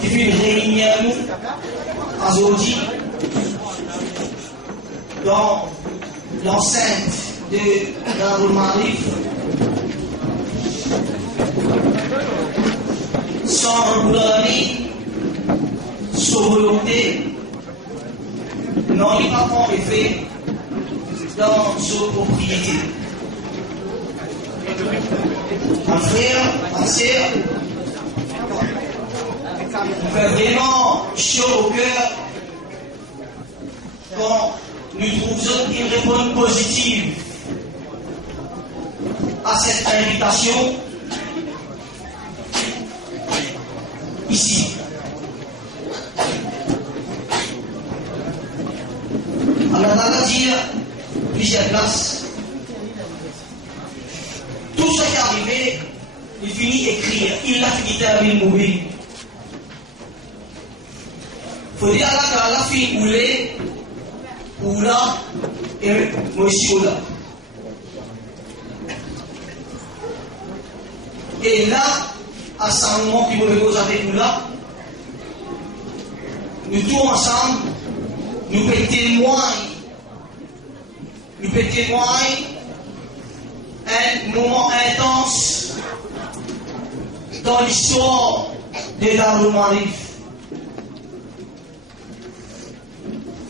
qui fait une réunion aujourd'hui dans l'enceinte de Darul Marif sans redonner sa volonté, non, il n'a pas fait dans sa propriété. Un frère, un sœur, on fait vraiment chaud au cœur quand nous trouvons une réponse positive à cette invitation ici. Allah Ta'ala dit plusieurs places. Tout ce qui est arrivé, il finit d'écrire. Il a fini avec mobile. Il faut dire Allah Ta'ala finit rouler, Oula et Monsieur Oula. Et là, à ce moment qui vous repose avec nous là, nous tous ensemble, nous pouvons témoigner un moment intense dans l'histoire de Darul Marif.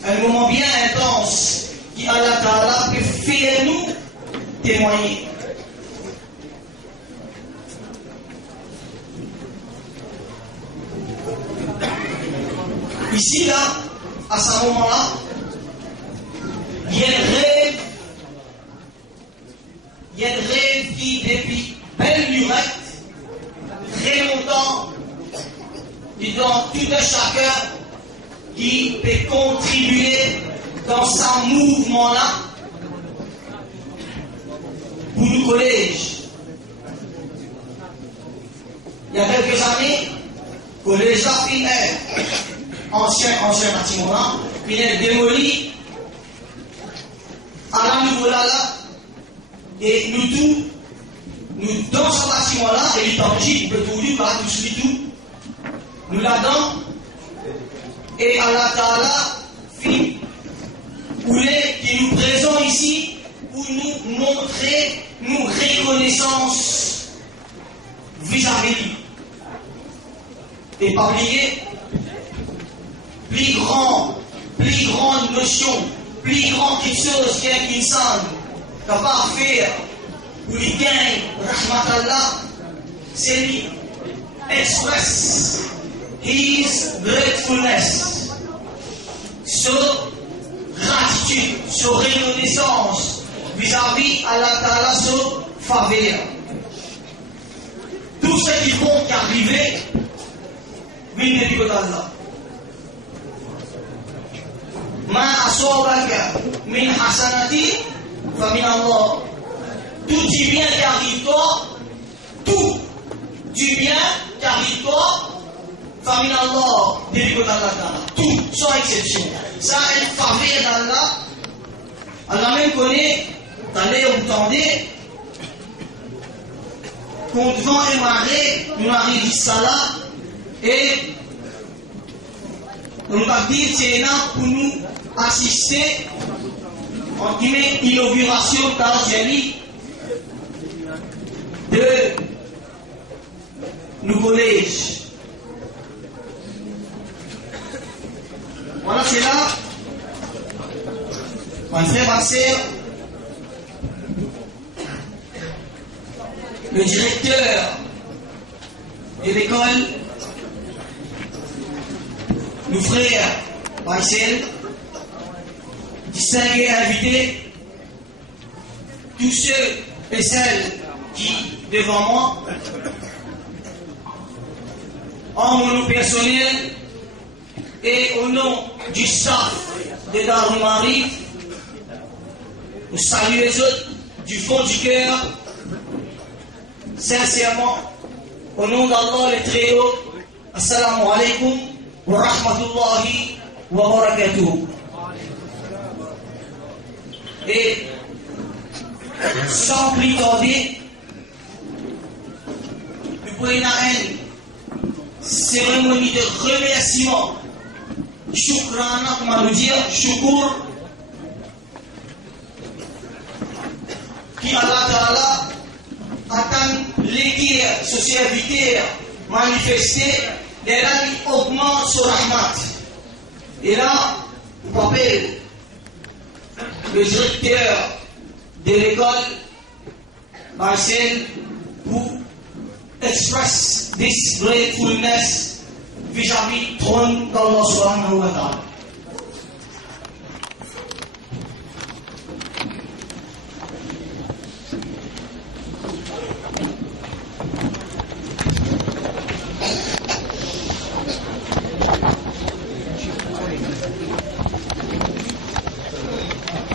Un moment bien intense qui Allah Ta'ala peut faire nous témoigner. Ici, là, à ce moment-là, il y a un rêve qui, depuis belle lurette, très longtemps, disons, tout un chacun qui peut contribuer dans ce mouvement-là pour le collège. Il y a quelques années, le collège a fait ancien bâtiment-là, il est démoli à la nouveau là, et nous tous, nous dans ce bâtiment-là, et il t'enregistre, il peut tout dire, pas tout tout, nous là-dedans, et Allah Ta'ala fit couler qui nous présente ici pour nous montrer nos reconnaissance vis-à-vis de lui. Et pas oublier, plus grande notion, plus grande quelque chose qu'un insan capable de faire pour lui gagner Rahmat Allah, c'est lui express his gratefulness, so gratitude, so reconnaissance vis-à-vis Allah Ta'ala, so faveur. Tout ce qui compte qu'arriver, oui, n'est plus Allah. Ma asobaka min hasanati fa min Allah. Tout du bien qui arrive toi, tout du bien qui arrive toi, fa min Allah, depuis que Allah. Tout, sans exception. Ça est faveur d'Allah. Allah même connaît, d'aller au tendez, qu'on devant émarrer, nous arrive jusqu'à là, et on va dire c'est là pour nous assister en guillemets inauguration d'Algérie de nos collèges. Voilà, c'est là, mon frère, ma sœur, le directeur de l'école, nos frères, Marcel, distingués invités, tous ceux et celles qui, devant moi, en mon nom personnel et au nom du staff de Darul Marif, nous saluons les autres du fond du cœur, sincèrement, au nom d'Allah le Très-Haut. Assalamu alaikum wa rahmatullahi wa barakatuh. Et sans plus tarder, nous prenons cérémonie de remerciement. Shukrana, comment nous dire, shukur, qui Allah Ta'ala attend l'équilibre, ce serviteur manifesté, et là il augmente son rahmat. Et là, vous rappelez, le directeur de l'école, Marcel, pour express this gratefulness vis-à-vis trône d'Allah subhanahu wa ta'ala.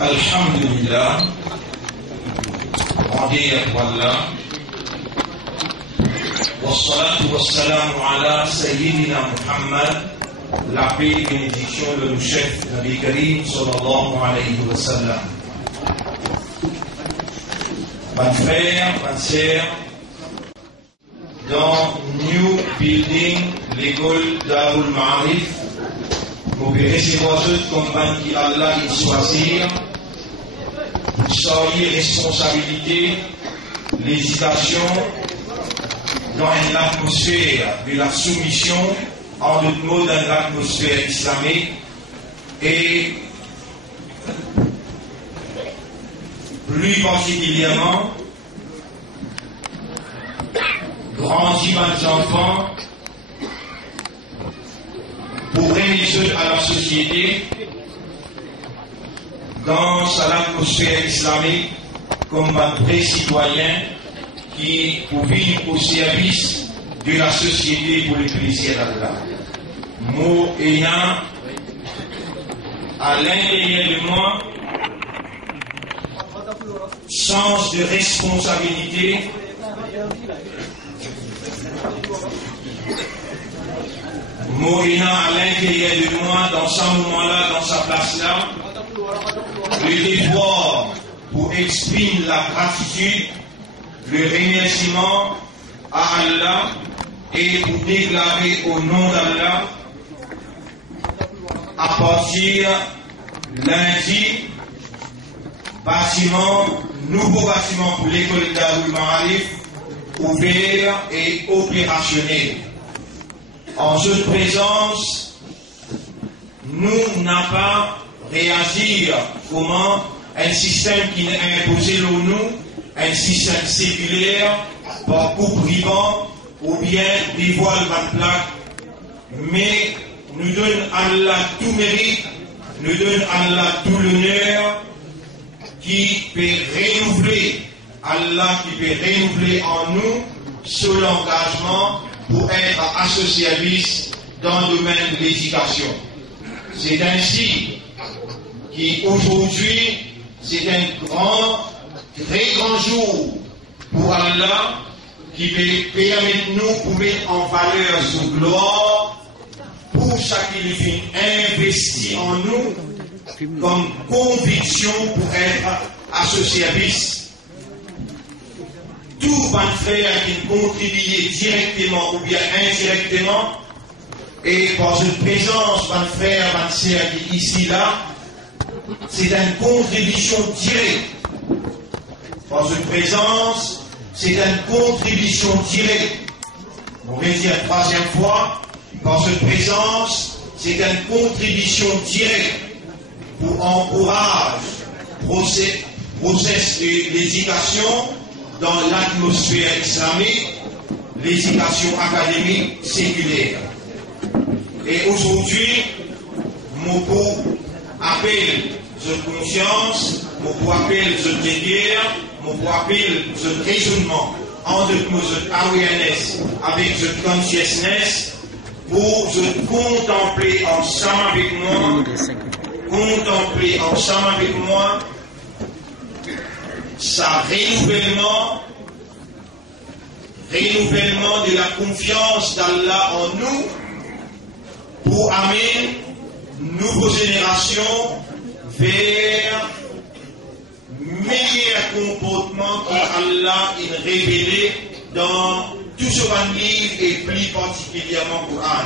Alhamdulillah, rendez à Allah. Wassalatu wassalamu ala Sayyidina Muhammad, la paix et bénédiction de nos chefs, Nabi Karim sallallahu alayhi wa sallam. Mes frères, mes sœurs, dans New Building, l'école Darul Ma'arif, vous pouvez recevoir ceux comme qui Allah il choisir. Vous sauriez responsabilité, l'hésitation dans une atmosphère de la soumission, en d'autres mots, dans l'atmosphère islamique, et plus particulièrement, grandir les enfants pour réunir à la société dans l'atmosphère islamique comme un vrai citoyen qui vit au service de la société pour le plaisir d'Allah. Mot ayant à l'intérieur de moi sens de responsabilité, mot ayant à l'intérieur de moi dans ce moment-là, dans sa place-là, le devoir pour exprimer la gratitude, le remerciement à Allah et pour déclarer au nom d'Allah à partir lundi, nouveau bâtiment pour l'école Darul Ma'arif ouvert et opérationnel. En cette présence, nous n'avons pas réagir comment un système qui est imposé sur nous, un système séculaire, par coup privant, ou bien dévoile la plaque, mais nous donne Allah tout mérite, nous donne Allah tout l'honneur, qui peut renouveler, Allah qui peut renouveler en nous ce l'engagement pour être à ce service dans le domaine de l'éducation. C'est ainsi qu'aujourd'hui, c'est un très grand jour pour Allah qui peut permettre nous de mettre en valeur sa gloire pour chaque qui investi en nous comme conviction pour être à ce service. Tout va faire qui contribue directement ou bien indirectement, et par une présence va faire, va faire qui ici là, c'est une contribution directe. Par une présence, c'est une contribution directe. On va dire la troisième fois, par une présence, c'est une contribution directe pour encourager process de l'éducation dans l'atmosphère islamique, l'éducation académique séculaire. Et aujourd'hui, mon coup appelle cette conscience, mon coup appelle cette guerre, mon coup appelle ce raisonnement, en d'autres mots, cette awareness, avec cette consciousness, pour se contempler ensemble avec moi, sa renouvellement de la confiance d'Allah en nous, pour amener une nouvelle génération vers meilleur comportement qu'Allah il révélé dans tout ce qu'on livre et plus particulièrement Coran.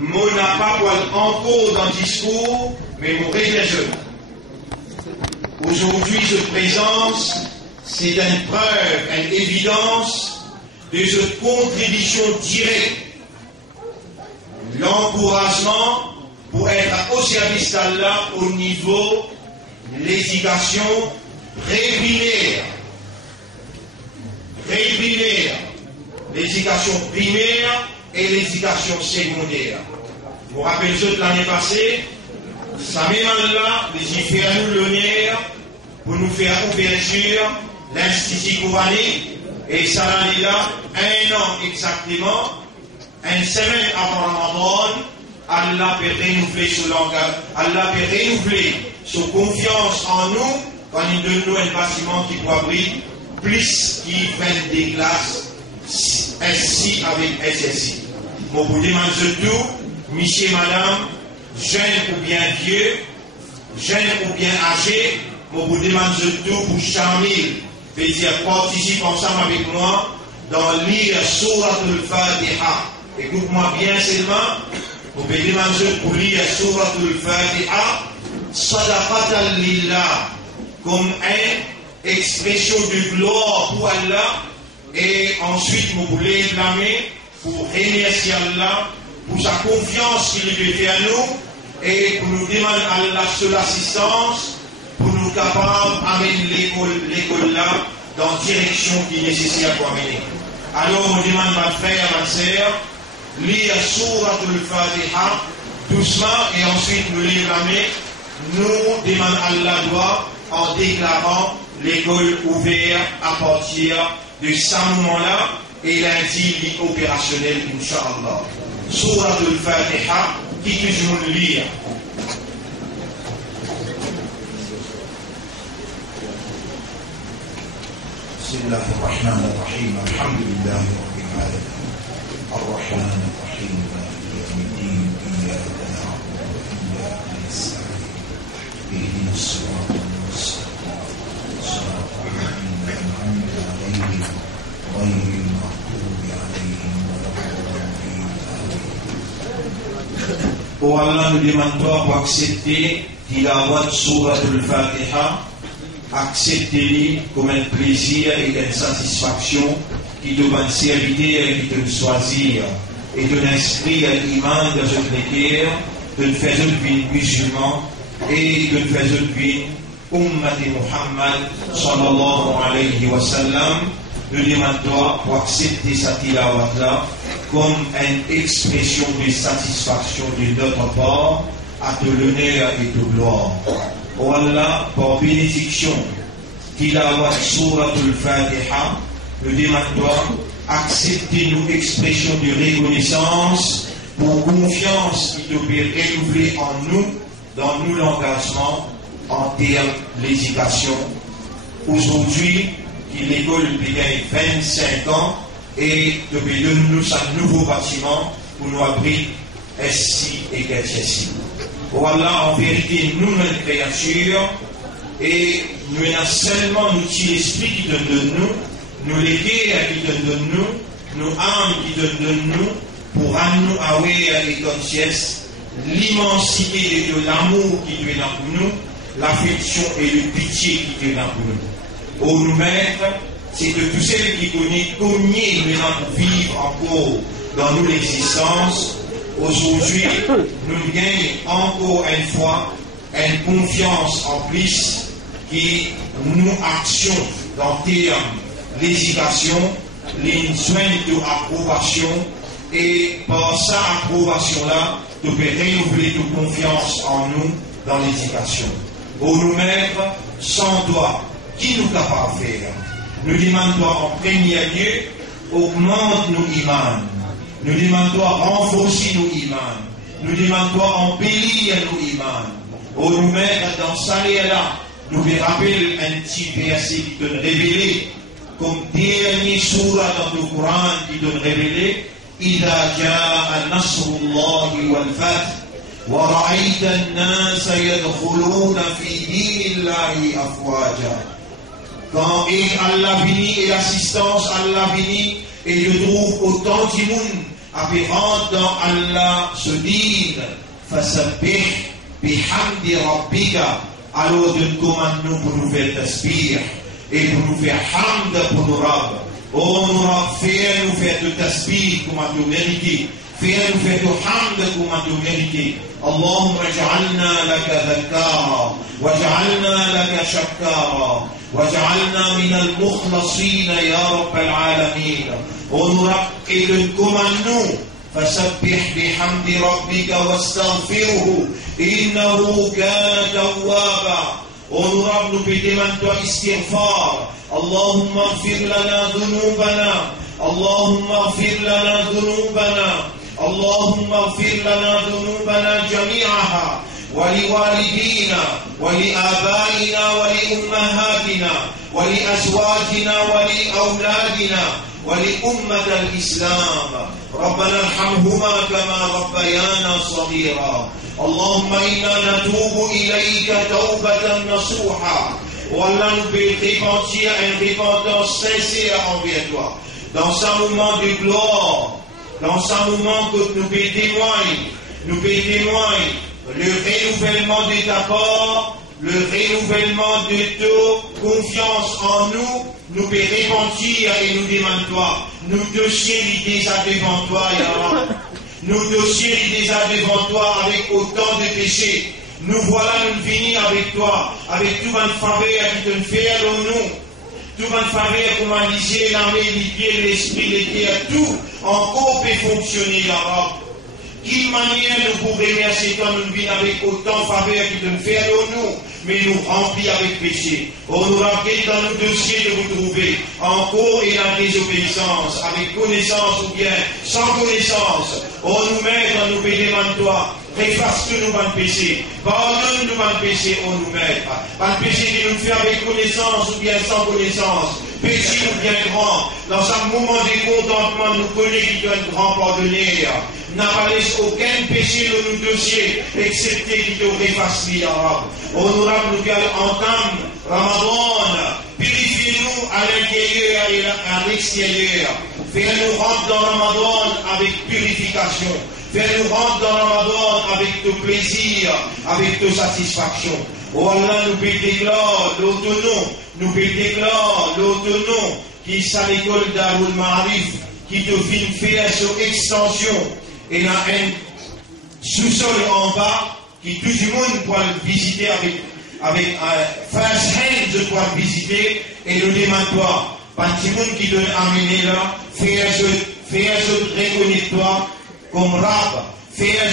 Mon n'a pas encore dans le discours, mais mon réserve. Aujourd'hui, cette présence, c'est une preuve, une évidence de cette contribution directe, l'encouragement pour être au service d'Allah au niveau de l'éducation primaire, l'éducation primaire et l'éducation secondaire. Vous vous rappelez de l'année passée, ça même là, les fait nous l'honneur pour nous faire ouverture l'Institut coranique, et ça l'année là, 1 an exactement, une semaine avant Ramadan, Allah peut renouveler ce langage, Allah peut renouveler sa confiance en nous quand il donne nous un bâtiment qui doit briller plus qui 20 des classes SI avec SSI. Bon, vous demandez tout, monsieur, madame, jeune ou bien vieux, jeune ou bien âgé, bon, vous demandez tout pour charmer, veut dire participe ensemble avec moi dans lire Surat al-Fatiha. Écoute-moi bien seulement, vous pouvez demander pour lire Surat al-Fatiha, Sadaqatan lillah, comme une expression de gloire pour Allah, et ensuite vous voulez blâmer pour remercier Allah pour sa confiance qu'il lui fait à nous, et pour nous demander à Allah seule assistance, pour nous capables d'amener l'école là dans la direction qui est nécessaire pour amener. Alors on demande à ma frère, à ma sœur, lire Surat al-Fatiha doucement, et ensuite nous les blâmer, nous demandons à Allah doigt en déclarant l'école ouverte à partir de ce moment-là, et lundi opérationnel, Inch'Allah. Surat al-Fatiha, qui toujours lire. Bismillahirrahmanirrahim. Alhamdulillahi rabbil alamin. Ar-Rahman ar-Rahim. Maliki yawmiddin. Iyyaka na'budu wa iyyaka nasta'in. Ihdinas siratal mustaqim. Siratal ladzina an'amta 'alaihim ghayril maghdubi 'alaihim waladdallin. Oh Allah, nous demandons pour accepter tilawat Surat al-Fatiha, acceptez-les comme un plaisir et une satisfaction qui doit servir et qui doit choisir et de inscrire l'imam dans notre cœur, de faire une vie musulman et de faire une vie Ummati Muhammad sallallahu alayhi wa sallam. Nous demandons pour accepter cette tilawat-là comme une expression de satisfaction de notre part, à de l'honneur et de gloire. Oh Allah, par bénédiction, tilawat Surat al-Fatiha, nous demandons accepter nos expressions de reconnaissance pour confiance qui doit renouveler en nous, dans nous l'engagement en termes d'éducation. Aujourd'hui, l'école gagne 25 ans et depuis nous un nouveau bâtiment pour nous abriter SI et SSI. Voilà, en vérité, nous, notre créature, et nous avons seulement l'outil l'esprit qui donne de nous les guerres qui donne de nous âmes qui donne de nous, pour nous avoir les consciences, l'immensité de l'amour qui est là pour nous, l'affection et le pitié qui est là pour nous. Au nous maître, c'est de tous ceux qui connaissent combien nous allons vivre encore dans nous l'existence. Aujourd'hui, nous gagnons encore une fois une confiance en plus qui nous action dans termes l'éducation, les soins d'approbation, et par cette approbation-là, nous pouvons renouveler toute confiance en nous dans l'éducation. Pour nous mettre sans toi, qui nous capable de faire? Nous demandons en premier lieu, augmente nos imams. Nous demandons renforcer nos imams. Nous demandons embellir nos imams. Pour nous mettre dans ce là, nous pouvons rappeler un petit verset qui donne révélé, comme dernier surah dans le Coran qui donne révélé, إذا جاء نصر الله والفتح ورأيت الناس يدخلون في دين الله أفواجا Quand Allah vini et l'assistance Allah vini, et je trouve autant de monde apparent dans Allah se dit, fasabbih bihamdi rabbika, alors de commande nous pour nous faire tasbih et pour nous faire hamd pour nous rab. Oh nous rab, fais-nous faire de tasbih comme à tout mérité, fais-nous faire de hamd comme à tout mérité. Allahumma ja'alna laka dhakara, wa ja'alna laka shakara, wa ja'alna min al-mukhlasin ya rabbal alamin. Oh nous rab, et de commande nous, فسبح بحمد ربك واستغفره إنه كان توابا. ونراب نبيت من تو استغفار. اللهم اغفر لنا ذنوبنا، اللهم اغفر لنا ذنوبنا، اللهم اغفر لنا ذنوبنا جميعها، ولوالدينا ولآبائنا ولأمهاتنا ولأزواجنا ولأولادنا ولأمة الإسلام. ربنا ارحمهما كما ربيانا صغيرا. اللهم إنا نتوب إليك توبة نصوحا. Voilà, nous pouvons repentir à une repentance sincère envers toi. Dans ce moment de gloire, dans ce moment que nous pouvons témoigner le renouvellement de ta part, le renouvellement de ta confiance en nous, nous pouvons repentir et nous demandons toi. Nous dossiers déjà devant toi, Yahweh. Nous dossiers déjà devant toi avec autant de péchés. Nous voilà, nous venir avec toi, avec tout un faveur qui te fait à nous. Tout un faveur comme un lycée, l'armée, l'idée, l'esprit, les terres, tout encore peut fonctionner, Yahweh. Quelle manière nous pourrions remercier toi, nous venir avec autant de faveur qui te fait à nous, mais nous remplis avec péché. Oh, nous rappelons dans nos dossiers de vous trouver encore et la désobéissance, avec connaissance ou bien sans connaissance. Oh, nous mettons dans nos péchés de toi. Efface-nous dans le péché. Pardonne-nous dans le péché, oh nous maître. Pas le péché qui nous fait avec connaissance ou bien sans connaissance. Péché ou bien grand. Dans un moment de contentement, nous connaissons qu'il doit être grand pardonner. N'a pas laissé aucun péché dans nos dossiers, excepté qu'il doit effacer l'arabe. Honorable, nous entame Ramadan. Purifiez-nous à l'intérieur et à l'extérieur. Fais-nous rentrer dans Ramadan avec purification. Fais-nous rentrer dans Ramadan avec ton plaisir, avec ton satisfaction. Oh Allah, nous déclare l'autre nom, nous déclare l'autre nom, qui est à l'école d'Arul Ma'arif, qui devine faire son extension, et là un sous-sol en bas, qui tout le monde peut visiter avec first hand, je dois visiter, et nous demandons toi, pas tout le monde qui doit amener là, fais un reconnaître-toi comme Rab, fais un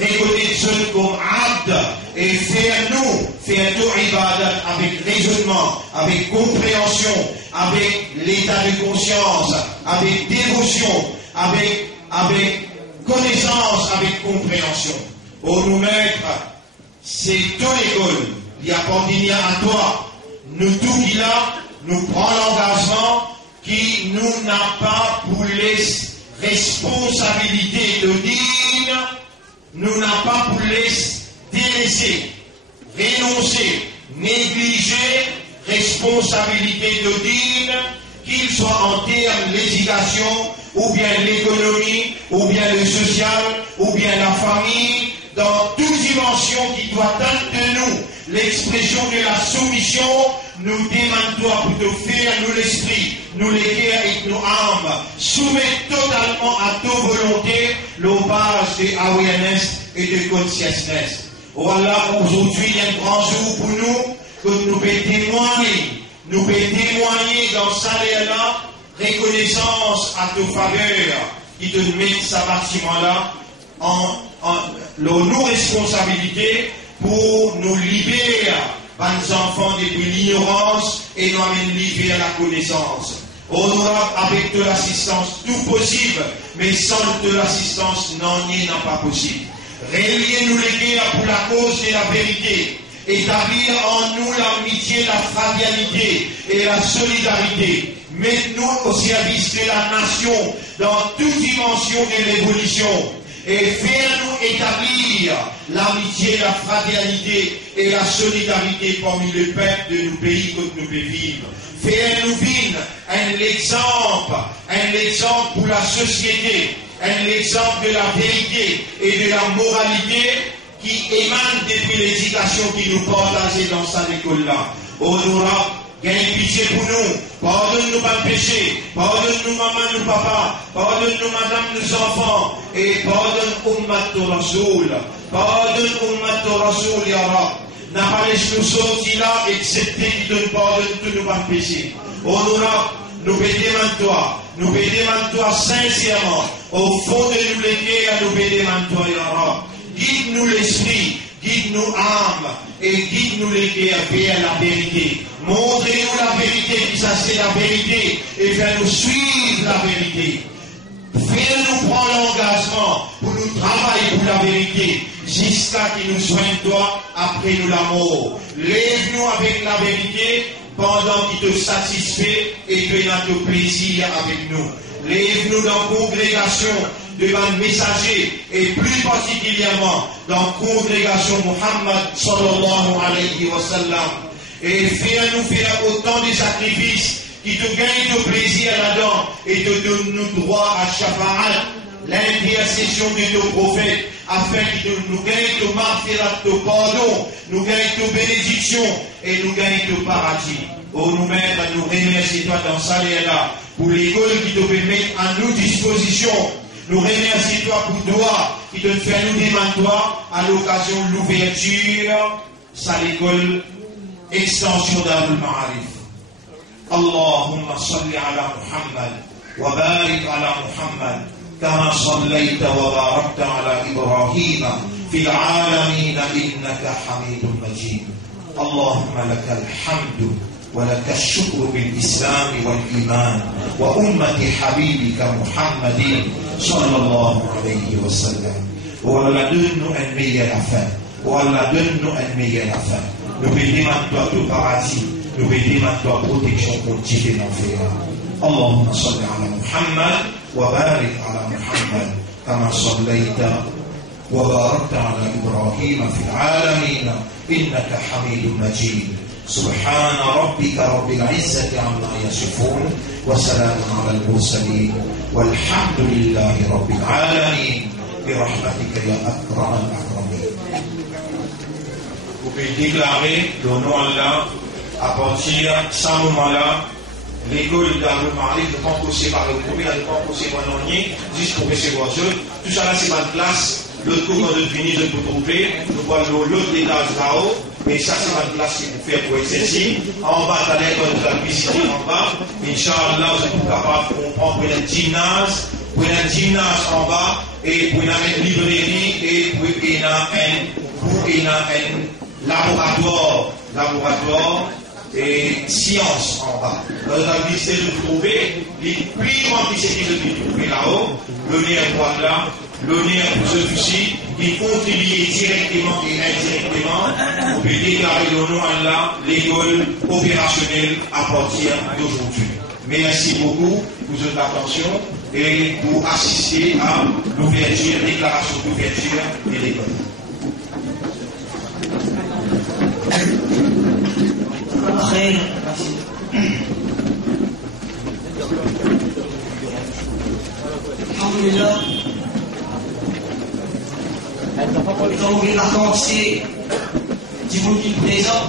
reconnaître comme Abd, et fais-nous ibadat avec raisonnement, avec compréhension, avec l'état de conscience, avec dévotion, avec connaissance, avec compréhension. Oh nous maître, c'est ton école, il appartient à toi. Nous tout qui là, nous prenons l'engagement qui nous n'a pas pour les responsabilités de dire, nous n'a pas pour les délaisser, renoncer, négliger responsabilité de dire, qu'il soit en termes de l'éducation, ou bien l'économie, ou bien le social, ou bien la famille, dans toute dimension qui doit être de nous, l'expression de la soumission, nous demandons toi pour te faire nous l'esprit, nous les cœurs et nos âmes, soumettre totalement à ta volonté, le base de awareness et de consciousness. Voilà, aujourd'hui, il y a un grand jour pour nous, que nous pouvons témoigner dans ça là, reconnaissance à ta faveur, qui te met ce bâtiment-là en nos responsabilités pour nous libérer, les enfants, depuis l'ignorance et nous amener vers la connaissance. Honorable avec de l'assistance, tout possible, mais sans de l'assistance, non, n'est pas possible. Reliez-nous les guerres pour la cause de la vérité. Établir en nous l'amitié, la fraternité et la solidarité. Mettez-nous au service de la nation dans toute dimension de l'évolution. Et faire-nous établir l'amitié, la fraternité et la solidarité parmi le peuple de nos pays que nous vivons. Faire nous vivre un exemple pour la société, un exemple de la vérité et de la moralité qui émane depuis l'éducation qui nous partage dans cette école-là. Honorable, gagne pitié pour nous, pardonne-nous pas le péché, pardonne-nous maman, nous papa, pardonne-nous madame, nous enfants, et pardonne Ummat Rasoul, pardonne Ummat Rasoul, ya Rab. N'a pas laissé nous sortir là, excepté qui te pardonne tous nos péchés. Honorable, nous bédémons toi, nous bédémons toi sincèrement, au fond de nous les cœurs, nous bédémons toi, ya Rab. Guide-nous l'esprit, guide-nous âme, et guide-nous les cœurs vers la vérité. Montrez-nous la vérité, qui ça c'est la vérité, et fais-nous suivre la vérité. Fais-nous prendre l'engagement pour nous travailler pour la vérité, jusqu'à qu'il nous soigne toi après nous la mort. Lève-nous avec la vérité pendant qu'il te satisfait et que notre plaisir avec nous. Lève-nous dans la congrégation devant le messager et plus particulièrement dans la congrégation Muhammad sallallahu alayhi wa sallam. Et fais-nous faire autant de sacrifices qui te gagnent de plaisir là-dedans et te donnent droit à Shafa'at, l'intercession de nos prophètes, afin qu'ils nous gagnent de martyrat, de pardon, nous gagnent de bénédiction et nous gagnent de paradis. Oh, nous-mêmes, nous remercions toi dans ce salaire-là pour l'école qui te permet à nos dispositions. Nous remercions toi pour toi qui te fait nous demander toi à l'occasion de l'ouverture de l'école extension d'Abul Ma'arif. Allahumma salli ala Muhammad wa barik ala Muhammad kama sallaita wa barakta ala Ibrahim fil alamin innaka Hamidun Majid. Allahumma lakal hamdu ولك الشكر بالإسلام والإيمان وأمة حبيبك محمد صلى الله عليه وسلم. ولا donne-nous un meilleur affaire. Walla donne-nous un meilleur affaire. Nous bénissons à toi tout paradis. Nous bénissons à toi protection continue d'enfer. اللهم صل على محمد وبارك على محمد كما صليت وباركت على إبراهيم في العالمين إنك حميد مجيد. سبحان ربك رب العزة عما يصفون وسلام على المرسلين والحمد لله رب العالمين برحمتك يا أكرم الأكرمين. Vous pouvez déclarer le nom Allah à partir de ce moment-là. L'école d'Abul Ma'arif, je pense que c'est par le premier, je pense que c'est par l'année, juste pour recevoir eux. Tout ça là, c'est ma classe. L'autre cours, quand je finis, je peux trouver. Je vois l'autre étage là-haut. Et ça, c'est ma classe qui vous fait pour exercer. En bas, t'as l'école de la visiter en bas. Inch'Allah, vous êtes capable de comprendre pour un gymnase en bas, et pour une librairie, et pour un laboratoire et science en bas. Dans la visite de trouver, les plus grands qui c'est qu'ils ont trouvé là-haut, l'honneur pour là, l'honneur pour ceux-ci, qui contribuent directement et indirectement pour déclarer le nom à Allah, l'école opérationnelle à partir d'aujourd'hui. Merci beaucoup pour votre attention et pour assister à l'ouverture, déclaration d'ouverture de l'école. خير الحمد لله donc les vacances c'est du monde qui est présent,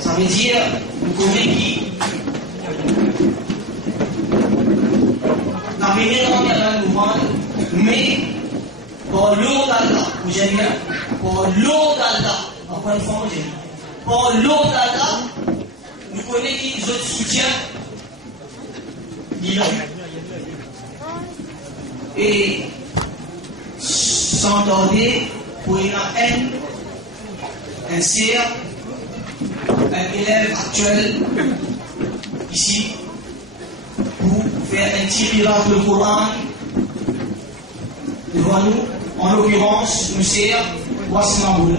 ça veut dire vous connaissez qui la première année à la nouvelle mais pour l'eau d'Allah, vous j'aime bien. Pour l'eau d'Allah, encore une fois, j'aime bien. Pour l'eau d'Allah, nous connaissons qui autres soutiens l'Iran. Et sans tarder, pour une haine, un sire, un élève actuel ici, pour faire un petit miracle de Coran devant nous. En l'occurrence, nous sert Wasmaoula.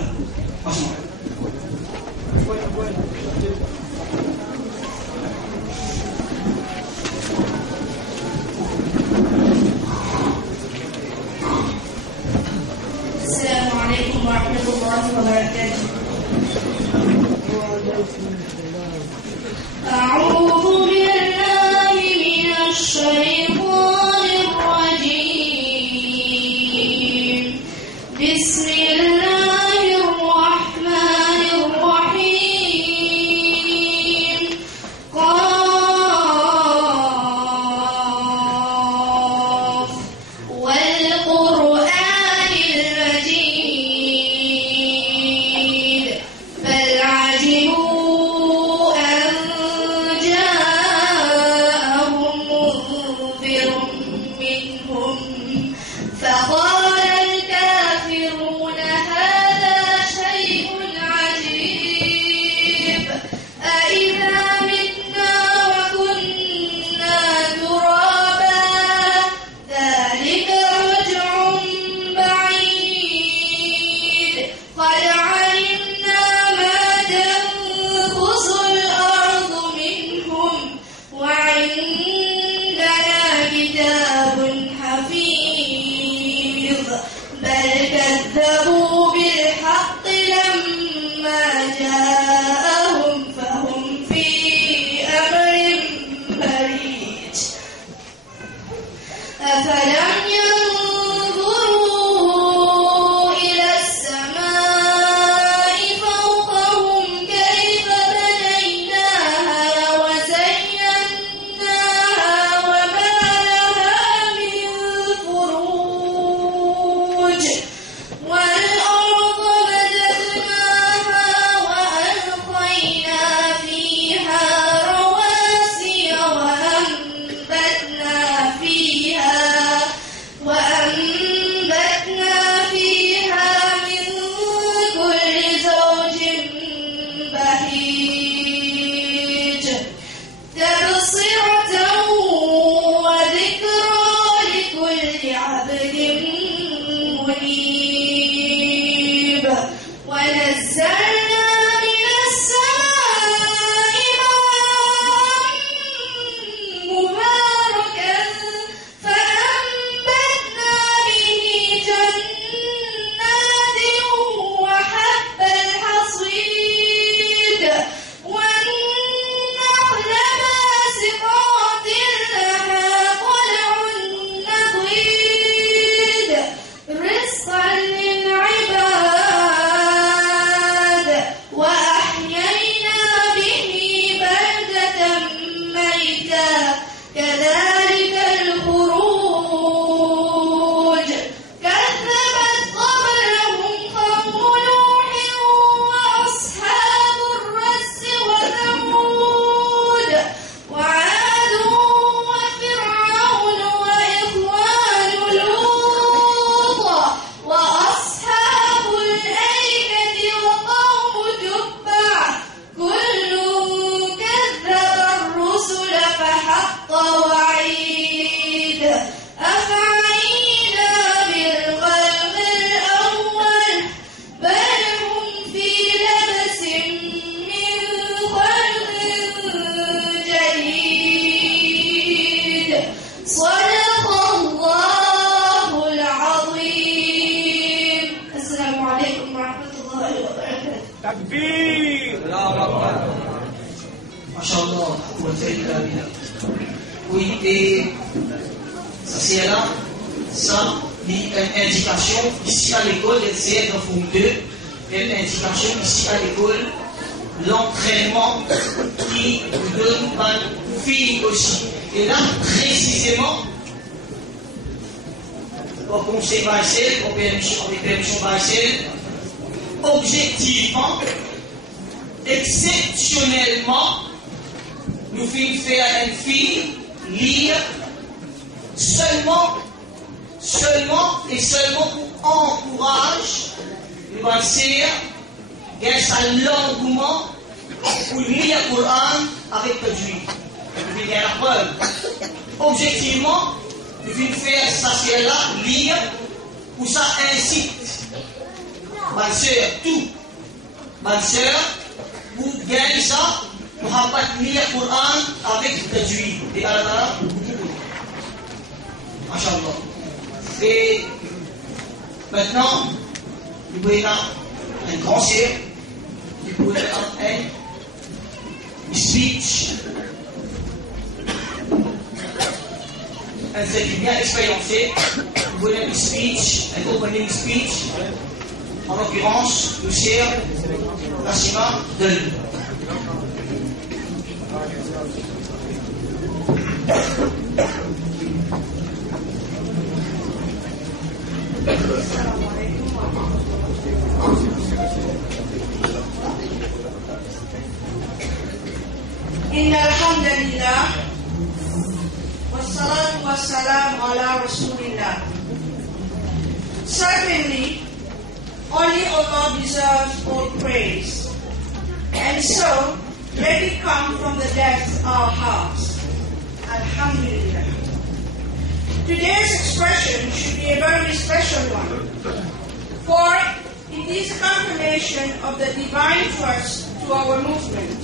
أعوذ بالله من الشيطان الرجيم. بسم الله الرحمن الرحيم. قاف والقرآن المجيد بل عجبوا أن جاءهم منذر منهم فقال الكافرون هذا شيء عجيب أإذا متنا وكنا ترابا ذلك رجع بعيد قد علمنا ما تنقص الأرض منهم وعندنا كتاب حفيظ بل كذبوا بالحق لما جاءهم فهم في أمر مريج أفلم ينظروا إلى السماء فوقهم كيف بنيناها وزيناها وما لها من فروج والأرض مددناها وألقينا فيها رواسي وأنبتنا فيها من كل زوج بهيج تبصرة وذكرى لكل عبد منيب ونزلنا من السماء ماء مباركا فأنبتنا به جنات وحب الحصيد والنخل باسقات لها طلع نضيد رزقا للعباد وأحيينا به بلدة ميتا كذلك الخروج كذبت قبلهم قوم نوح وأصحاب الرس وثمود وعاد وفرعون وإخوان لوط وأصحاب الأيكة وقوم تبع كل كذب الرسل فحق وعيد أفعينا بالخلق الأول بل هم في لبس من خلق جديد صدق الله العظيم. السلام عليكم ورحمة الله وبركاته. Masha'Allah, oui, et ça c'est là, ça, il y a une indication ici à l'école, c'est dans Forme 2, il y a une indication ici à l'école, l'entraînement qui nous donne une fille aussi. Et là, précisément, pour conseil Baïsel, pour permission Baïsel, objectivement, exceptionnellement, nous finissons faire une fille lire seulement et seulement pour encourager le Baïsel et sa l'engouement pour lire le Coran avec le juif. Nous finissons la preuve. Objectivement, nous finissons faire ça, c'est là, lire, pour ça incite. Ma soeur, tout. Ma soeur, vous gagnez ça, vous n'avez lire le Coran avec le juif. Et Allah, Masha'Allah. Et maintenant, nous voyons un grand ciel vous pouvez faire un speech, un celui bien expérimenté, vous pouvez faire un speech, un opening speech, en l'occurrence, Monsieur Nassima Del. إن الحمد لله والصلاة والسلام على رسول الله. Certainly, only Allah deserves all praise, and so let it come from the depths of our hearts. Alhamdulillah. Today's expression should be a very special one, for it is a confirmation of the divine trust to our movement.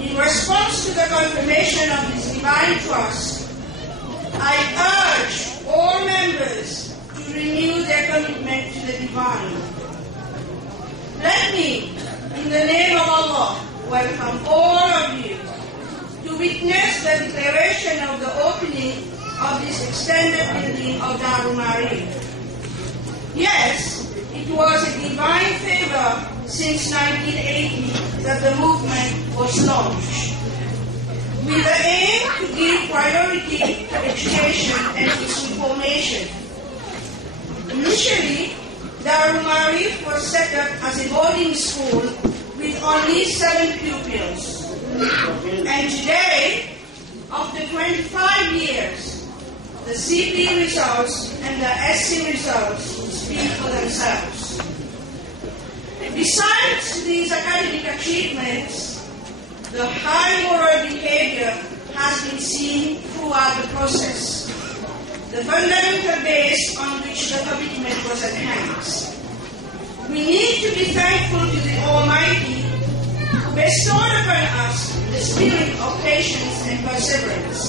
In response to the confirmation of this divine trust, I urge all members to renew their commitment to the divine. Let me, in the name of Allah, welcome all of you to witness the declaration of the opening of this extended building of Darul Maarif. Yes, it was a divine favor since 1980 that the movement was launched, with the aim to give priority to education and its information. Initially, Darul Maarif was set up as a boarding school with only 7 pupils. And today, after 25 years, the CP results and the SC results speak for themselves. Besides these academic achievements, the high moral behavior has been seen throughout the process, the fundamental base on which the commitment was enhanced. We need to be thankful to the Almighty who bestowed upon us the spirit of patience and perseverance,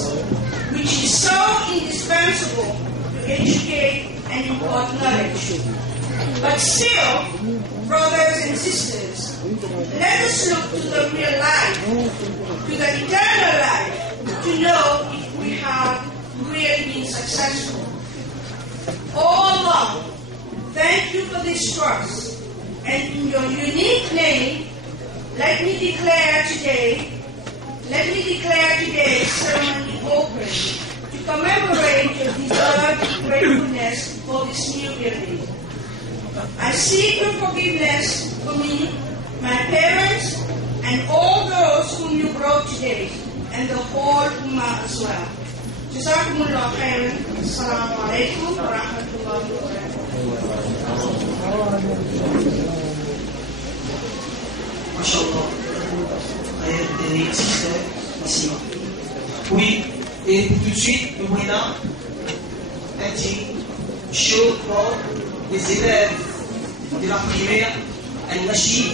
which is so indispensable to educate and impart knowledge. But still, brothers and sisters, let us look to the real life, to the eternal life, to know if we have really been successful. Oh Allah, thank you for this trust, and in your unique name, let me declare today ceremony open to commemorate your deserved gratefulness for this new building. I seek your forgiveness for me, my parents, and all those whom you brought today, and the whole Ummah as well. Jazakumullah khairan. Assalamu alaikum wa rahmatullahi wa barakatuh. Masha'Allah. Oui, et pour tout de suite, nous voyons un petit show pour les élèves de la primaire Al-Mashid,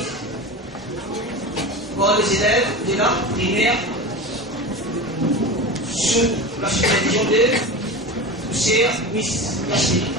pour les élèves de la primaire sous la supervision de Monsieur Miss Yasmine.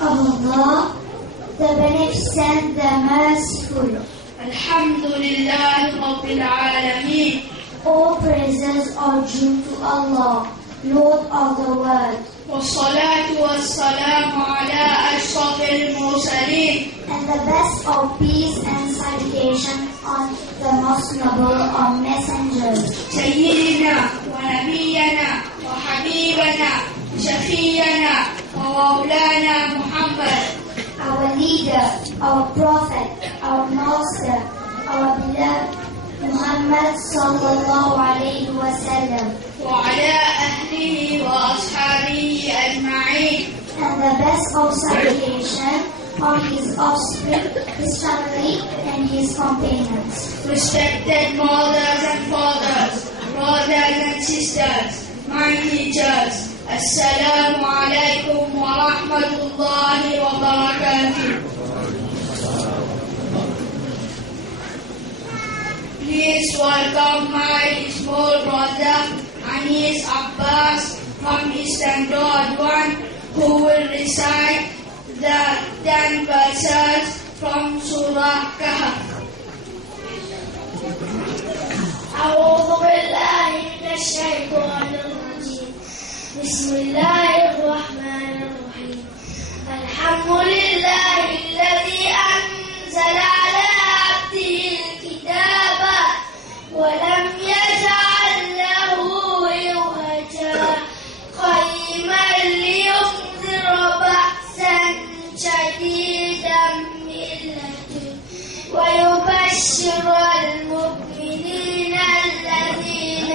of Allah, the Beneficent, the Merciful. Alhamdulillah Rabbil Alameen. All praises are due to Allah, Lord of the world. والصلاة والسلام على أشرف المرسلين. And the best of peace and salutation on the most noble of messengers. سيدنا ونبينا وحبيبنا شفينا ومولانا محمد. Our leader, our prophet, our master, our beloved Muhammad sallallahu alayhi wa sallam. وعلى أهله وأصحابه أجمعين. And the best of salutation on his offspring, his family, and his companions. Respected mothers and fathers, brothers and sisters, my teachers, Assalamu alaikum wa rahmatullahi wa barakatuh. Please welcome my small brother Anis Abbas from Standard 1, who will recite the 10 verses from Surah Kahf. أعوذ بالله من الشيطان الرجيم. بسم الله الرحمن الرحيم. الحمد لله الذي أنزل على عبده الكتاب ولم يجعل له عوجا قيما لينذر بأسا شديدا من لدنه ويبشر المؤمنين الذين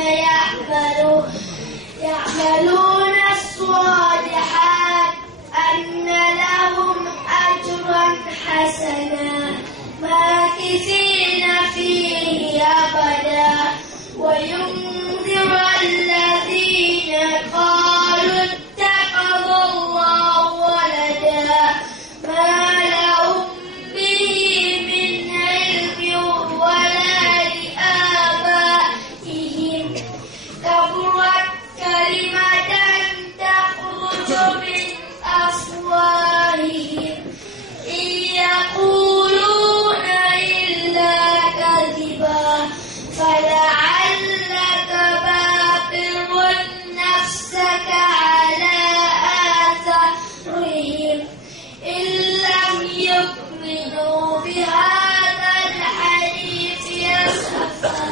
يعملون الصالحات أن لهم أجرا حسنا ماكثين فيه أبدا وينذر الذين قالوا اتخذ الله ولدا ما لهم به من علم ولا لآبائهم كبرت كلمة تخرج من أفواههم إن يقولون إلا كذبا فلعلك باقع نفسك على آثارهم إن لم يؤمنوا بهذا الحديث أسفا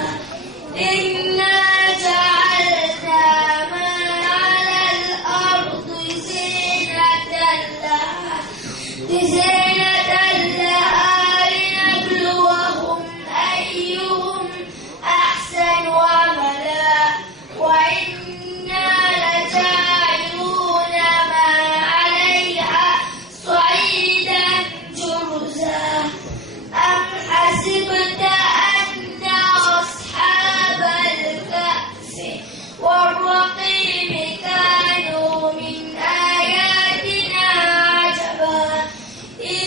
إنا جعلنا ما على الأرض زينة لها لنبلوهم أيهم أحسن عملا وإنا لجاعلون ما عليها صعيدا جرزا أم حسبت أن أصحاب الكهف والرقيم كانوا من آياتنا عجبا إذ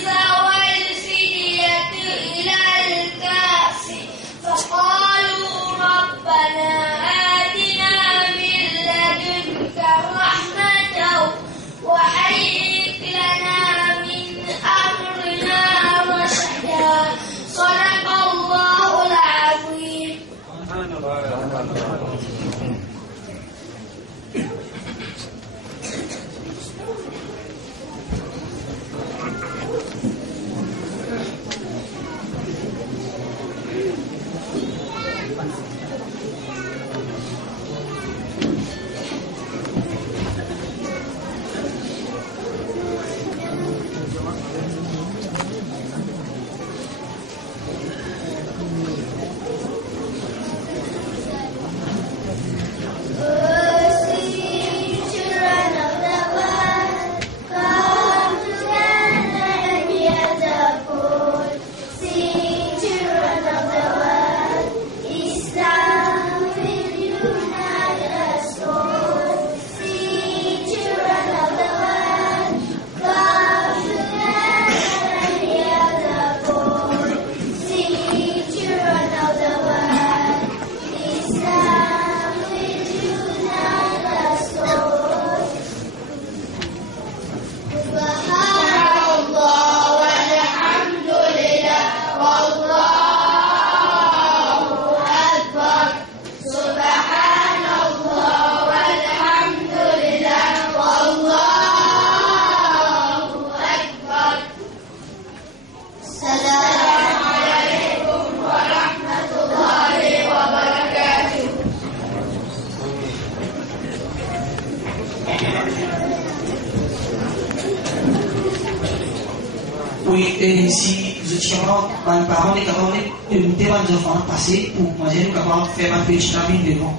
Oui, et si vous êtes capable, les parents sont capables de monter les enfants passer pour manger, nous capables de faire un petit travail devant.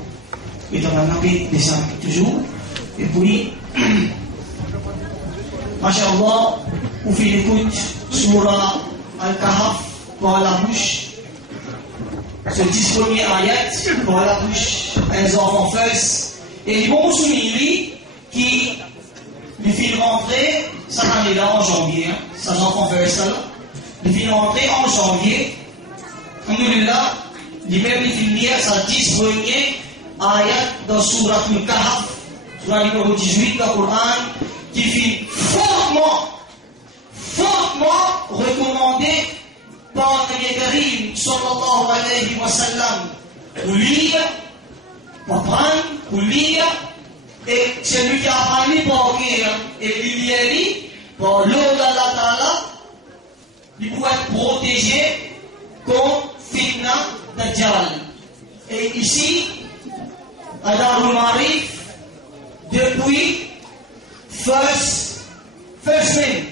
Et donc, on a descendre toujours. Et puis, Masha'Allah, vous faites l'écoute sur Al-Kahf par la bouche. Ce 10 premiers ayats par la bouche, les enfants fassent. Et ils vont souligner qui les filles rentrées, ça année-là en janvier, hein, ça enfants fassent ça là. Les filles rentrées en janvier, alhamdoulilah, les mêmes les filles ça 10 premiers ayats dans Surat Al-Kahf, Surat numéro 18 dans le Coran, qui fait fortement recommandé par le Nabi Karim sallallahu alayhi wa sallam pour lire, pour prendre, pour lire, et celui qui a appris pour lire et lire, pour l'eau d'Allah Ta'ala, il pourrait être protégé contre fitna Dajjal. Et ici, à Darul Marif, depuis first name,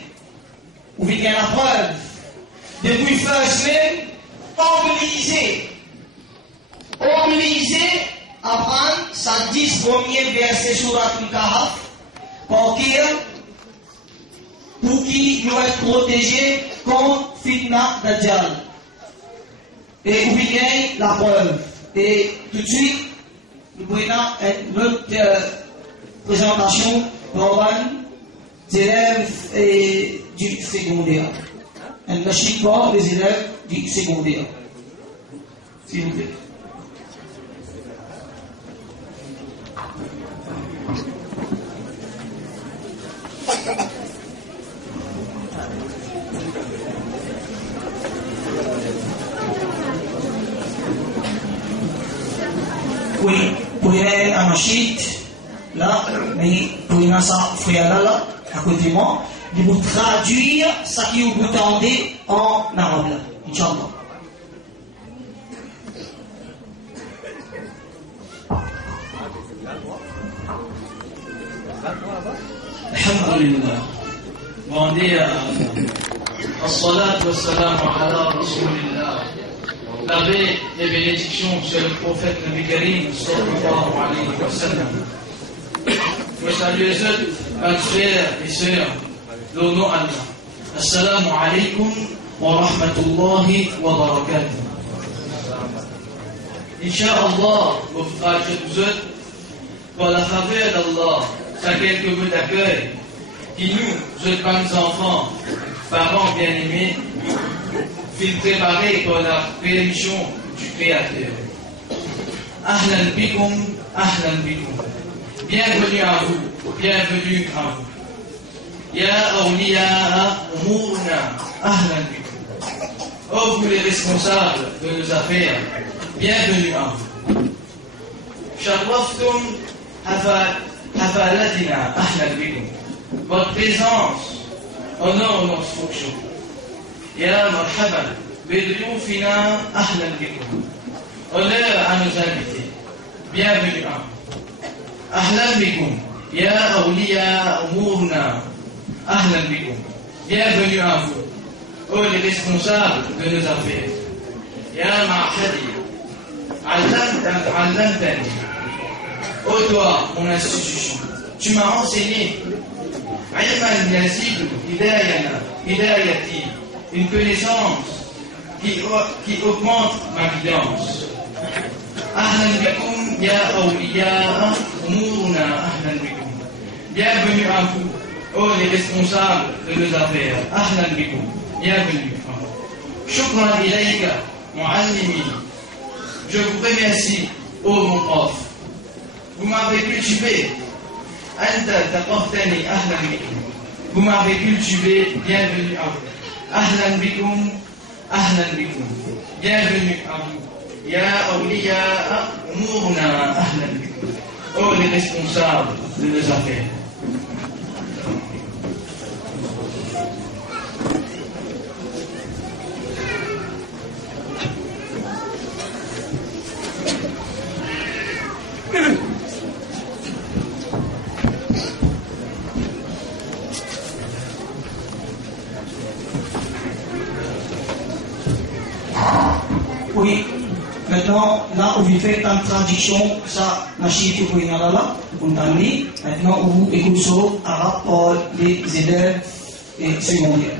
vous voyez la preuve, depuis first name, obligé à prendre sa 10 premiers versets sur Al-Kahf pour qu'il nous être protégé contre fitna Dajjal. Et vous voyez la preuve. Et tout de suite, nous prenons notre présentation pour les élèves du secondaire. Un machine pour les élèves du secondaire. S'il vous plaît. Oui, pour un machine, là, mais pour un frère là, à côté de moi, de vous traduire ce que vous entendez en arabe, Inch'Allah. Alhamdulillah. Bon dia. As-salatu was-salamu ala Rasulillah. La paix et bénédiction sur le prophète Nabi Karim sallallahu alayhi wa sallam. Je salue les autres, mes frères et sœurs, l'honneur Allah. Assalamu alaikum wa rahmatullahi wa barakatuh. Inch'Allah, vous frères et sœurs, pour la faveur d'Allah, c'est quelques mots d'accueil qui nous, jeunes enfants, parents bien-aimés, film préparé pour la préémission du Créateur. Ahlan bikum, ahlan bikum. Bienvenue à vous, bienvenue à vous. Ya awliya umurna, ahlan bikum. Oh, vous les responsables de nos affaires, bienvenue à vous. Sharraftum hafalatina, ahlan bikum. Votre présence honore notre fonction. Ya marhaban, bidrioufina, ahlan bikum. Honneur à nos invités, bienvenue à vous. Ahlan bikum, ya awliya umurna, ahlan bikum. Bienvenue à vous, oh les responsables de nos affaires. Ya ma'hadi, allamtani. Oh toi, mon institution, tu m'as enseigné. Ilman yazid hidayati, une connaissance qui augmente ma guidance. Ahlan bikum ya awliya umurna, ahlan bikum. Bienvenue à vous, oh les responsables de nos affaires. Ahlan bikum. Bienvenue à vous. Shukran ilayka, muallimi. Je vous remercie, oh mon prof. Vous m'avez cultivé. Anta taqaftani, ahlan bikum. Vous m'avez cultivé, bienvenue à vous. Ahlan bikum, ahlan bikum. Bienvenue à vous. Ya awliya umurna, ahlan bikum. Oh les responsables de nos affaires. Oui. Maintenant, là, on fait une traduction, ça, la chiffre pour là, maintenant, on écoute ça, arabe pour les élèves et secondaires.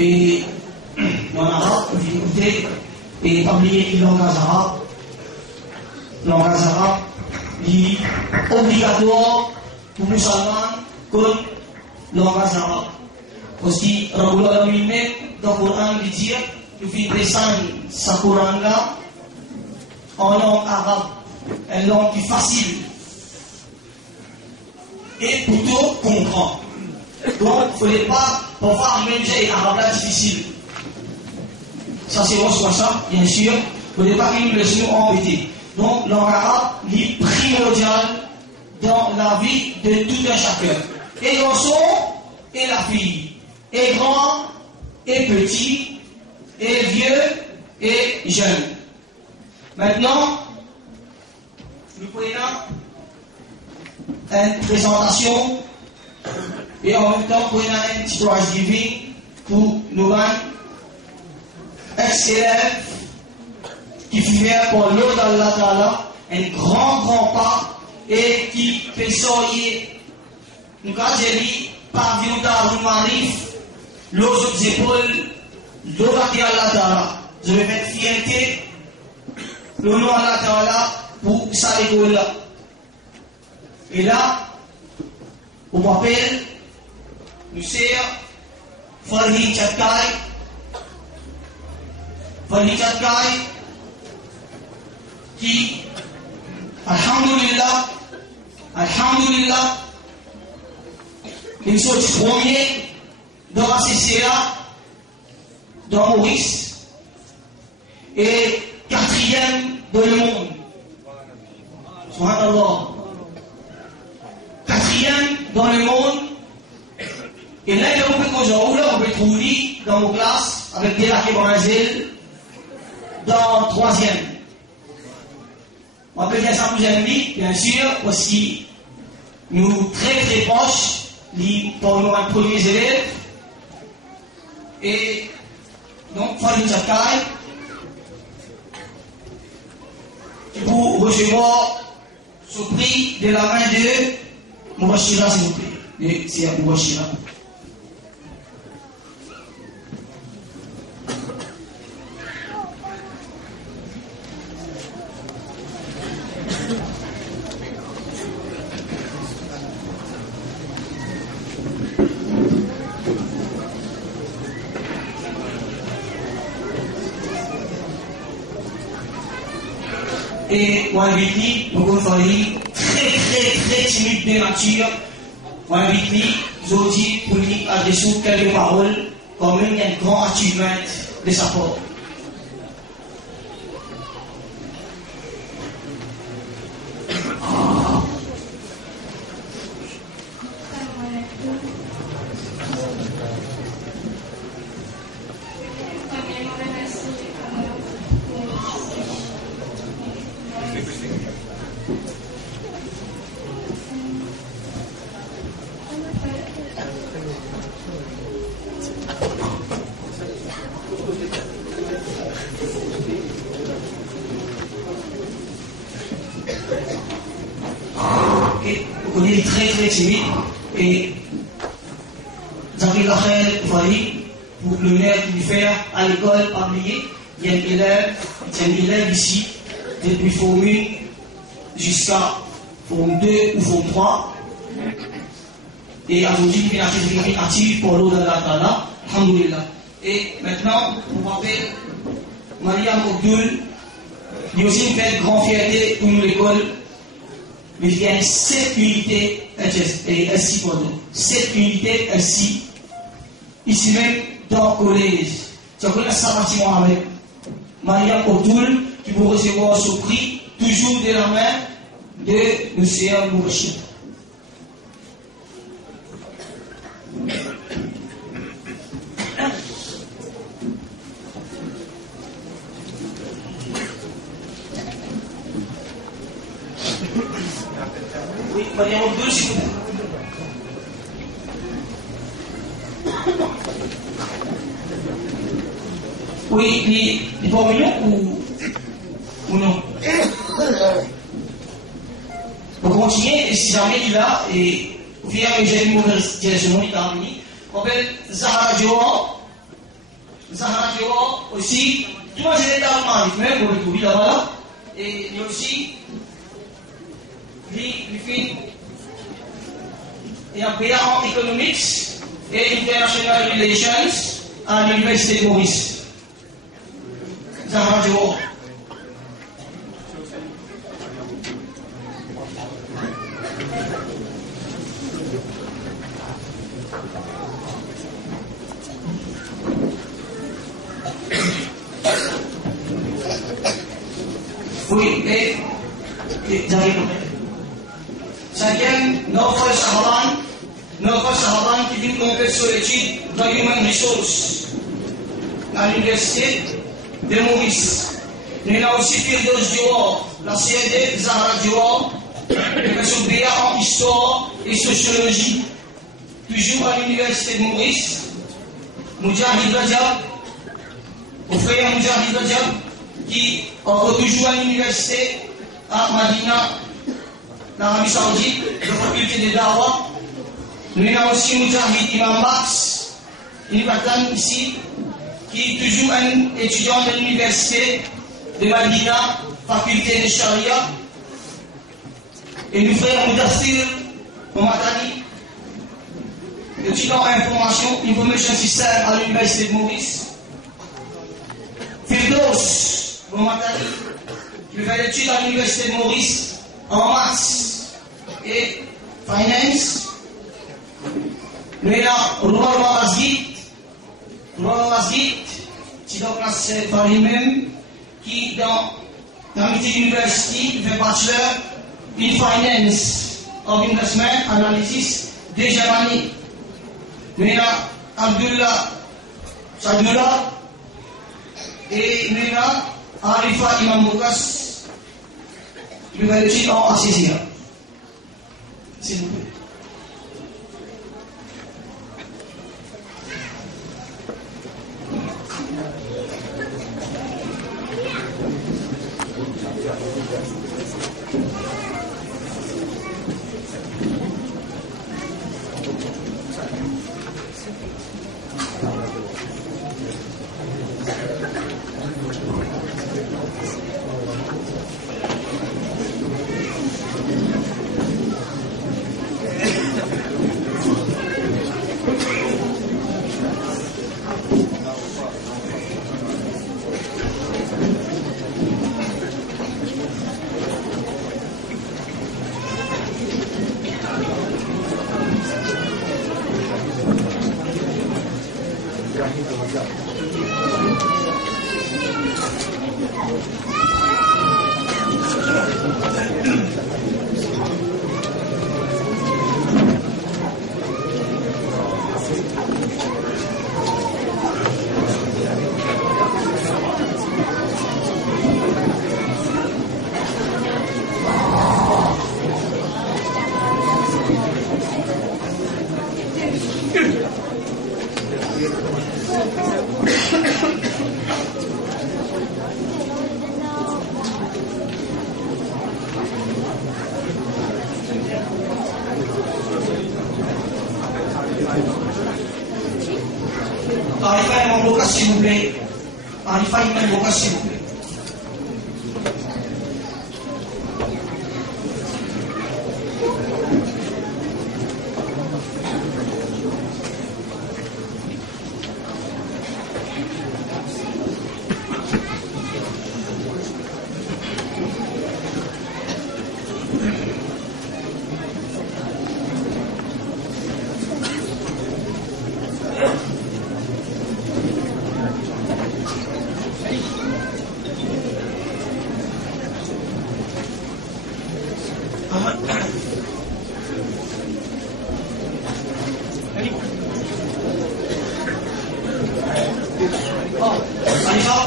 Et dans l'arabe, vous écoutez, et oublier le langage arabe. Le langage arabe est obligatoire pour les musulmans comme le langage arabe. Parce que Rabbullah lui-même, dans le Coran, il dit qu'il faut descendre sa Coran là en langue arabe, une langue qui est facile et plutôt comprendre. Donc, il ne faut pas parfois mélanger arabe là difficile. Ça, c'est aussi ça, bien sûr. Il ne faut pas qu'une leçon embêtée. Donc, langue arabe est primordial dans la vie de tout un chacun. Et garçon et la fille, et grand et petit, et vieux et jeune. Maintenant, nous prenons une présentation et en même temps prenons un petit prize giving pour nos ex-élèves qui firent pour l'eau d'Allah Ta'ala un grand pas et qui peut soyer nous quand j'ai dit par Darul Marif l'eau sur les épaules l'eau d'Allah Ta'ala je vais mettre fierté le nom d'Allah Ta'ala pour ça école là et là on m'appelle monsieur Farhi Chatkai qui, alhamdulillah, ils sont premiers dans la CCA, dans Maurice, et quatrième dans le monde. Subhanallah. Quatrième dans le monde. Et là, il y a beaucoup de gens, on peut trouver dans nos classes, avec des lacs et dans troisième. On peut dire ça plus amis, bien sûr, parce que nous très proches, pour nos premiers élèves. Et donc, Farid Chakai, pour recevoir ce prix de la main de Moubachira, s'il vous plaît. Et c'est à Moubachira. Et Wambitli, beaucoup de familles, très timide de nature. Wambitli, Zodi, pour lui adresser quelques paroles comme un grand achievement de sa part. On est très timide et j'arrive à faire pour le maire qui fait à l'école publique. Il y a un élève ici, depuis Forme 1 jusqu'à Forme 2 ou Forme 3. Et aujourd'hui, il est actif pour l'eau de la Tala. Alhamdulillah. Et maintenant, on rappelle Mariam Abdul. Il y a aussi une fête grande fierté pour nous l'école. Mais il y a 7 unités ainsi pour nous. 7 unités ainsi. Ici même dans le collège. Tu connais ça bâtiment avec Mariam Abdul qui vous recevoir ce prix, toujours de la main de M. Moubachir. Oui, Mariam Abdul, s'il vous plaît. Oui, il va venir ou non? On continue, et si jamais il est là, et au final, j'ai une mauvaise direction, il est venu. On appelle Zahara Dior. Zahara Dior aussi. Tout le monde est dans le même pour le tout, il est là. Et il y a aussi, lui fait un BA en Economics et International Relations à l'Université de Maurice. Zahara Dior. Oui, et j'arrive. Cinquième, Nawfal Shahaban qui vient compléter sur l'étude de Human Resources à l'Université de Maurice. Nous avons aussi Firdaus Dior, la CND Zahara Dior, qui est sur BA en Histoire et Sociologie, toujours à l'Université de Maurice. Moujahid Rajab, au frère Moujahid Rajab, qui est toujours à l'université à Madina, l'Arabie Saoudite, de la faculté de Dawa. Nous avons aussi Moujahid Imam Max, une patane ici, qui est toujours un étudiant de l'université de Madina, faculté de Sharia. Et nous frères Moudassir Momatani, étudiant en Information System à l'université de Maurice. Firdaus Momatani, qui fait l'étude à l'université de Maurice en maths et finance. Nous avons Roland Masgit, qui est dans la classe par lui-même, qui dans l'Amity University fait bachelor in finance of investment analysis de Germany. Nous avons Abdullah et nous avons Arifa Imam Boukas, lui va le titre en assisir. S'il vous plaît. Arifa Imam Boukas, s'il vous plaît. Arifa Imam Boukas, s'il vous plaît.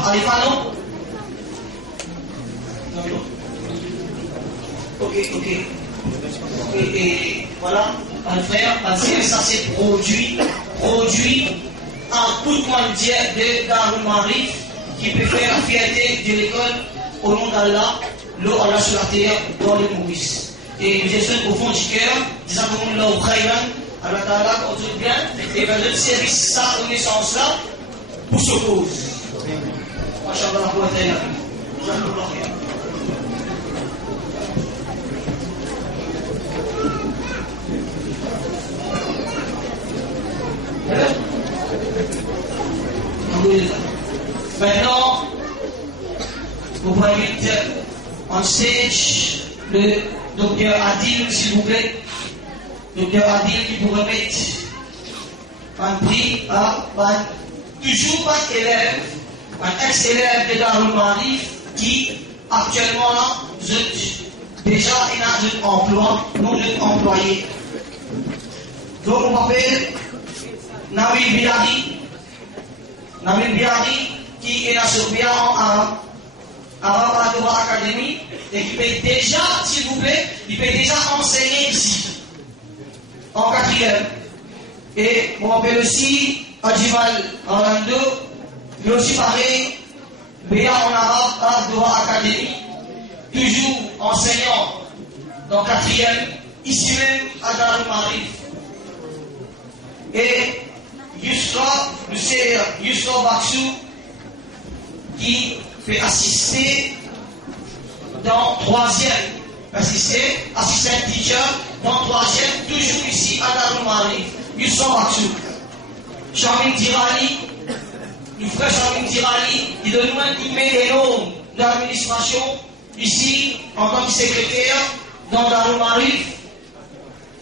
Arifa, non? Non, non. Ok. Et voilà, un frère, ça c'est produit en toute matière de Darul Marif qui peut faire la fierté de l'école au nom d'Allah, l'eau Allah sur la terre, dans le Maurice. Et je souhaite au fond du cœur, disant que nous khayran, Allah Ta'ala, qu'on trouve bien, et va de servir sa connaissance-là pour ce cause. Masha'Allah, pour être là. Jazakallah khair. Maintenant, vous voyez on stage le docteur Adil, s'il vous plaît. Docteur Adil qui vous remettre un prix à toujours un élève, un ex-élève de Darul Marif qui actuellement là, déjà il a un emploi, non un employé. Donc on m'appelle Nabil Biari qui est là sur bien en Arabe Academy et qui peut déjà, s'il vous plaît, il peut déjà enseigner ici en 4e. Et on m'appelle aussi Adjimal Orlando, mais aussi pareil, Béa en Arabe Academy, toujours enseignant dans 4e, ici même à Darul Marif. Et Yusra, le sœur Yusra Baksou, qui fait assister dans 3e, assistant teacher dans 3e, toujours ici à Darul Marif. Yusra Baksou. Charmin Tirani, le frère Charmin Tirani, il donne un email énorme d'administration ici en tant que secrétaire dans Darul Marif.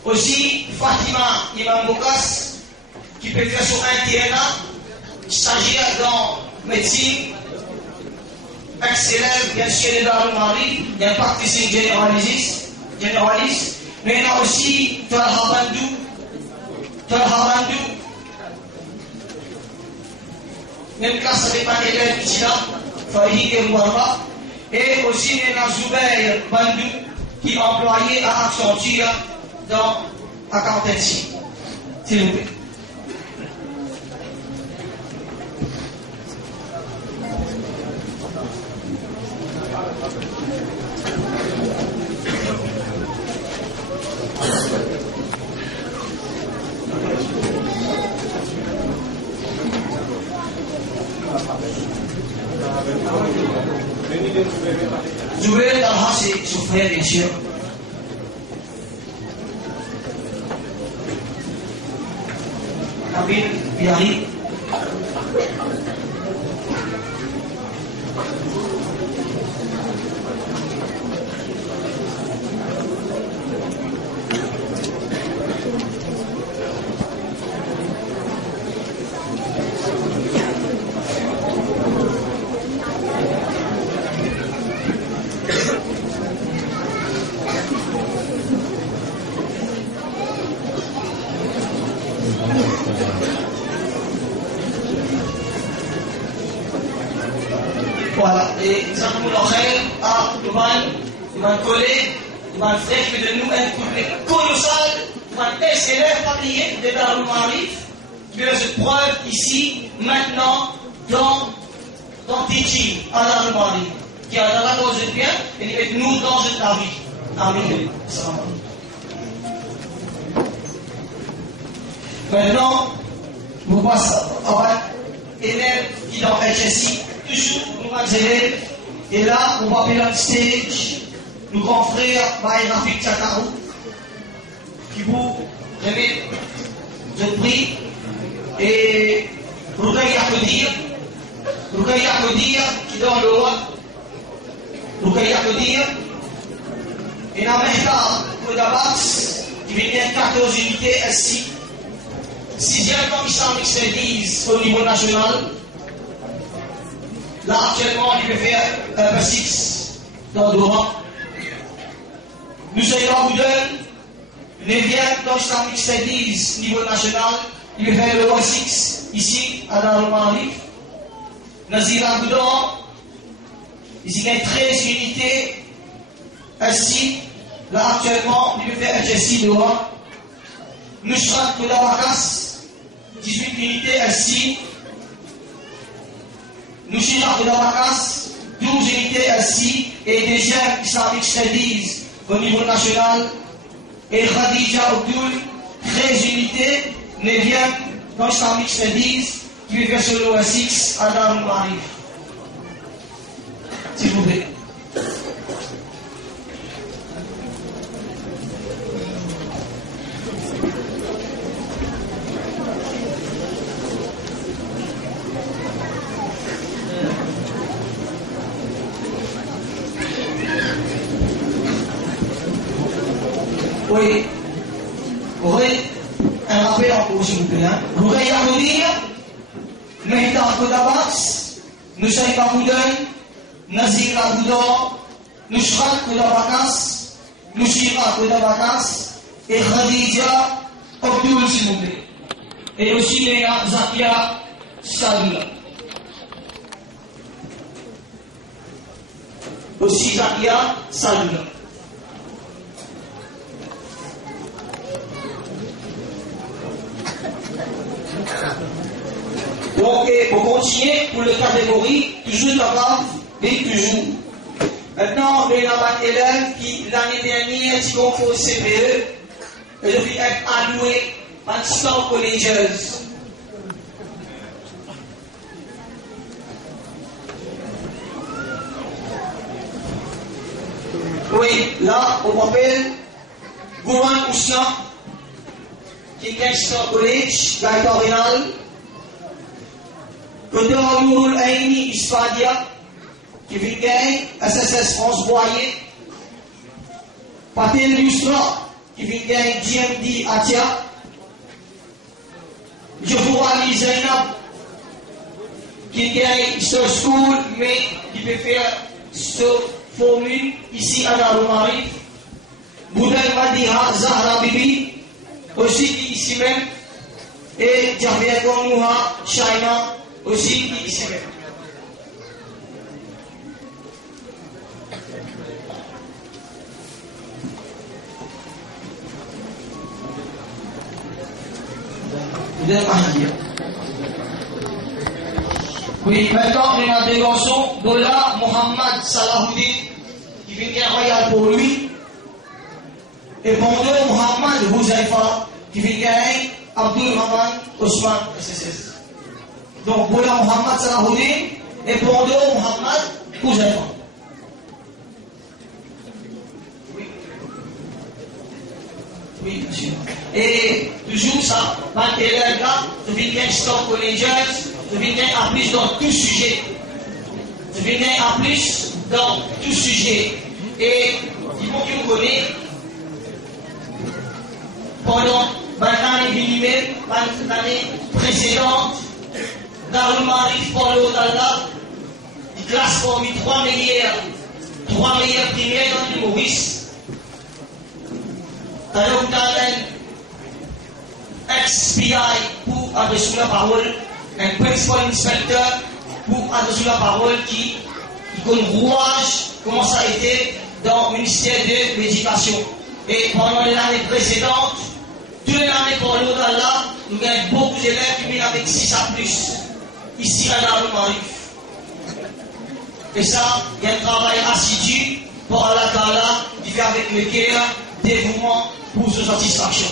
Aussi Fatima Imam Boukas, qui peut faire sur internat, stagiaire dans médecine, ex-élève bien sûr de Darul Marif, un praticien généraliste, mais il y a aussi Talha Bandou, même classe avec un élève qui est là, Faïd et Mouara, et aussi Nena Zoubair Bandou, qui est employé à Accenture dans Accountancy. S'il vous plaît. Zoubair Talha, c'est son frère, bien sûr. Nabil Biari. Voilà, et ça nous l'enchaîne à devant collègue, devant frère qui fait de nous un couple colossal, devant élèves papiers de Darul Marif, qui fait cette preuve ici, maintenant, dans teaching à Darul Marif, qui a dans la cause de bien, et qui fait nous dans la vie. Amen. Maintenant, nous passons à élèves qui dans HSI, toujours nous élèves, et là, on va appeler on stage nos grands frères, Baï Rafik Tchakarou, qui vous remet de prix, et Roukaïa Kodir, qui donne le roi, Roukaïa Kodir, et la Mehta Kodabas, qui vient 14 unités assis. 6e commission Studies au niveau national. Là, actuellement, il peut faire un 6 dans Doha. Nous sommes à Boudin, 9e commission Studies au niveau national. Il peut faire le 6 ici, à Darul Marif. Nazira Boudin, ici, il y a 13 unités assis. Là, actuellement, il peut faire un Jessie Doha. Nusrat Koudabakas, 18 unités assis. Nusrat Koudabakas, 12 unités assis. Et deuxième Islamic Studies au niveau national. Et Khadija Abdul, 13 unités. 9e dans Islamic Studies, qui veut faire sur le OS6 à Darul Marif. S'il vous plaît. Oui, un rappel encore s'il vous plaît. Roukaïa Kodir, Mehta Kodabas, Nusayba Boudin, Nazira Boudin, Nusrat Kodabakas, Nushira Kodabakas et Khadija Abdul s'il vous plaît. Et aussi Léa Zakia Salula. Aussi Zakia Salula. Donc, pour continuer, pour le catégorie, toujours capable et toujours. Maintenant, il y a un élève qui, l'année dernière, si on fait au CPE, il devait être alloué à 100 collégieuses. Oui, là, on m'appelle Gouran Oussan, qui est un 100 collège, Gaïtorinal. Kodor Nourul Aini Isfadia, qui vient gagner SSS France Boyer. Patel Yusra, qui vient gagner GMD Atia. Jofoua Ali Zainab, qui gagne Sir School, mais qui peut faire cette formule ici à Darul Marif. Boudal Madiha Zahra Bibi, aussi ici même. Et Javia Gonouha Shaina, aussi ici même. Vous êtes mariés. Oui, maintenant, on a deux garçons. Bola Mohamed Salahuddin, qui vient royal pour lui. Et Bondo Mohamed Huzaifa, qui vient Abdul Rahman Osman SSS. Donc, Bola Mohamed Salahuddin et Bondo Mohamed Huzaifa. Oui, monsieur. Et toujours ça, dans les élèves là, je viens stock collegians, je viens en plus dans tout sujet. Je viens en plus dans tout sujet. Et du monde qui me connaît, pendant l'année précédente, dans le Marif Paulo Dalla, il classe parmi trois meilleurs primaires dans le Maurice. Alors, vous avez un ex-PI pour adresser la parole, un principal inspecteur pour adresser la parole qui connaît rouage, comment ça a été dans le ministère de l'Éducation. Et pendant l'année précédente, toute l'année pour l'Odala, nous avons beaucoup d'élèves qui viennent avec 6 à plus, ici à la Marif. Et ça, il y a un travail assidu pour Allah Ta'ala qui fait avec le cœur, dévouement pour sa satisfaction.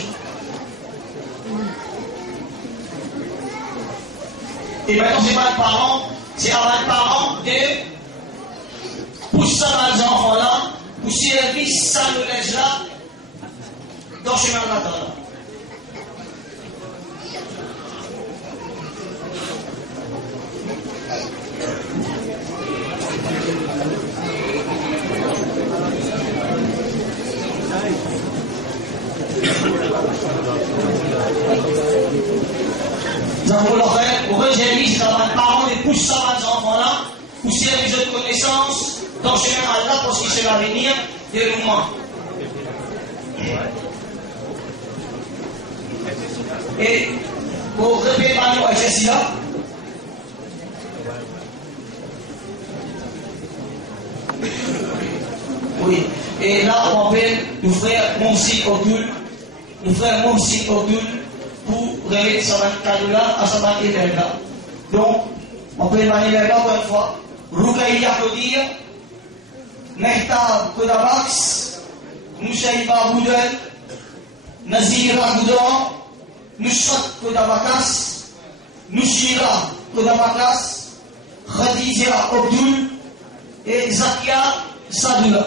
Et maintenant, c'est pas le parent, c'est avant le parent de pousser les enfants là, pour servir ça knowledge là, dans le chemin de la terre. Nous avons l'oreille, c'est d'avoir un parent et pousse ça à les enfants-là, pousser les autres connaissances dans ce chemin-là parce que c'est l'avenir de l'humain. Et pour répéter nous avec ceci-là, oui, et là on appelle nos frères Monsi Odul, pour révéler sa cadeau-là à sa banque là. Donc, on peut demander là encore une fois. Rukaïa Kodir, Mehtab Kodabax, Moussaïba Boudel, Nazira Boudon, Nusrat Kodabakas, Nushira Kodabakas, Khadija Abdul et Zakia Sadoula.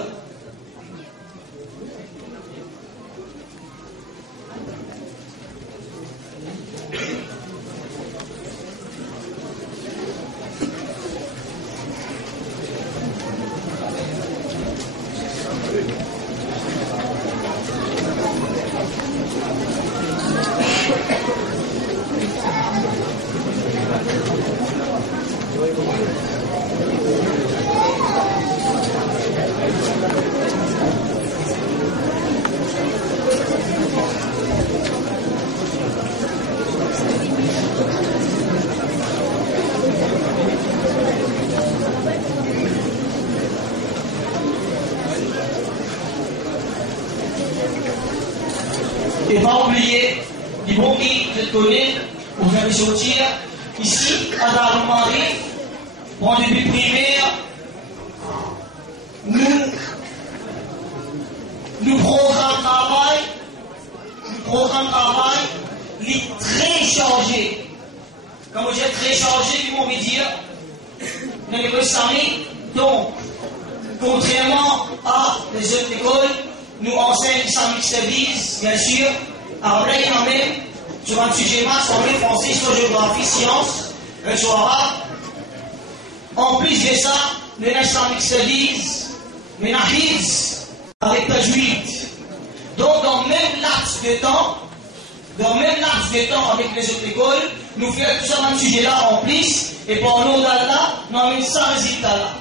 Et pas oublier, du bon qui je connais, pour faire sortir, ici, à Darou-Marie, pour un début primaire, nous programme travail, il est très chargé. Quand vous êtes très chargé, ils vont me dire, donc, contrairement à les autres écoles, nous enseignent Islamic Studies, bien sûr, après quand même, sur un sujet maths, anglais, français, histoire, géographie, sciences, sur arabe. En plus de ça, le Islamic Studies, le Nahiz, avec Tajwid. Donc, dans le même laps de temps, avec les autres écoles, nous faisons tout ça dans ce sujet-là en plus, et pour nous, d'Allah, nous avons ça résultat là.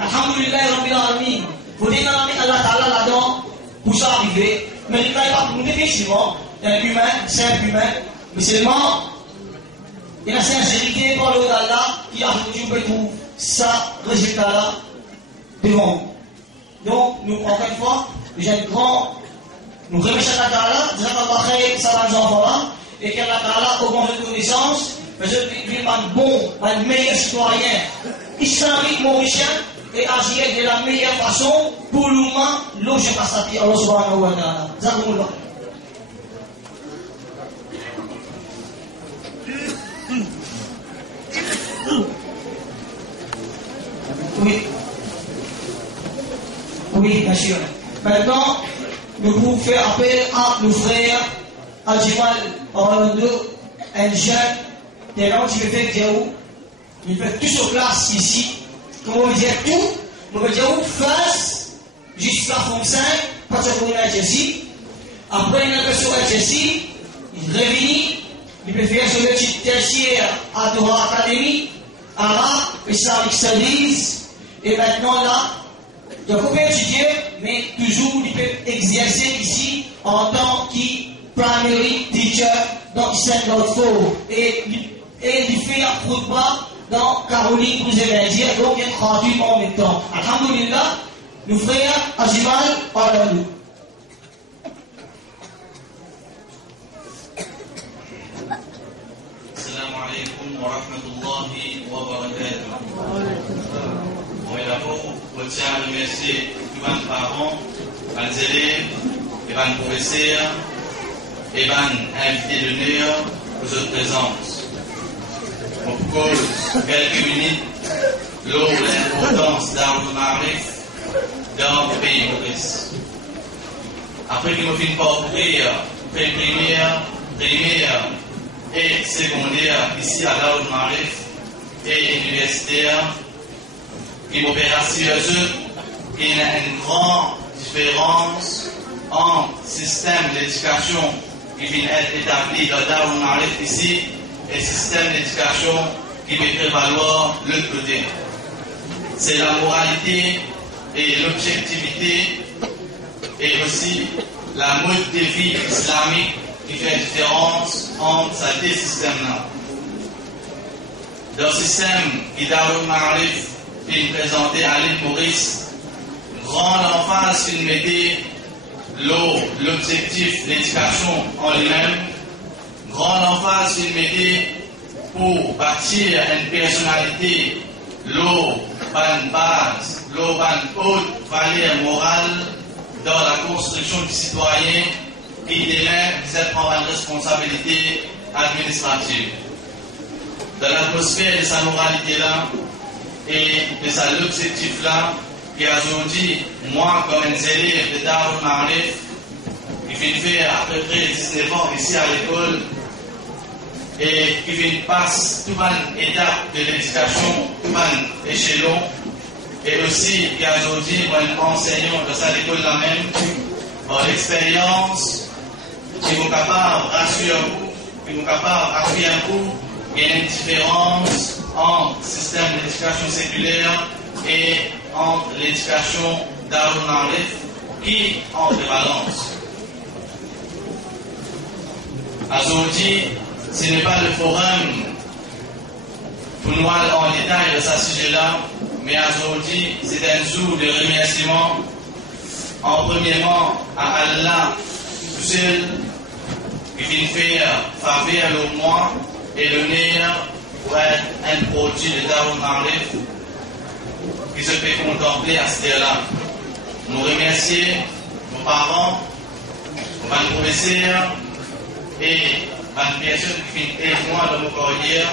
Alhamdulillah, Rabbil Alamin. Vous dites, Allah Ta'ala là-dedans, pour ça arriver. Mais il ne fallait pas nous définitivement, il y a un humain, simple humain, mais seulement, il y a la sincérité pour le d'Allah qui a toujours trouvé ça résultat-là devant nous. Donc, nous, encore une fois, déjà une grande, nous remercions Allah Ta'ala, ça va les enfants là, et qu'elle a là au bon de connaissance, mais je suis un bon, un meilleur citoyen islamique mauricien et agir de la meilleure façon pour l'humain, loger par sa vie. Allah subhanahu wa ta'ala. Zakumullah. Oui, bien sûr. Maintenant, nous pouvons faire appel à nos frères Adjimal Orlando, un jeune talent qui fait Diaou. Il fait tout sur place ici. Comment on veut dire tout? On veut dire face jusqu'à Forme 5, parce qu'on est à Jessie. Après, il a sur Jessie, il revient, il peut faire sur le titre tertiaire à Dora Academy, Arabe, Islamic Studies, et maintenant là, il peut étudier, mais toujours il peut exercer ici en tant que primary teacher dans Saint-Lotfo. Et il fait un khutbah dans Caroline, vous allez dire, donc il y a 38 en même temps. Alhamdulillah, nous frères Adjimal Orlando. Assalamu alaikum wa rahmatullahi wa barakatuh. On est d'abord pour tiens à remercier tous les parents, les élèves, les professeurs, et les invités d'honneur pour votre présence. On propose quelques minutes l'importance d'Arul Ma'arif dans le pays Maurice. Après que nous finissons par ouvrir primaire et secondaire ici à Darul Ma'arif et universitaire, qui m'opère sérieusement qu'il y a une grande différence entre le système d'éducation qui vient être établi dans Darul Ma'arif ici et le système d'éducation qui peut prévaloir de l'autre côté. C'est la moralité et l'objectivité et aussi la mode de vie islamique qui fait la différence entre ces deux systèmes-là. Dans le système qui Darul Ma'arif est présenté à l'île Maurice, grande emphase qu'il mettait l'objectif de l'éducation en lui-même, grande emphase qu'il mettait pour bâtir une personnalité, une base, une haute valeur morale dans la construction du citoyen qui demain sait prendre une responsabilité administrative. Dans l'atmosphère de sa moralité-là et de sa l'objectif-là, qui a aujourd'hui, moi, comme un élève de Darul Ma'arif, qui vient faire à peu près 19 ans ici à l'école, et qui vient passer toute une étape de l'éducation, tout un échelon, et aussi qui a aujourd'hui un enseignant dans cette école-là même, par l'expérience, qui est capable de rassurer un coup, qui est capable d'appuyer un coup, il y a une différence entre le système d'éducation séculaire et entre l'éducation Darul Ma'arif qui entre les balances. Aujourd'hui, ce n'est pas le forum pour nous aller en détail de ce sujet-là, mais aujourd'hui, c'est un jour de remerciement, en premièrement à Allah tout seul, qui vient faire faveur le moi et l'honneur pour être un produit de Darul Ma'arif qui se peut contempler à ce terre-là. Nous remercier nos parents, nos professeurs et les personnes qui viennent aider moi dans mon carrière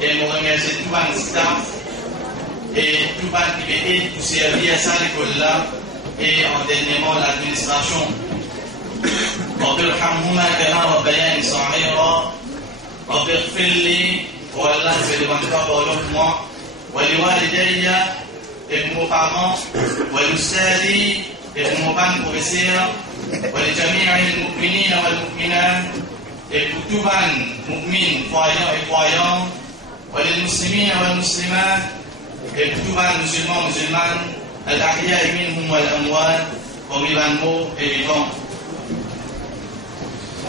et nous remercier tout le staff et tout le monde qui veut aider pour servir à cette école-là et en dernièrement l'administration. رب ارحمهما كما ربياني صغيرا رب اغفر لي ولنفسي لمن كفرهما ولوالدي et pour mes parents, ولأستاذي et pour mes professeurs, ولجميع المؤمنين والمؤمنات et pour tout le mu'min, croyants et croyants, وللمسلمين والمسلمات et pour tout le musulman musulmane, الأحياء منهم والأموات, comme les morts et vivants.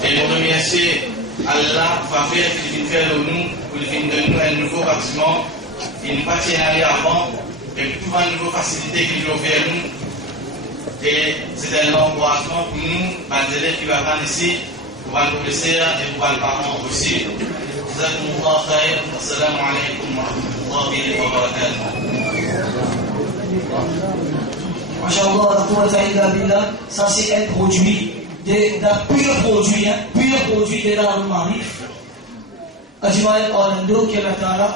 Et nous remercier Allah pour faire qu'il vient faire de nous, pour qu'il vienne de nous un nouveau bâtiment, une partenariat avant, et tout un nouveau facilité qu'il veut faire nous. Et c'est un encouragement pour nous, les élèves qui vont prendre ici, pour le professeur et pour le parent aussi. Jazakumullah khair. Assalamu alaikum wa rahmatullahi wa barakatuh. Masha'Allah, ça c'est un produit, d'un pur produit de Darul Ma'arif. Ajmaïl Orlando, qui est la Tara,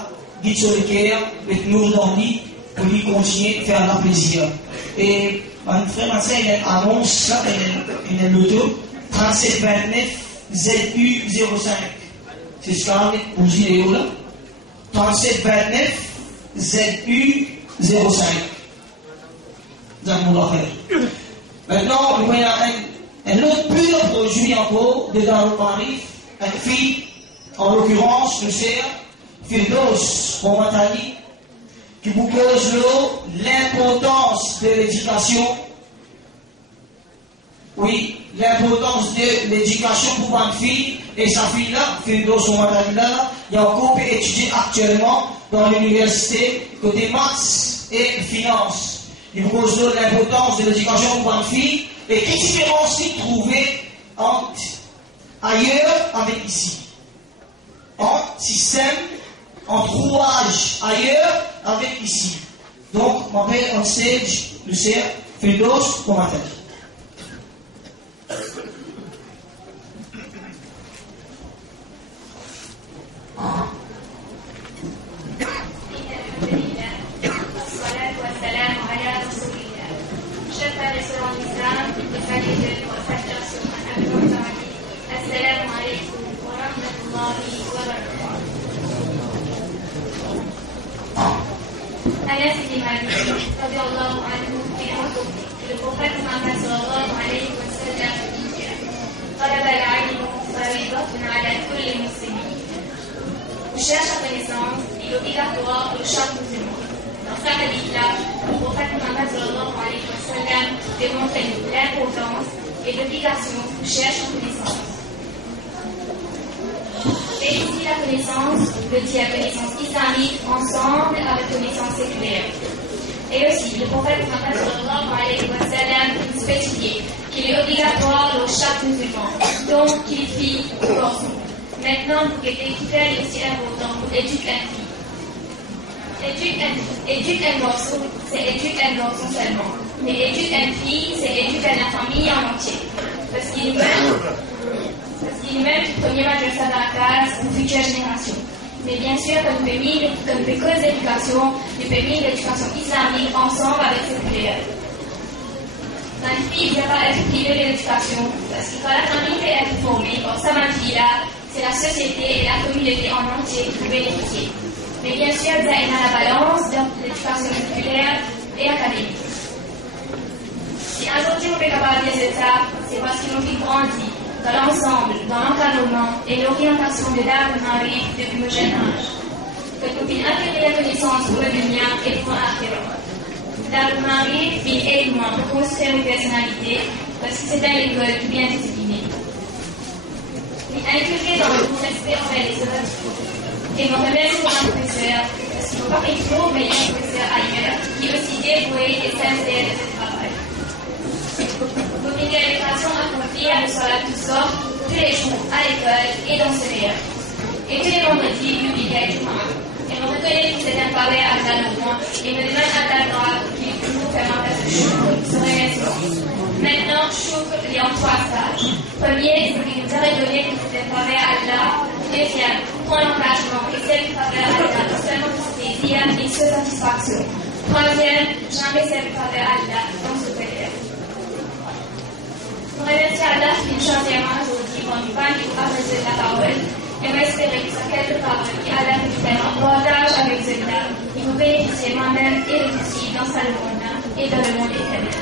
dit sur le cœur, avec nous dormi, pour lui continuer à faire un plaisir. Et mon frère Mansé, il annonce ça, il est l'auto, 3729 ZU05. C'est ce qu'on a pour vidéo là. 3729 ZU05. Maintenant, nous voyons un autre pur produit encore de Darul Ma'arif, une fille, en l'occurrence, le sœur Firdaus Momatali, qui vous pose l'importance de l'éducation. Oui, l'importance de l'éducation pour une fille, et sa fille-là, Firdaus Momatali, il y a encore qui étudie actuellement dans l'université côté maths et finance. Il vous pose l'importance de l'éducation pour une fille, et quelle différence il trouvait entre ailleurs avec ici. En système, en rouage ailleurs avec ici. Donc, mon père on stage, le sœur Firdaus Momatali. Anas bin Malik radhiyallahu anhu يقول البخاري محمد صلى الله عليه وسلم طلب العلم فريضة على كل مسلم. Cherche la connaissance est obligatoire pour chaque musulman. Dans ce hadith-là, le prophète Muhammad sallallahu alayhi wa sallam démontre l'importance et l'obligation pour chercher la connaissance. Et ici, la connaissance veut dire connaissance islamique ensemble avec connaissance séculaire. Et aussi, le prophète Muhammad sallallahu alayhi wa sallam spécifié qu'il est obligatoire pour chaque musulman, donc qu'il est fille ou garçon. Maintenant, pour que l'équité est aussi important pour éduquer un fille. Éduquer un garçon, c'est éduquer un garçon seulement. Mais éduquer une fille, c'est éduquer la famille en entier. Parce qu'il même du premier madrasa dans la classe aux futures générations. Mais bien sûr, comme le cause d'éducation, nous permet l'éducation islamique ensemble avec séculaire. Ma fille ne doit pas être privée de l'éducation, parce que quand la famille est formée, pour ça, ma fille-là, c'est la société et la communauté en entier qui peut bénéficier. Mais bien sûr, il y a la balance de l'éducation séculaire et académique. Si aujourd'hui on est capable de dire ça, c'est parce que nos filles grandissent dans l'ensemble, dans l'encadrement et l'orientation de Darul Ma'arif depuis le jeune âge. Que nous puissions acquérir la connaissance pour le dunya et pour l'akhirat. Darul Ma'arif aide-moi pour construire une personnalité parce que c'est une école qui est bien disciplinée. Il inculqué dans le respect envers les autres. Et me remercie pour un professeur parce qu'il ne faut pas qu'il trouve meilleur professeur ailleurs qui est aussi dévoué et sincère de ce travail. Vos médiations accomplies à nous à toutes sortes, tous les jours, à l'école et dans ce lieu. Et tous les vendredis, vous vivez avec moi. Et me reconnaît que c'est un travail à la mouvement et me demande à ta droite qu'il faut toujours faire ma place de choukr. Se remercie. Maintenant, choukr, il y a en 3 stages. Premier, c'est qu'il nous a donné que c'est un travail à Allah. Deuxième, prendre l'engagement et c'est le travail à Allah, non seulement pour plaisir et se satisfaction. Troisième, jamais c'est le travail à Allah dans ce pays. Je remercie Allah qui nous choisira aujourd'hui pour nous parler pour adresser la parole et m'espérer que sa quelques paroles qui a l'air de faire un partage avec ceux-là, il vous bénéficier moi-même et les aussi dans sa monde et dans le monde éternel.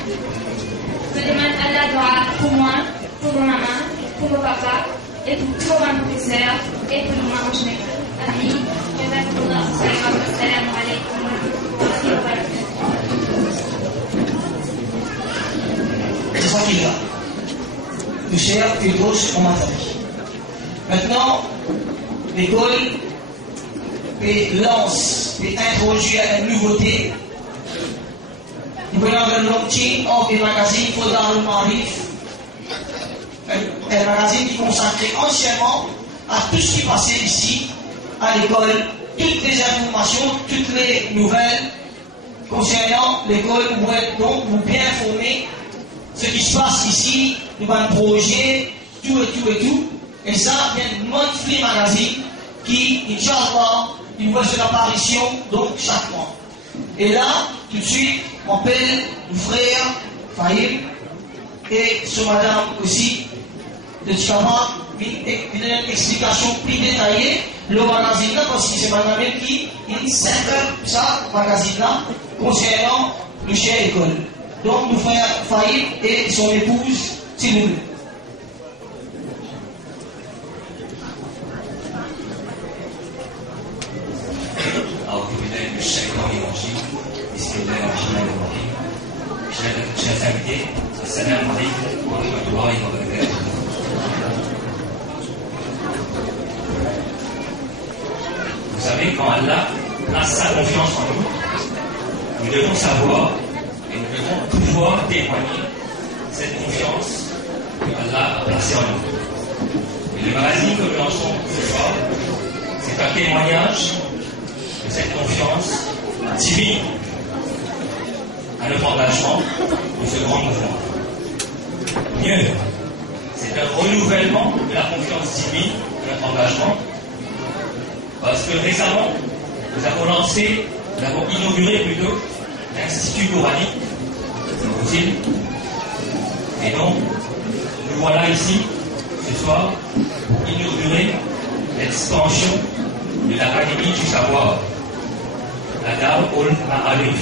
Je demande Allah doit pour moi, pour mon maman, pour mon papa et pour tous mes professeurs et pour moi en général. Amin. Jazakumullah khairan. Assalamu alaikum wa rahmatullahi wa barakatuh. Jazakallah. Le cher Firdaus Momatali. Maintenant, l'école lance et introduit à une nouveauté. Nous voyons le launching of the magazine for Darul Ma'arif. un magazine qui est consacré entièrement à tout ce qui passait ici, à l'école, toutes les informations, toutes les nouvelles concernant l'école, donc vous bien informer ce qui se passe ici, nous avons un projet, tout. Et ça vient de Monthly Magazine qui, Inch'Allah, il voit son apparition donc chaque mois. Et là, tout de suite, on appelle le frère Fahim et ce madame aussi de Tchama, une explication plus détaillée. Le magazine là, parce que c'est madame qui insère ça, magazine là, concernant le chien école. Donc, nous frère Fahim et son épouse, s'il vous plaît. Chers invités, assalamu alaikum wa rahmatullahi wa barakatuh. Vous savez, quand Allah place sa confiance en nous devons savoir et nous devons pouvoir témoigner cette confiance que Allah a placée en nous. Et le magazine que nous lançons ce soir, c'est un témoignage de cette confiance divine à notre engagement de ce grand mouvement. Mieux, c'est un renouvellement de la confiance divine de notre engagement, parce que récemment, nous avons inauguré plutôt l'Institut coranique de Mousine. Et donc, nous voilà ici, ce soir, pour inaugurer l'expansion de l'Académie du savoir, la Dar ul-Ma'arif.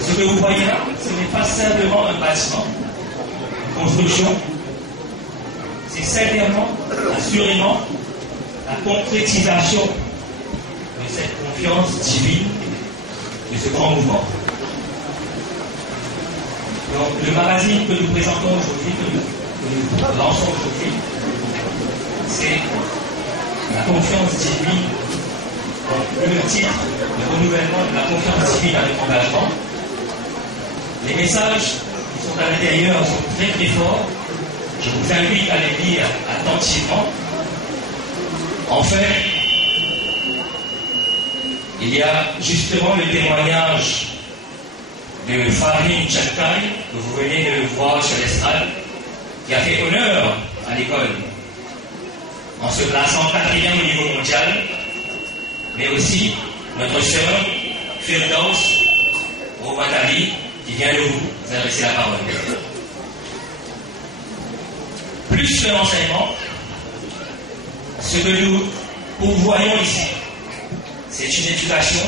Ce que vous voyez là, ce n'est pas simplement un bâtiment, une construction, c'est certainement, assurément, la concrétisation de cette confiance divine de ce grand mouvement. Donc, le magazine que nous présentons aujourd'hui, que nous lançons aujourd'hui, c'est la confiance divine. Donc, le titre, le renouvellement de la confiance divine à notre engagement. Les messages qui sont à l'intérieur sont très très forts. Je vous invite à les lire attentivement. En fait, il y a justement le témoignage de Fahim Chaktai, que vous venez de voir sur l'estrade, qui a fait honneur à l'école en se plaçant 4e au niveau mondial, mais aussi notre sœur Firdaus Rouatali, qui vient de vous adresser la parole. Plus que l'enseignement, ce que nous pourvoyons ici, c'est une éducation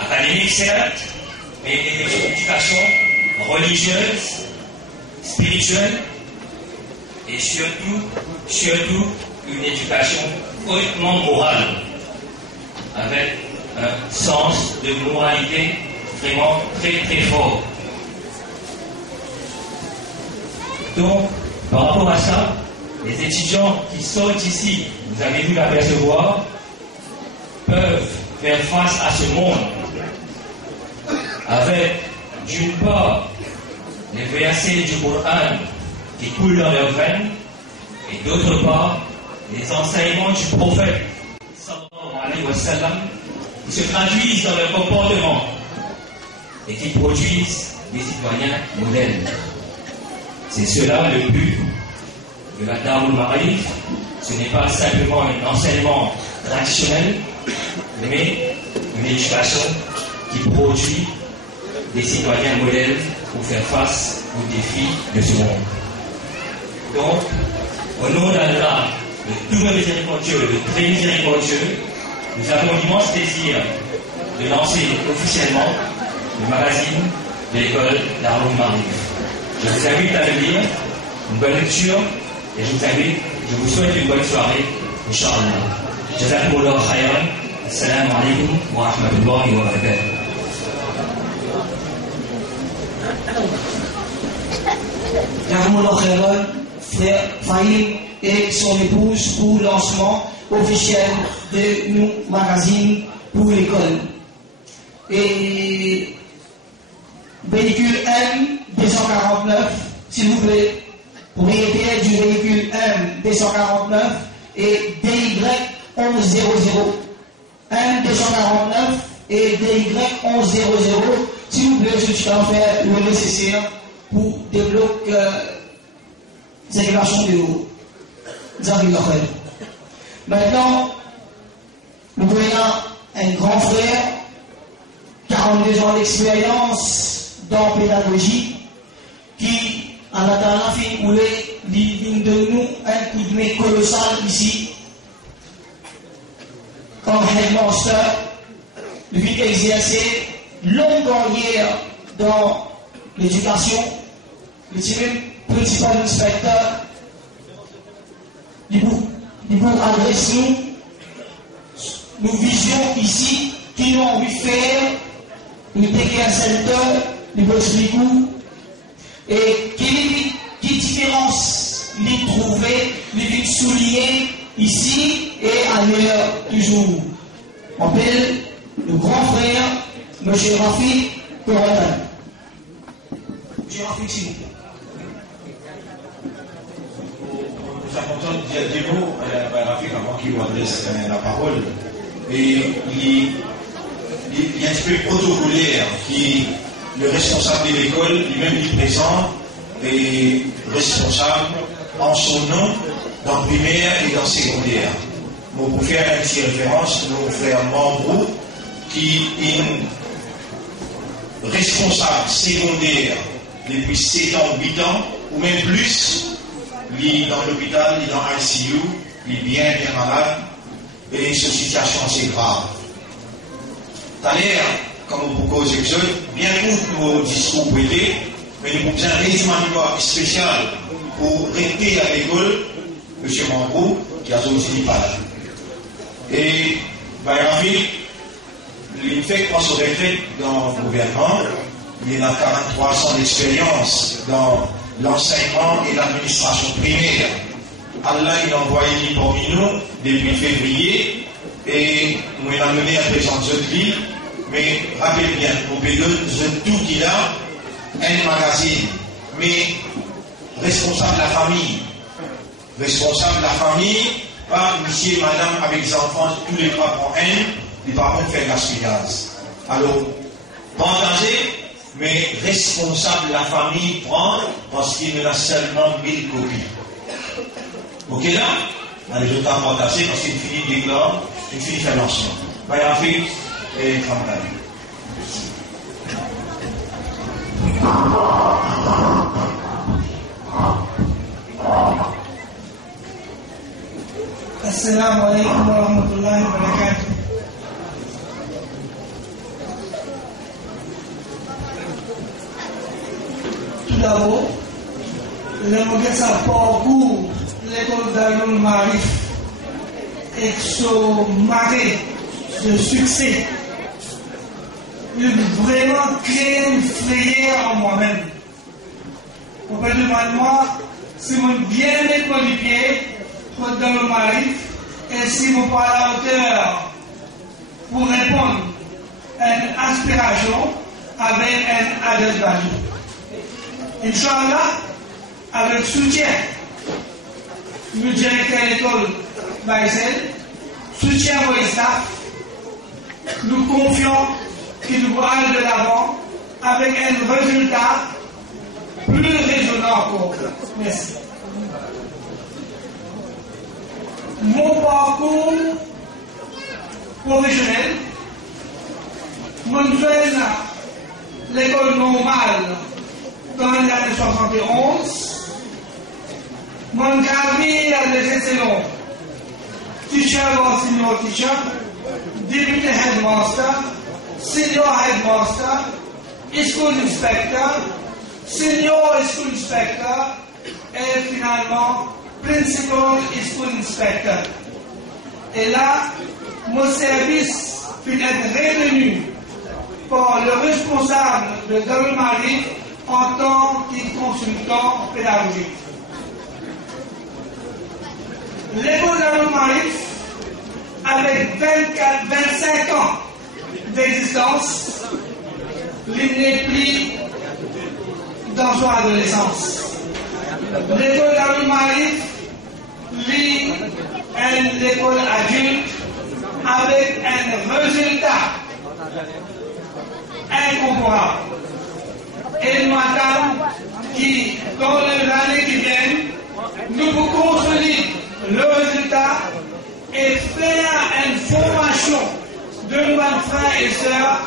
académique, certes, mais une éducation religieuse, spirituelle, et surtout une éducation hautement morale, avec un sens de moralité vraiment très très fort. Donc, par rapport à ça, les étudiants qui sortent ici, vous avez vu l'apercevoir, peuvent faire face à ce monde avec, d'une part, les versets du Coran qui coulent dans leurs veines, et d'autre part, les enseignements du prophète, sallallahu alayhi wa sallam, qui se traduisent dans leur comportement et qui produisent des citoyens modèles. C'est cela le but de la Dar ul-Ma'arif. Ce n'est pas simplement un enseignement traditionnel, mais une éducation qui produit des citoyens modèles pour faire face aux défis de ce monde. Donc, au nom d'Allah, le tout miséricordieux, le très miséricordieux, nous avons l'immense désir de lancer officiellement le magazine de l'école Dar ul-Ma'arif. Je vous invite à le lire, une bonne lecture, et je vous souhaite une bonne soirée, Inch'Allah. Jazakumullah khayran. Assalamu alaikum wa rahmatullahi wa barakatuh. Jazakumullah khayran, frère Fahim et son épouse pour le lancement officiel de nos magazines pour l'école. Et véhicule M249, s'il vous plaît. propriétaire du véhicule M249 et DY1100. M249 et DY1100. S'il vous plaît, je suis en faire le nécessaire pour débloquer la circulation des environs. Maintenant, nous voyons un grand frère, 42 ans d'expérience dans la pédagogie, qui, en attendant, fait couler, de nous un coup de main colossal ici, comme headmaster, depuis qu'il a exercé longue carrière dans l'éducation, le principal inspecteur, il vous adresse nous visions ici, qui nous ont envie de faire, nous décrire un center, nous vous expliquer, et quelle différence les trouver, les souligner ici et ailleurs toujours. On appelle le grand frère, M. Rafi Coratan. M. Rafi, s'il vous plaît. Nous sommes contents de dire des mots à Rafi avant qu'il vous adresse la parole. Et il y a un esprit protocolaire qui, le responsable de l'école, lui-même il présent, est responsable en son nom dans primaire et dans secondaire. Bon, pour faire une petite référence, nos frères Mambrou, qui est responsable secondaire depuis 7 ans, 8 ans, ou même plus, il est dans l'hôpital, il est dans l'ICU, il est bien malade, et cette situation assez grave. D'ailleurs, comme vous cause bien pour nos discours privés, mais nous avons un régiment spécial pour rester à l'école, M. Mambrou, qui a aussi pas là. Et Bayrafi, il fait qu'on se retraite dans le gouvernement, il a 43 ans d'expérience dans l'enseignement et l'administration primaire. Allah, il a envoyé parmi nous depuis février et nous avons amené à présenter de lui. Mais rappelez bien, on peut donner tout qu'il a, un magazine, mais responsable de la famille. Responsable de la famille, pas monsieur et madame avec les enfants, tous les trois pour un, les parents font gaspillage. Alors, pas en danger, mais responsable de la famille prend parce qu'il en a seulement 1000 copies. Ok là? Allez, je vais t'embrasser parce qu'il finit d'éclore, il finit faire lancement. Bayrafi et Kamdani. Assalamu alaikum wa rahmatullahi wa barakatuh. Tout d'abord, j'aimerais savoir parcours l'école d'Al Marif et son marée de succès. Il vraiment créé une frayeur en moi-même. On peut demander moi si je bien mettre mon pied dans le Marif et si je pas à la hauteur pour répondre à une aspiration avec un adresse value. Inch'Allah, avec soutien du directeur de l'école Baïsel, soutien au staff, nous confions qu'il nous va aller de l'avant avec un résultat plus régional encore. Merci. Mon parcours professionnel, mon jeune l'école normale dans les années 71, mon carrière des excellents, teacher or senior teacher, deputy headmaster, senior headmaster, school inspector, senior school inspector et finalement principal school inspector. Et là, mon service peut être retenu par le responsable de Darul Marif en tant que consultant pédagogique. L'école Darul Marif, avec 25 ans d'existence, il n'est plus dans son adolescence. L'école Darul Marif lit l'école adulte avec un résultat incomparable. Et madame, qui, dans les années qui viennent, nous pouvons consolider le résultat et faire une formation de nos frères et sœurs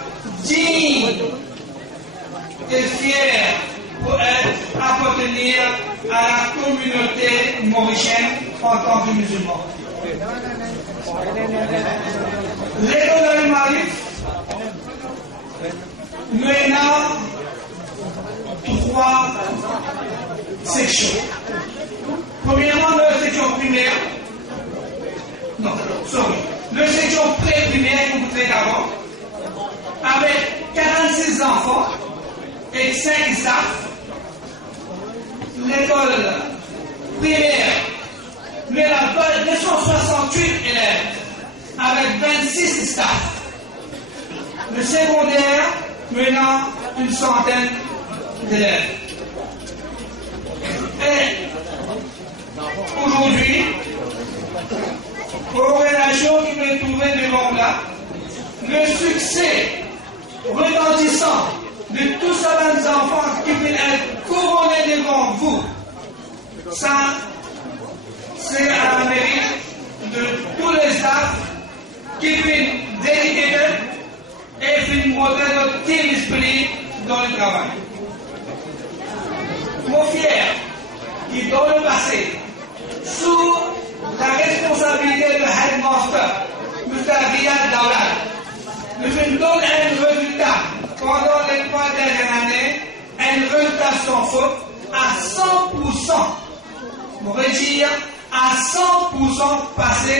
dignes et fiers pour appartenir à la communauté mauricienne en tant que musulmans. L'école Darul Marif maintenant 3 sections. Premièrement, la section primaire. Non, sorry. La section pré-primaire que vous faites avant, avec 46 enfants et 5 staffs. L'école primaire, mais la 268 élèves avec 26 staffs. Le secondaire, maintenant une centaine d'élèves. Et aujourd'hui, l'organisation qui peut trouver devant là, le succès retentissant de tous ces enfants qui peuvent être couronnés devant vous, ça, c'est à la mérite de tous les staffs qui peuvent dédiquer et puis montrer notre team esprit dans le travail. Mon fier, qui dans le passé, sous la responsabilité de headmaster, M. Riyad Dawlad, nous donne un résultat pendant les 3 dernières années, un résultat sans faute à 100%. On va dire à 100% passé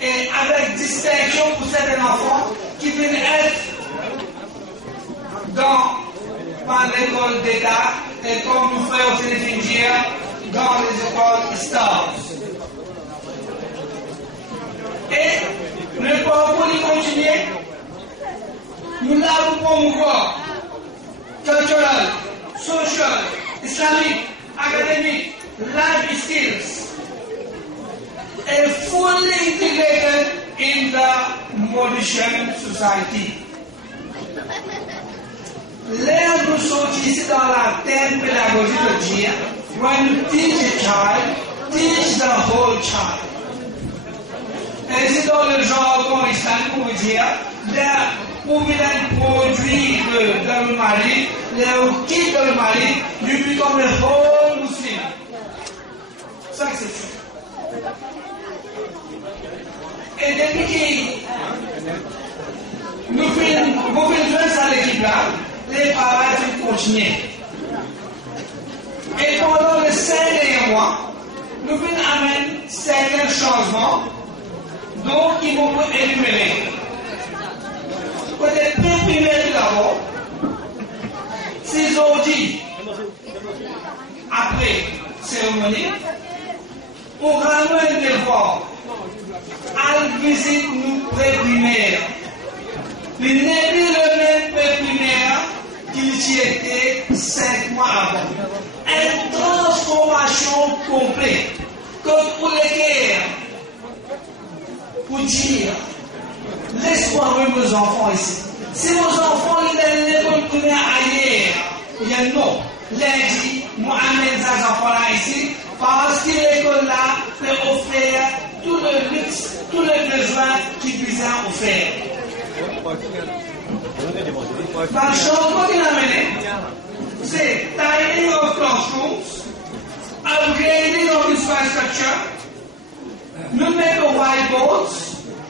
et avec distinction pour certains enfants qui viennent être par l'école d'État et comme nous faisons aussi les ingénieurs dans les écoles stars. Et le parcours y continuer, nous l'avons promouvoir cultural, social, islamic, academic, life skills, and fully integrated in the Mauritian society. L'air nous sortir ici dans la thème pédagogique de dire, when you teach a child, teach the whole child. Et c'est dans le genre comme islam pour dire, pour bien produire dans le Mali, les kits dans le Mali, you become a whole Muslim. Ça c'est ça. Et depuis que nous faisons ça l'équipe là, les parents vont continuer. Et pendant les 5 derniers mois, nous venons amener certains changements, donc ils vont énumérer. Peut-être primaire d'abord, si aujourd'hui, après cérémonie, on ramène des devoir à visiter nos pré-primaires. Il n'est plus le même pré-primaire qu'il y était 5 mois avant. Une transformation complète. Comme pour les guerres, pour dire, laisse-moi voir mes enfants ici. Si vos enfants ils ont l'école primaire ailleurs, il y a non. Lundi, moi amène ces enfants-là ici, parce que l'école là peut offrir tout le luxe, tous les besoins qu'ils puissent offrir. Dans le changement qu'il a mené, c'est tidying of classrooms, upgrading of infrastructure, nous mettons whiteboards,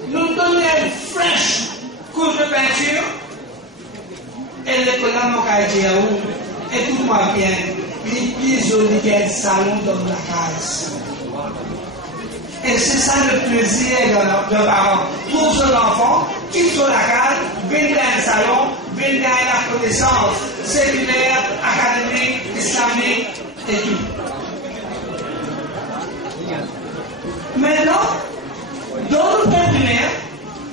nous donnons une fresh couche de peinture, et l'école là, mon quartier, et tout va bien. Les plus jolis salon dans la case. Et c'est ça le plaisir de parents. Pour son enfant, quitte sur la case, vienne dans le salon, vienne dans la connaissance séculaire, académique, islamique et tout. Maintenant, dans le primaire,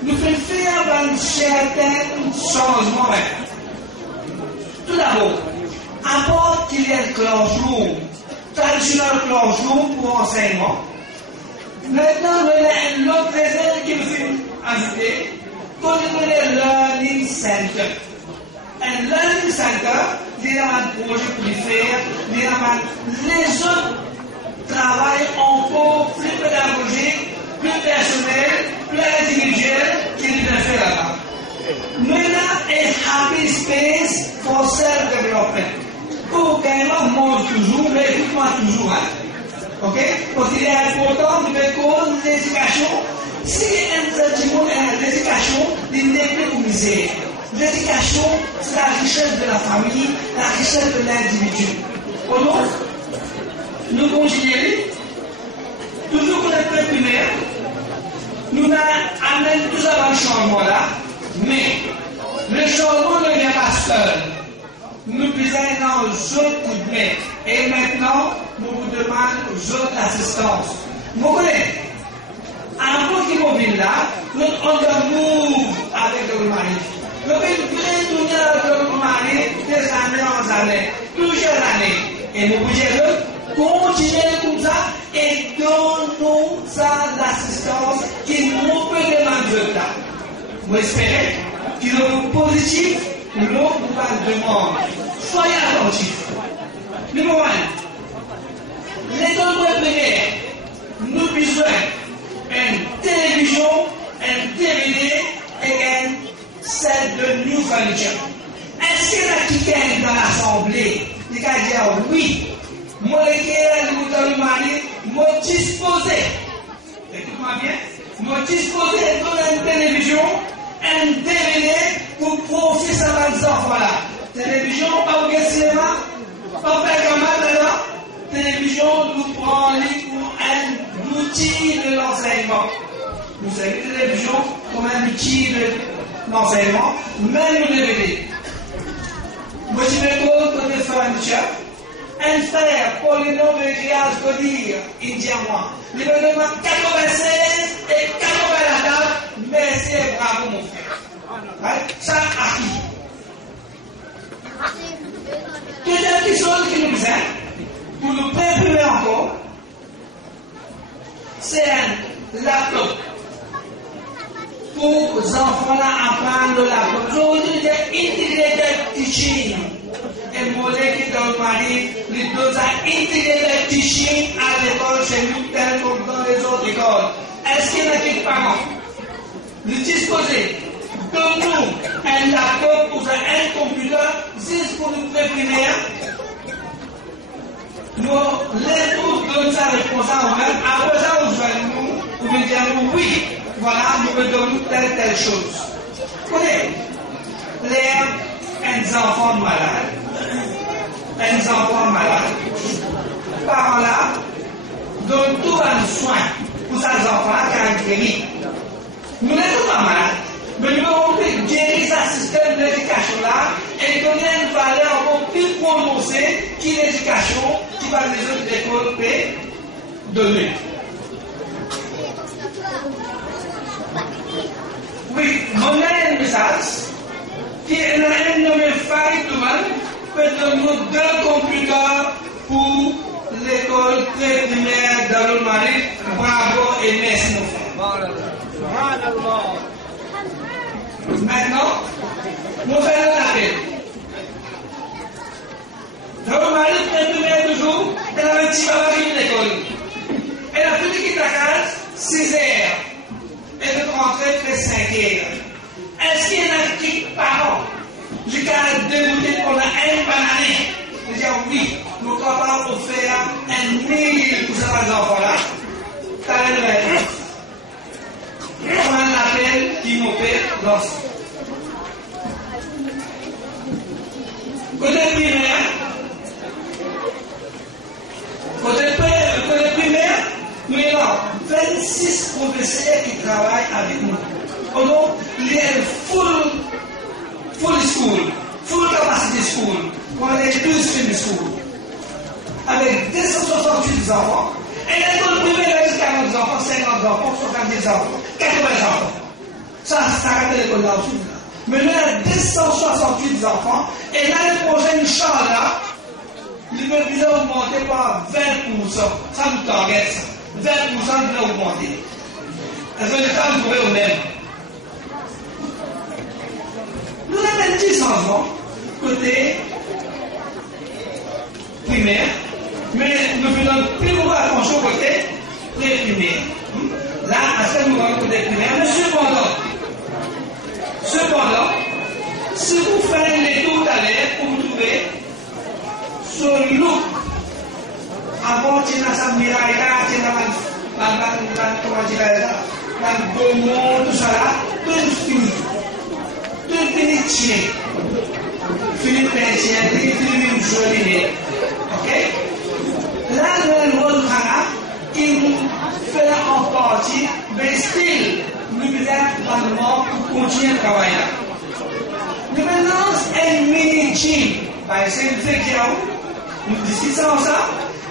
nous faisons faire un certain changement. Tout d'abord, à part qu'il y ait un classroom, allons sur notre classroom pour enseignement. Maintenant, nous avons l'autre réserve qui nous fait ajouter, qu'on appelle Learning Center. Un Learning Center, il y a un projet pour le faire, il y a les autres travaillent encore plus pédagogique, plus personnel, plus individuel qu'ils peuvent faire là-bas. Nous avons un happy space for self-development. Pour gagner, mange toujours, mais écoute-moi toujours. Hein. Ok? Parce qu'il est important de l'école, l'éducation. Si l'éducation, il n'est plus pour misère. L'éducation, c'est la richesse de la famille, la richesse de l'individu. Alors, nous continuons. Toujours pour l'école primaire, nous amenons tout ça dans le changement là, mais le changement ne vient pas seul. Nous faisons dans les autres coups de main. Et maintenant, nous vous demandons aux autres l'assistance. Vous connaissez, en tant qu'immobile là, nous on doit move avec le mari. Nous devons tourner avec le mari des années en années, plusieurs années. Et nous pouvons continuer comme ça et donnons ça l'assistance qui nous peut demander là. Vous espérez qu'il y a positif. Nous vous demandons, soyez attentifs. Numéro 1, l'école primaire, nous avons besoin d'une télévision, un DVD et un set de new furniture. Est-ce qu'il y a quelqu'un dans l'assemblée qui a dit oui, moi, je suis disposé, écoute-moi bien, je suis disposé de donner une télévision, un DVD pour profiter de ces enfants-là. Télévision, pas au cinéma, pas faire comme là. Télévision, nous prenons pour un outil de l'enseignement. Nous savons que la télévision comme un outil de l'enseignement, même le DVD. Moi, je vais côté furniture. Un frère, pour le nom de Gréage Godir, indien-moi. Il me demande 96 et 80 la table. Merci et bravo, mon frère. Ça, acquis. Deuxième chose qui nous aide, pour nous préparer encore, c'est un laptop. Pour les enfants apprendre le laptop. Aujourd'hui, c'est integrated teaching. Et moi, qui dans le mari, les deux ont integrated teaching à l'école chez nous, tel comme dans les autres écoles. Est-ce qu'il y a des parents? Le disposer de nous un laptop ou un computer, juste pour nous préparer. Nous, les tous donnent sa réponse à nous-mêmes. Après ça, nous pouvons dire oui, voilà, nous me donnons telle chose. Vous voyez, les enfants malades, parents-là, donnent tout un soin pour ces enfants-là qui ont guéri. Nous n'êtes pas malades, mais nous devons guérir ce système d'éducation-là et donner une valeur encore plus prononcée qui l'éducation qui va les autres écoles donner. Oui, on a un message qui est un nommé Farid Touman, peut donner 2 computers pour l'école primaire d'Alou-Marie. Bravo et merci, mon frère. Maintenant, nous faisons l'appel. D'Alou-Marie, primaire toujours, elle a un petit papa qui est l'école. Elle a pu quitter la case 6 heures. Elle peut rentrer après 5 heures. Est-ce qu'il y en a qui parents qui ont débuté pour la une année? Je dis oui, nous sommes capables de faire un mille pour ces enfants-là. Ça va nous aider. On a un appel qui nous fait l'os. Côté primaire, nous avons 26 professeurs qui travaillent avec nous. Donc, il y a une full school, full capacity school, on a 12 film school, avec 268 enfants. Et l'école primaire, il y a 40 enfants, 50 enfants, 70 enfants, 80 enfants. Ça, c'est à l'école là aussi. Mais nous avons 268 enfants, et l'année prochaine, Inch'Allah, il va augmenter par 20%. Ça nous target ça. 20% va augmenter. Est-ce que les femmes trouvent au même? Nous avons un petit changement côté primaire, mais nous faisons plus beaucoup attention côté pré-primaire. Là, à ce moment côté primaire, mais cependant, si vous faites les tours d'aller pour trouver ce look, avant tu n'as pas miré, tu n'as pas comment dire ça, tout ça là, tout pénétrer. Philippe Pénétien, Philippe Jolinet. Ok? Là, nous avons un qui nous fait en partie, mais still, nous devons vraiment continuer à travailler. Nous avons un mini-gym. C'est le fait que nous discutons ça.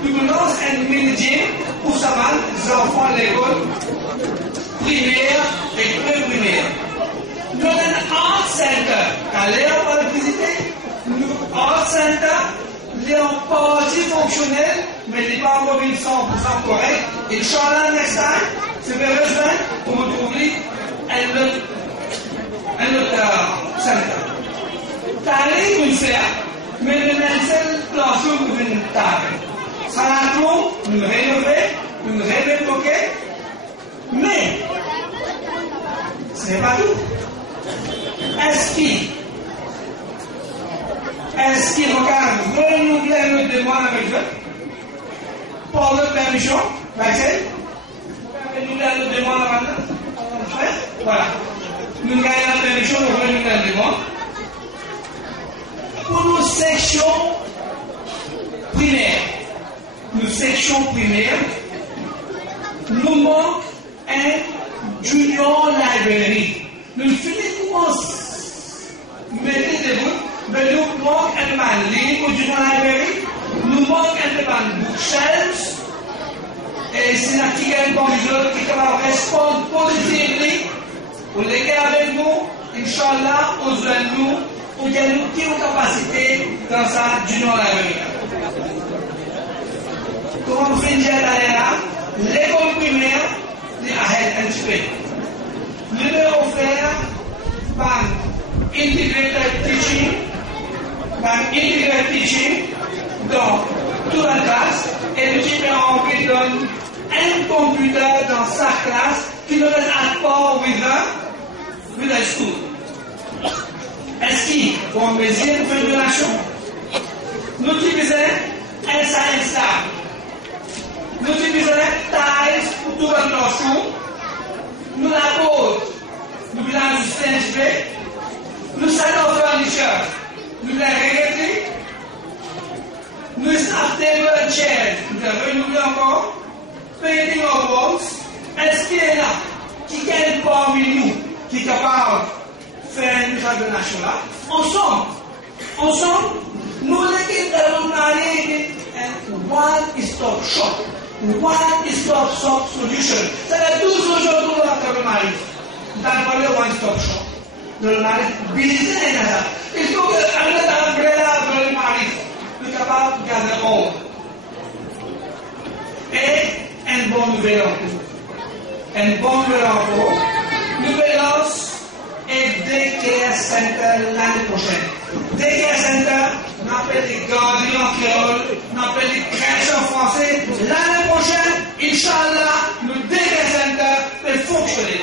Nous avons un mini-gym pour savoir les enfants de l'école primaire et pré-primaire. Nous avons un art center. Quand on va le visiter, nous art center, il est en partie fonctionnel, mais il n'est pas encore 100% correct. Inch'Allah, next time, c'est bien besoin pour vous trouver un autre center. T'allez nous faire, mais le même seul classroom pour une table. Ça la trouve, nous rénover, mais ce n'est pas tout. Est-ce qu'il regarde, renouveler notre demande avec eux pour notre permission, Maxel? Renouveler notre demande avec eux? Voilà. Nous gagnons la permission de renouveler la demande. Pour nos sections primaires, nous manque un junior library. Nous finissons, mettez des bouts, mais nous manque un man libre au junior library, nous manque un man bookshelves, et c'est la qui gagne comme les autres qui va répondre positivement, pour les gars avec nous, Inch'Allah, aux nous, pour qu'il y ait une capacité dans sa junior library. Comment nous finissons là, l'école primaire, c'est à anticipé. Nous devons faire par integrated teaching dans toute la classe et nous envie de donner un computer dans sa classe qui nous reste à part with the school. Est-ce qu'on mesure une fédération? Nous utilisons un science lab. Nous utilisons tiles pour tout le classroom. Nous la pose. Nous voulons du CNHP. Nous savons furniture. Nous la regardons. Nous avons table and chairs. Nous avons renouvelé encore. Painting of walls. Est-ce qu'il est là? Qui est parmi nous qui est capable de faire une fédération là? Ensemble, nous allons aller one-stop shop. One-stop solution. C'est-à-dire tout ce que nous avons fait. Dans le one-stop shop. Le mari business. Il faut que un umbrella dans le mari soit capable de garder ordre. Et une bonne nouvelle encore. Nous lance et Daycare Center l'année prochaine. Daycare Center, on appelle les gardiens en créole, on appelle les crèches en français. L'année prochaine, Inch'Allah, le Daycare Center peut fonctionner.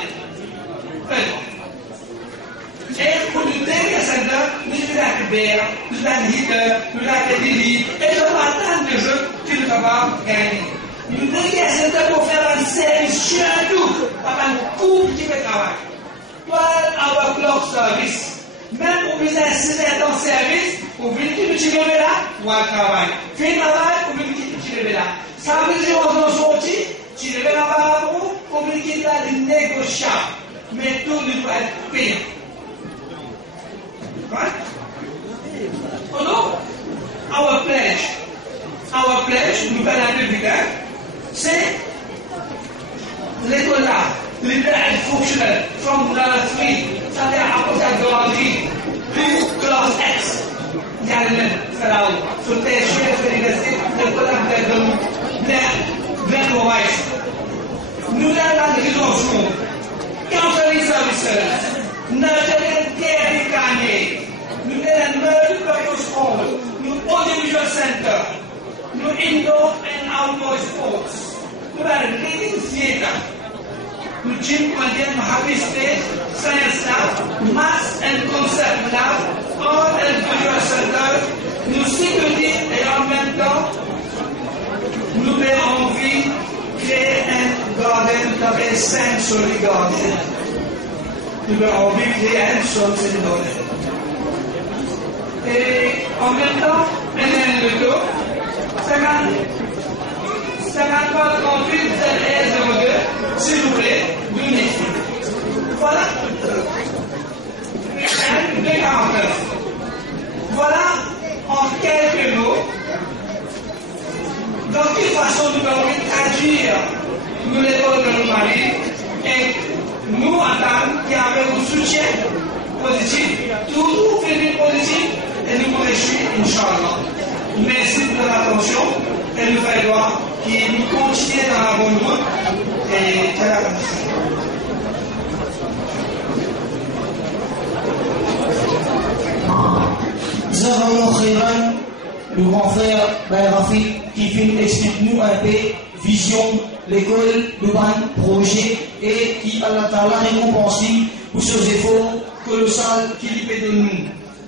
Et pour le Daycare Center, nous avons des bières, nous avons des heaters, nous avons des livres, et nous avons tant de jeux qui nous capables de gagner. Le Daycare Center pour faire un service chez nous, par un couple qui fait travail. 12-hour block service. Même pour vous insérer dans le service, pour venir qui nous tire là, ou à travail. Fait le travail, pour venir qui nous tire là. Ça veut dire qu'on doit sortir, tirer là pour venir qui là, de négociable. Mais tout ne peut être payé. Right? Oh non? Our pledge, nouvelle républicaine, c'est l'école là. L'école fonctionnelle, from nursery, c'est-à-dire à côté de grandi, plus classe X. Dialnet, Salau, sur tes chers universités, le collègue de Provice. Nous avons des ressources, counseling services, nurturing care carnet, nous avons multi-purpose hall, nous audiovisual center, nous indoor and outdoor sports, nous avons reading theater, nous gym content, happy stage, science lab, maths and concept lab, all and visual center, nous sécurité et en même temps, nous avons envie de créer un garden comme un sensory garden. Nous avons envie de créer un sensory garden. Et en même temps, le taux, 5038 02, s'il vous plaît, donnez. Voilà. 249. Voilà en quelques mots dans quelle façon nous allons traduire nous l'école de nos maris et nous en tant qu'avec un soutien positif, toujours fait positif et nous réjouir, Inch'Allah. Merci pour l'attention et nous faisons voir qu'il nous continue dans la bonne route et très la le grand frère Rafi qui explique nous un peu vision, l'école, le ban, projet et qui Allah Ta'ala récompense pour ces efforts colossaux qu'il fait de nous.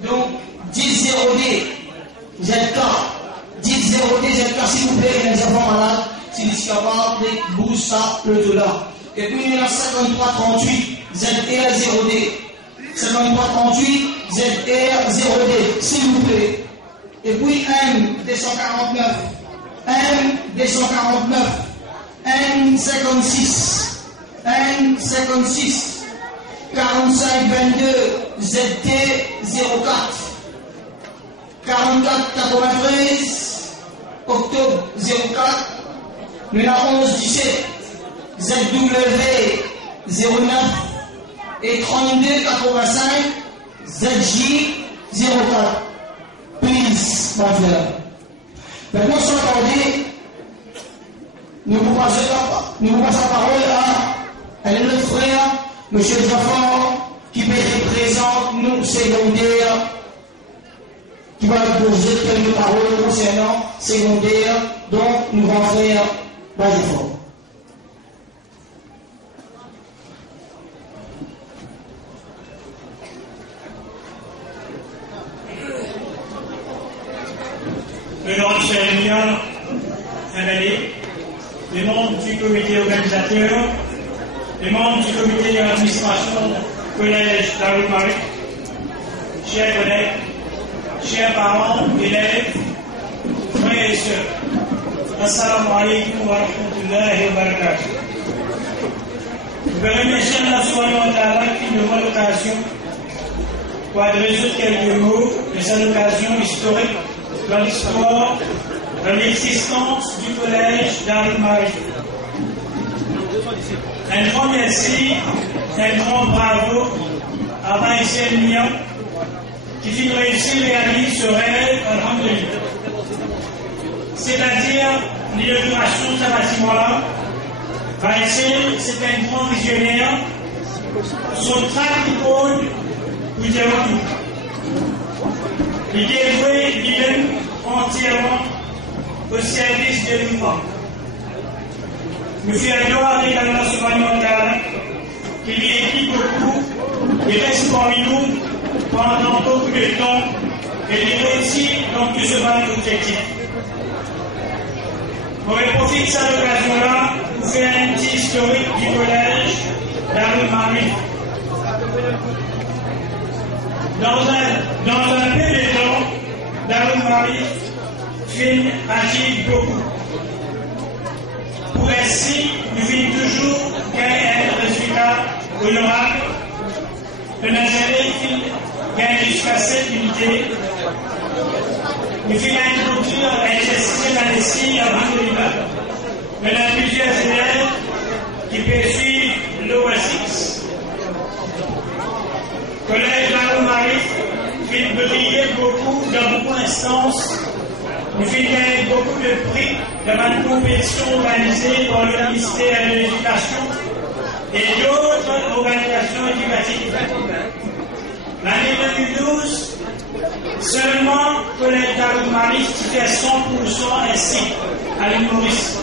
Donc 10-0D ZK 10-0D ZK s'il vous plaît, les enfants malades, s'ils sont capables de booster le dollar. Et puis il y a 53-38 ZR0D 53-38 ZR0D s'il vous plaît. Et puis M249, M249, N56, N56, 4522, ZT04, 4493, octobre 04, le 1117, ZW09 et 3285, ZJ04. Please, my friend. Maintenant, sans tarder, nous vous passons la parole à notre frère, M. Jafar, qui représente nous secondaires, qui va poser quelques paroles concernant secondaire, donc nous allons faire Jafar. Le nom de cérémonial, les membres du comité organisateur, les membres du comité d'administration collège Darul Maarif, chers collègues, chers parents, élèves, frères et sœurs, Assalamu alaikum wa rahmatullahi wa barakatuh. Je veux remercier Allah subhanahu wa ta'ala qui nous donne l'occasion pour adresser quelques mots de cette occasion historique dans l'histoire de l'existence du collège Darul Maarif. Un grand merci, un grand bravo à Maïsel Mian qui fit réussir et réaliser ce rêve, alhamdulillah. C'est-à-dire l'inauguration de ce bâtiment-là. Maïsel, c'est un grand visionnaire. Son track record, vous direz tout. Il dévouait lui-même entièrement au service de l'humain. Nous faisons avec Allah subhanahu wa ta'ala qui lui équipe beaucoup et reste parmi nous pendant beaucoup de temps et il réussit dans tout ce vaste objectif. On profite de cette occasion-là pour faire un petit historique du collège Darul Maarif. Dans un peu de temps, Darul Maarif agit beaucoup. Pour ainsi, nous vîmes toujours gagner un résultat honorable. Le Nazaré gagne jusqu'à 7 unités. Nous vîmes introduire l'exercice d'Alessie avant de mais il y a plusieurs élèves qui peuvent suivre l'OASIS. Collège Darul Maarif fait briller beaucoup dans beaucoup d'instances. Nous fait gagner beaucoup de prix dans une compétition organisée par le ministère de l'Éducation et d'autres organisations éducatives. L'année 2012, seulement Collège Darou Marif qui fait 100% ainsi à l'humoriste.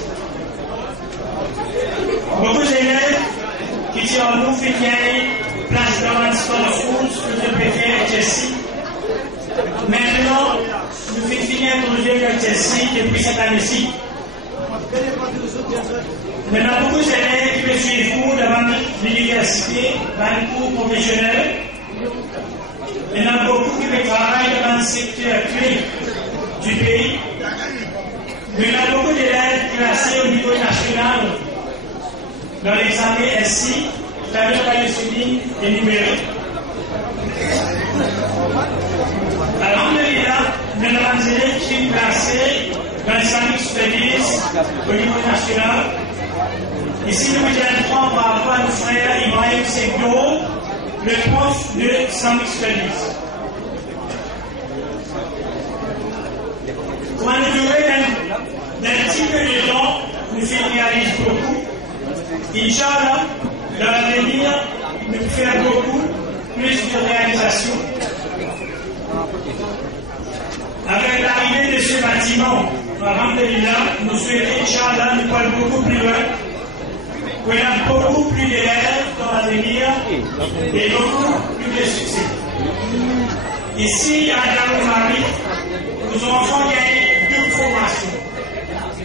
Beaucoup d'élèves qui tirent en nous fait gagner place dans un sport schools que je préfère Chelsea. Maintenant, nous faisons finir notre deuxième Chelsea depuis cette année-ci. Maintenant, beaucoup d'élèves qui me suivent dans l'université, dans le cours professionnel. Il y en a beaucoup qui travaillent dans le secteur clé du pays. Mais il y a beaucoup d'élèves classés au niveau national dans l'examen SI, c'est-à-dire dans les souligne et numérique. Alhamdulillah, nous avons des élèves qui sont classés dans l'Islamic Studies au niveau national. Ici, nous avons par rapport à nos frères Ibrahim Segno, le prof de Islamic Studies. Pour la durée d'un petit peu de temps, nous réalisons beaucoup. Inch'Allah, dans l'avenir, nous faisons beaucoup plus de réalisations. Avec l'arrivée de ce bâtiment, alhamdulillah, nous souhaitons, Inch'Allah, nous parlons beaucoup plus loin. Où il y a beaucoup plus d'élèves dans l'avenir et beaucoup plus de succès. Ici, à Darou Marif, nos enfants gagnent deux formations.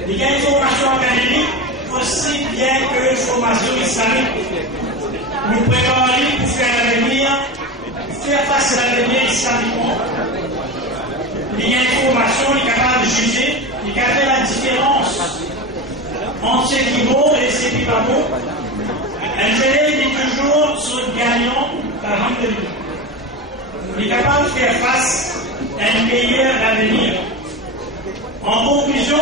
Ils gagnent une formation académique aussi bien que une formation islamique. Nous préparons pour faire l'avenir, faire face à l'avenir islamiquement. Il y a une formation, il est capable de juger, il est capable de faire la différence entre ce qui est bon et ce qui n'est pas bon. Un élève est toujours sur le gagnant, alhamdulillah. Il est capable de faire face à un meilleur avenir. En conclusion,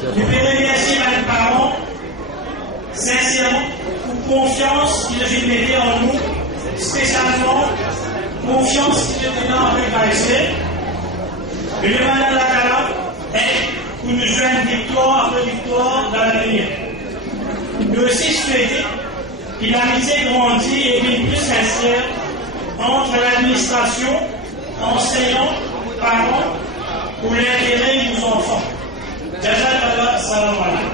je vais remercier mes parents sincèrement pour confiance qu'ils ont mettée en nous, spécialement confiance qu'ils ont donnée avec ASC. Et le mandat de la Kala est pour nous joindre victoire après victoire dans l'avenir. Nous aussi souhaitons que l'amitié grandisse et devienne plus sincère entre l'administration, enseignants, parents, pour l'intérêt de nos enfants. Jazakallah, salam alaikum.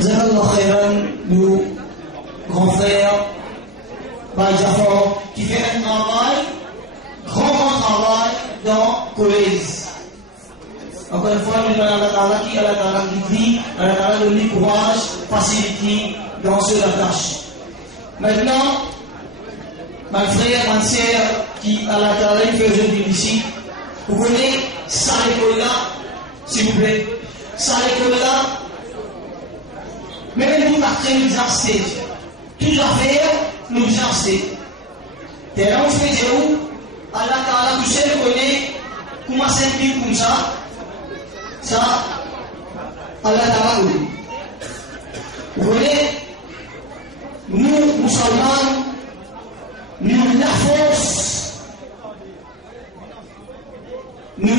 Jazakallah khairan, nous, grands frères, Baye Jafar, qui fait un travail, grand travail dans le collège. Encore une fois, nous demandons à Allah qui dit, à Allah donne du courage, facilité dans ce tâche. Maintenant, ma frère, ma sœur, qui à la Ta'ala fait aujourd'hui ici, vous connaissez ça l'école là, s'il vous plaît. Ça l'école là, même nous après nous instés. Tout à fait, nous instés. T'es là, on fait des où, à la Ta'ala, tout seul connaît comment c'est comme ça. Ça, Allah Ta'ala. Vous voyez, nous, musulmans, nous la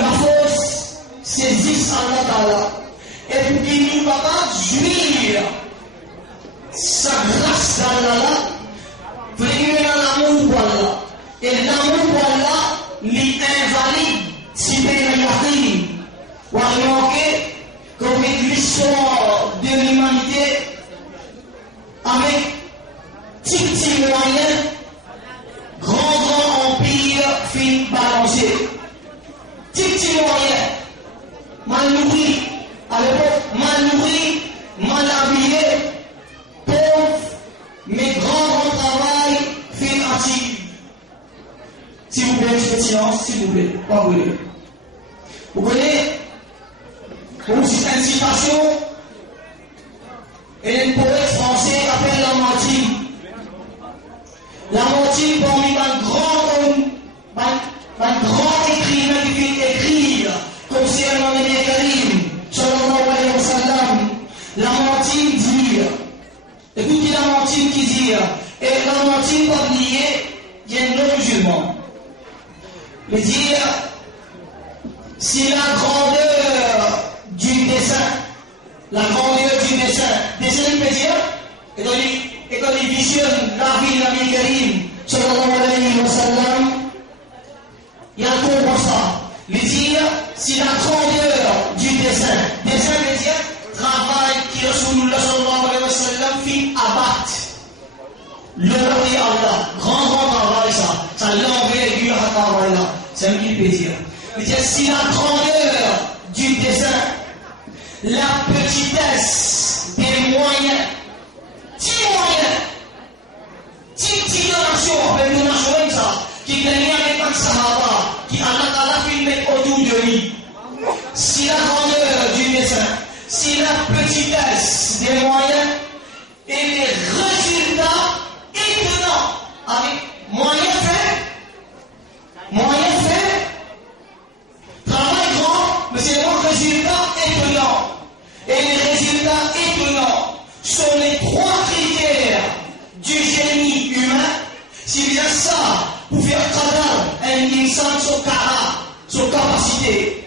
force, saisissent Allah Ta'ala. Et pour qu'il nous pas jouir sa grâce d'Allah, vraiment l'amour pour Allah. Et l'amour pour Allah, l'invalide, si bien il on a remarqué qu'avec l'histoire de l'humanité, avec petit moyen, grand empire fin balancé. Petit moyen, mal nourri, à l'époque, mal nourri, mal habillé, pauvre, mais grand travail fin actif. S'il vous plaît, je fais silence, s'il vous plaît, pas brûler. Vous connaissez? Pour cette citation, et un poète français appelle Lamartine. Lamartine, parmi un grand homme, un grand écrivain qui fait écrire concernant le Karim, sallallahu alayhi wa sallam, Lamartine dit, écoutez Lamartine qui dit, et Lamartine pas oublier, il y a un non-musulman. Il dit, si la grandeur du dessin, dessin il peut dire, et quand il visionne la vie de Nabi Karim, sallallahu alayhi wa sallam, il y a comprend ça. Il dit, si la grandeur du dessin veut dire, travail qui Rasulullah sallallahu alayhi wa sallam fit abattre. L'heure et Allah, grand travail ça l'envers du travail là, c'est ce qu'il peut dire. Il dit, si la grandeur du dessin, la petitesse des moyens, petite donation, ça, qui gagnait avec un sahaba, qui Allah filmé autour de lui. Si la grandeur du dessin, si la petitesse des moyens et les résultats étonnants, avec moyens faits, travail grand, mais c'est un résultat étonnant. Et les résultats étonnants sont les trois critères du génie humain. Si bien ça, pour faire cadavre, un insan son capacité.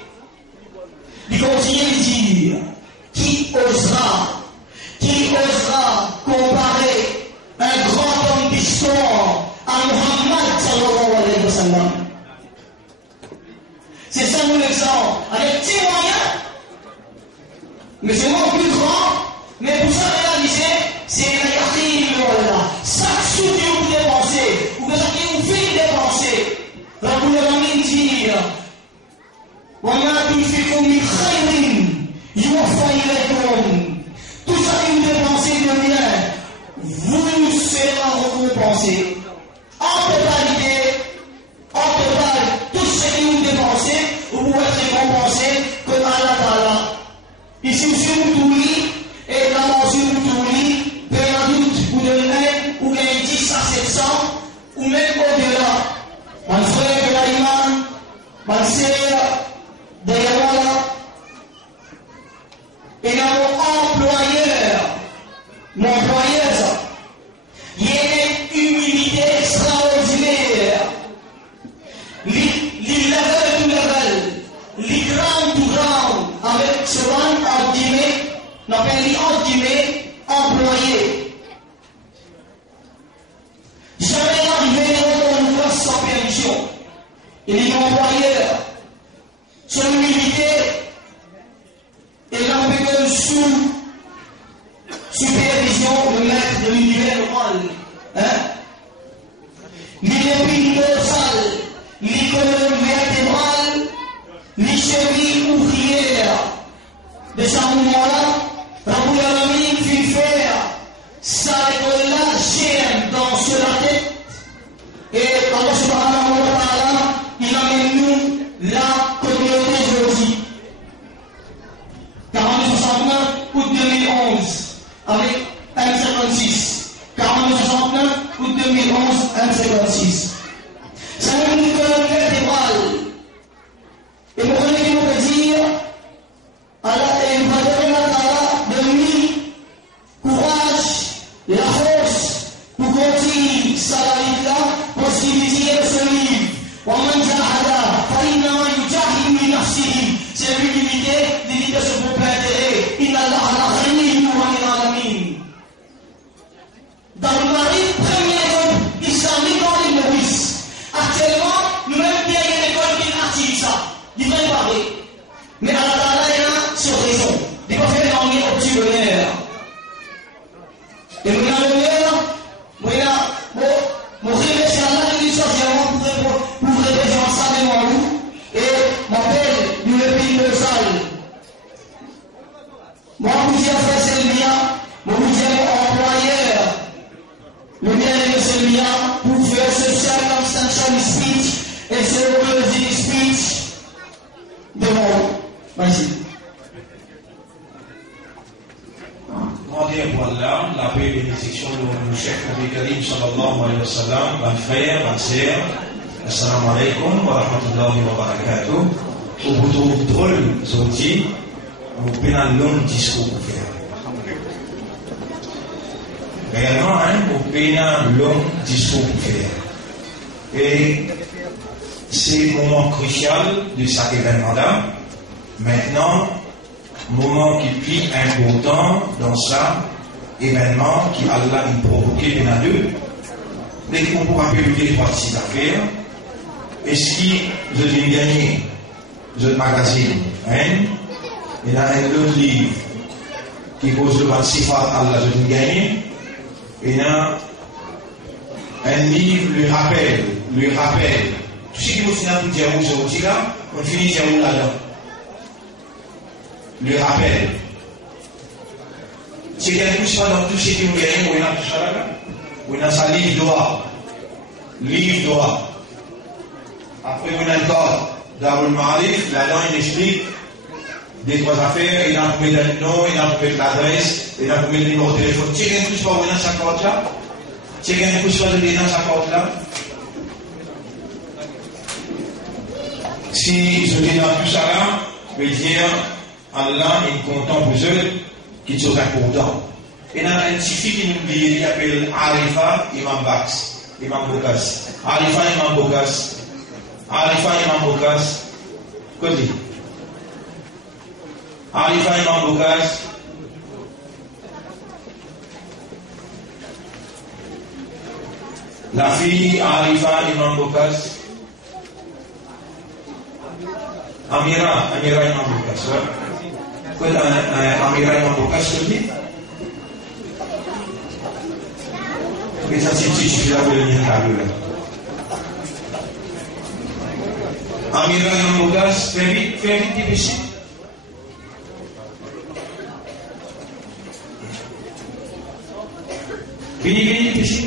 Il continue de dire, qui osera comparer un grand homme d'histoire à Muhammad sallallahu alayhi wa sallam. C'est ça mon exemple, avec petits moyens, mais c'est moins plus grand, mais pour ça réaliser, c'est la yaqin wallah. Chaque sou que vous dépensez, ou que vous faites dépenser, Rabbul Alamin dit, وَمَا تُنْفِقُوا مِنْ خَيْرٍ يُوَفَّى إِلَيْكُمْ. Tout ça que vous dépensez de bien, vous serez récompensé. En total, tout ce que vous dépensez, vous pouvez être récompensé comme Allah Ta'ala. Ici, vous tournez, et là, vous tournez, peu de doute, ou de même, ou bien 10 à 700, ou même au-delà. Mon frère de l'Iman, ma sœur de Yawala, et là, mon employeur, il y a une humilité extraordinaire. Level to level, ground to ground, avec ce rang en guillemets, on appelle en guillemets employé. Jamais arrivé dans une classe sans permission. Et les employeurs, son humilité, et là on peut que sous supervision le maître de l'univers moral. L'épine dorsale, l'économie vertébrale, les chevilles ouvrières. De ce moment-là, Rabbul Alamin fit faire ça école-là germe dans sur la tête. Et Allah subhanahu wa ta'ala, il amène nous la communauté aujourd'hui. 4069 août 2011, avec 1,56. 4069 août 2011, 1,56. Ça nous dit que le vertébral. Et pour ce qui nous dire, Allah et de lui, courage, la force, pour continuer ça là, possibilité de ce livre. C'est l'humilité de son propre intérêt. Dans le Mali, premier groupe islamique dans les Maurice. Actuellement, nous-mêmes, il y a une école qui pratique ça. Il va y parler. Mais à la Tala, il y a sur raison. Il va faire l'ennui au petit bonheur. Et nous, dans le bonheur, mon rêve, c'est Allah qui nous sort pour rêver dans ça devant nous. Et m'appelle du pays de salle. Moi, vous dire, c'est le mien. Moi, vous dire, mon employeur. Le mien est c'est le mien pour faire ce circumstantial speech et ce closing speech devant. Vas-y. Demandez à Allah la paix et bénédiction de notre chef Nabi Karim sallallahu alayhi wa sallam, mon frère, ma sœur. Assalamu alaikum wa rahmatullahi wa barakatuh. Au bout de drôle, Zoti, on peut un long discours pour faire. réellement, au pays, un long discours pour faire. Et c'est un moment crucial de cet événement-là. Maintenant, moment qui est plus important dans ça événement qui a provoqué les deux. Dès qu'on pourra publier trois petites affaires, est-ce que vous avez gagné le magazine, il y a un autre livre qui cause le 26 Allah, vous avez gagné, il y a un livre, le rappel, tout ce qui vous finit pour dire aujourd'hui là, on finit dire où là-dedans. Le rappel. C'est qu'il y a tout ça dans tout ce qui nous gagne, on a tout ça là. On a ça livre droit. Livre droit. Après, on a le corps d'Abul Ma'arif, là-dedans, il explique des trois affaires, il a pour mettre le nom, il a pour mettre l'adresse, il a pour mettre le numéro de téléphone. Tu sais qu'il y a tout ça, on a sa corde là. Tu sais qu'il y a tout ça dans sa corde là. Si je dis dans tout ça là, je vais dire, Allah est content pour eux qui sont importants. Il y a un petit fille qui nous dit, il s'appelle Arifa Imam Bokas. Arifa Imam Bokas. Côté. Arifa Imam Bokas. La fille Arifa Imam Bokas. Amira Imam Bokas. Amira Imam Bokas, je dis. Mais ça, c'est je suis là pour le lien câble là. Amira Imam Bokas, fais vite, péché. Vini, péché.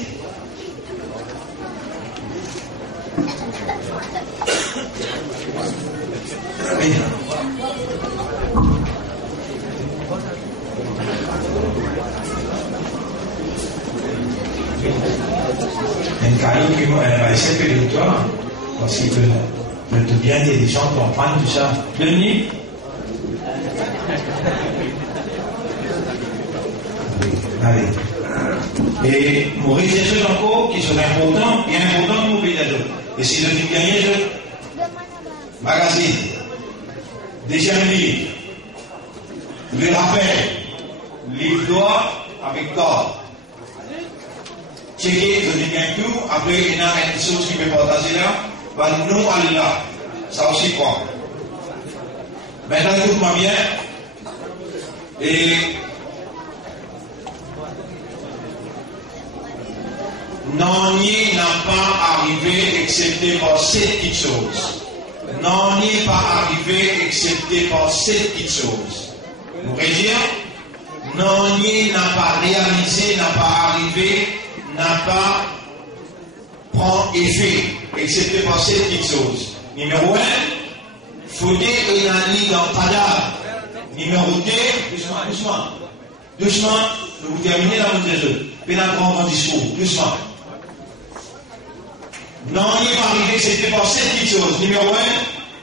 Un cadeau qui va essayer de toi, parce qu'il peut te bien aider les gens comprendre tout ça. Denis? Allez. Et mon des choses encore qui sont importantes, et importantes pour les autres. Et si je dis gagner, magazine, déjà un livre, le rappel, livre d'or avec corps. Checker, je dis bien tout, après il y a une chose qui peut partager là, nous Allah, ça aussi quoi. Maintenant, écoute-moi bien, et non, n'y n'a pas arrivé excepté par cette petite chose. Non, n'y est pas arrivé excepté par cette petite chose. Vous pouvez dire, non, n'y n'a pas réalisé, n'a pas arrivé, n'a pas prend effet, excepté par cette petite chose. Numéro 1, Fodé et Nani dans Qadar. Numéro 2, doucement, vous terminez la route des œufs. Puis un grand discours, doucement. Non, il n'est pas arrivé, c'était par cette petite chose. Numéro 1,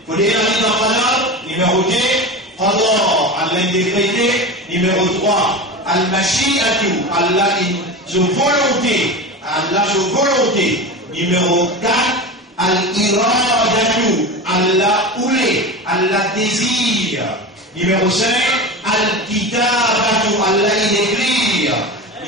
Fodé et Nani dans Qadar. Numéro 2, Qadar à l'intégrité. Numéro 3, Al-Mashi'atu, Allah une volonté. Allah une volonté. Numéro 4, Al-Iradatu, Allah oulé, Allah désir. Numéro 5, Al-Kitabatu, Allah il écrire.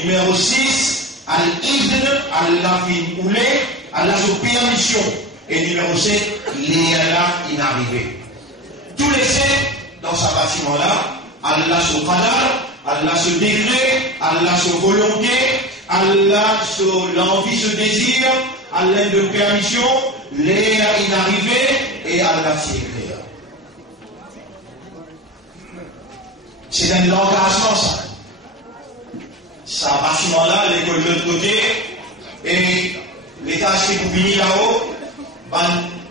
Numéro 6, Al-Ibn, Allah fin oulé, Allah sous permission. Et numéro 7, l'Iyala inarrivé. Tous les 7 dans ce bâtiment-là, Allah sous qadar, Allah sous décret, Allah sous volonté, Allah sous l'envie, sous désir, Allah de permission, l'Iyala inarrivé et Allah s'y écrire. C'est un engagement ça. Ce bâtiment-là, l'école de l'autre côté, et l'étage qui est pour venir là-haut,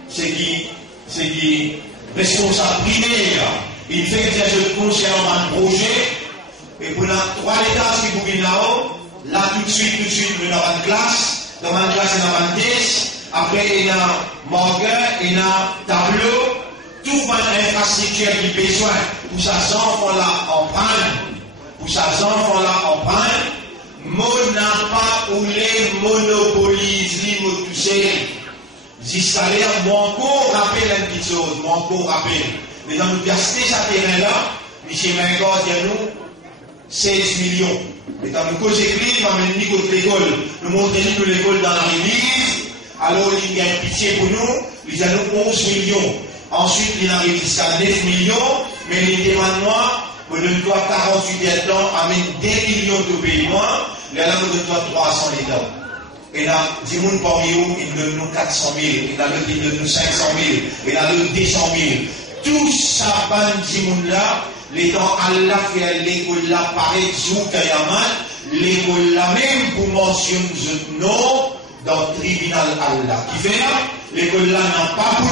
c'est qui responsable primaire. Il fait que je concernant un projet, et pour la 3 étages qui est pour venir là-haut, là tout de suite, il y a une classe, dans une classe, il y a une thèse, après il y a morgue, il y a tableau, tout une infrastructure qui a besoin pour ces enfants-là en prendre, mon n'a voulez monopoliser tout seul. Jusqu'à l'air, mon corps rappelle une petite chose, mon corps rappelle. Mais dans nous gaster ce terrain-là, M. Mengor dit à nous 16 millions. Et quand nous causons l'église, nous m'amène contre l'école. Nous montrons que l'école dans l'église. Alors il y a une pitié pour nous, il y a nous 11 millions. Ensuite, il arrive jusqu'à 9 millions, mais il demande moi, on donne toi 48 ans, amène 2 millions de pays moins, là, on donne toi 300 l'État. Et là, 10 000 parmi eux, il donne nous 400 000, et là, il donne nous 500 000, et là, il donne 200 000. Tout ça, ban 10 000 là, l'État Allah fait l'école là, pareil, Zoukayaman, l'école là, même pour mentionner ce nom, dans le tribunal Allah. Qui fait là, l'école là n'a pas pour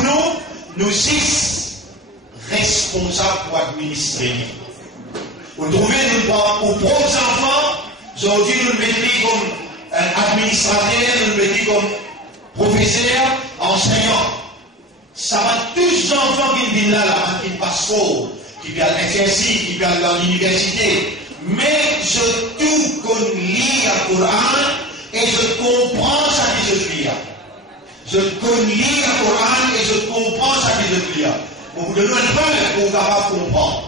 nous 6 responsables pour administrer. Vous trouvez, nous, pour propres enfants, aujourd'hui, nous le mettons comme administrateur, nous le mettons comme professeur, enseignant. Ça va tous les enfants qui viennent là, qui ont un passeport, qui viennent à l'exercice, qui viennent dans l'université. Mais je tout qu'on lit le Coran, et je comprends ça que je lis. Je connais le Coran et je comprends ça que je lis. Pour vous donner un peu pour capable comprendre.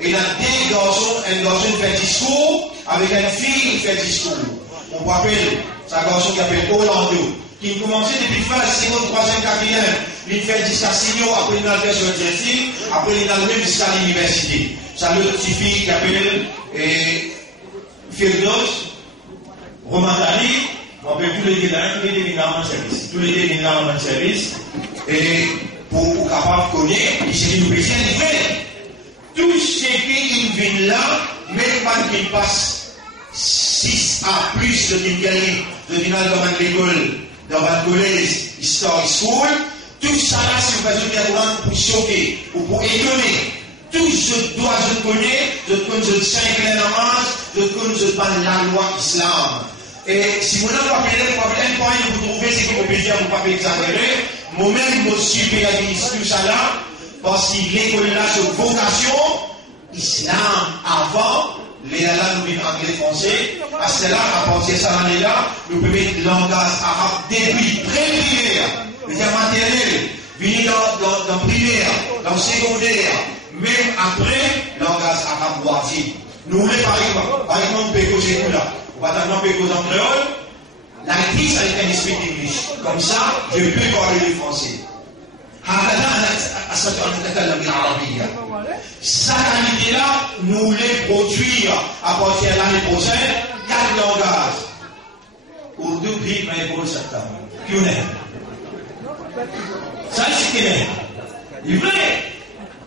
Et là, un garçon fait discours, avec une fille qui fait discours. On peut appeler, c'est un garçon qui s'appelle Orlando, qui a commencé depuis fin 2e, 3e, 4e. Il fait jusqu'à 6 ans, après il a fait sur l'exercice, après il a même jusqu'à l'université. Ça le petit fille qui s'appelle Firdos. Romandali, on peut tous les déminards en service. Tous les déminards en service. Et pour capable de connaître, il s'est dit, nous besoin de vrai. Tout ce qui vient là, même quand il passe 6 à plus de Kingali, de final dans l'école, dans un collège, History School, tout ça là, c'est une façon de pour choquer, ou pour étonner. Tout je dois, je connais, je connais, je sais que la namaz, je connais, je parle la loi islam. Et si vous n'avez pas un point que vous trouvez, c'est que vous pouvez dire, vous ne pouvez pas exagérer. Moi-même, je suis pédagogue tout ça là, parce qu'il l'école là sur vocation, islam avant, les là nous vivons anglais, français, à cela, à partir de cette année-là, nous pouvons mettre le langage arabe depuis pré-primaire, c'est-à-dire maternel, venir dans primaire, dans secondaire, même après, langage arabe boitier. Nous voulons par exemple, Péco, c'est tout là. Maintenant, Péco en créole, la crise a été speak English. Comme ça, je peux parler le français. Cette année-là, nous voulons produire à partir de l'année prochaine 4 langages. Urdu, Greek, Maïbol, Sakta. Kyunen. Ça, c'est Kyunen. Il est vrai.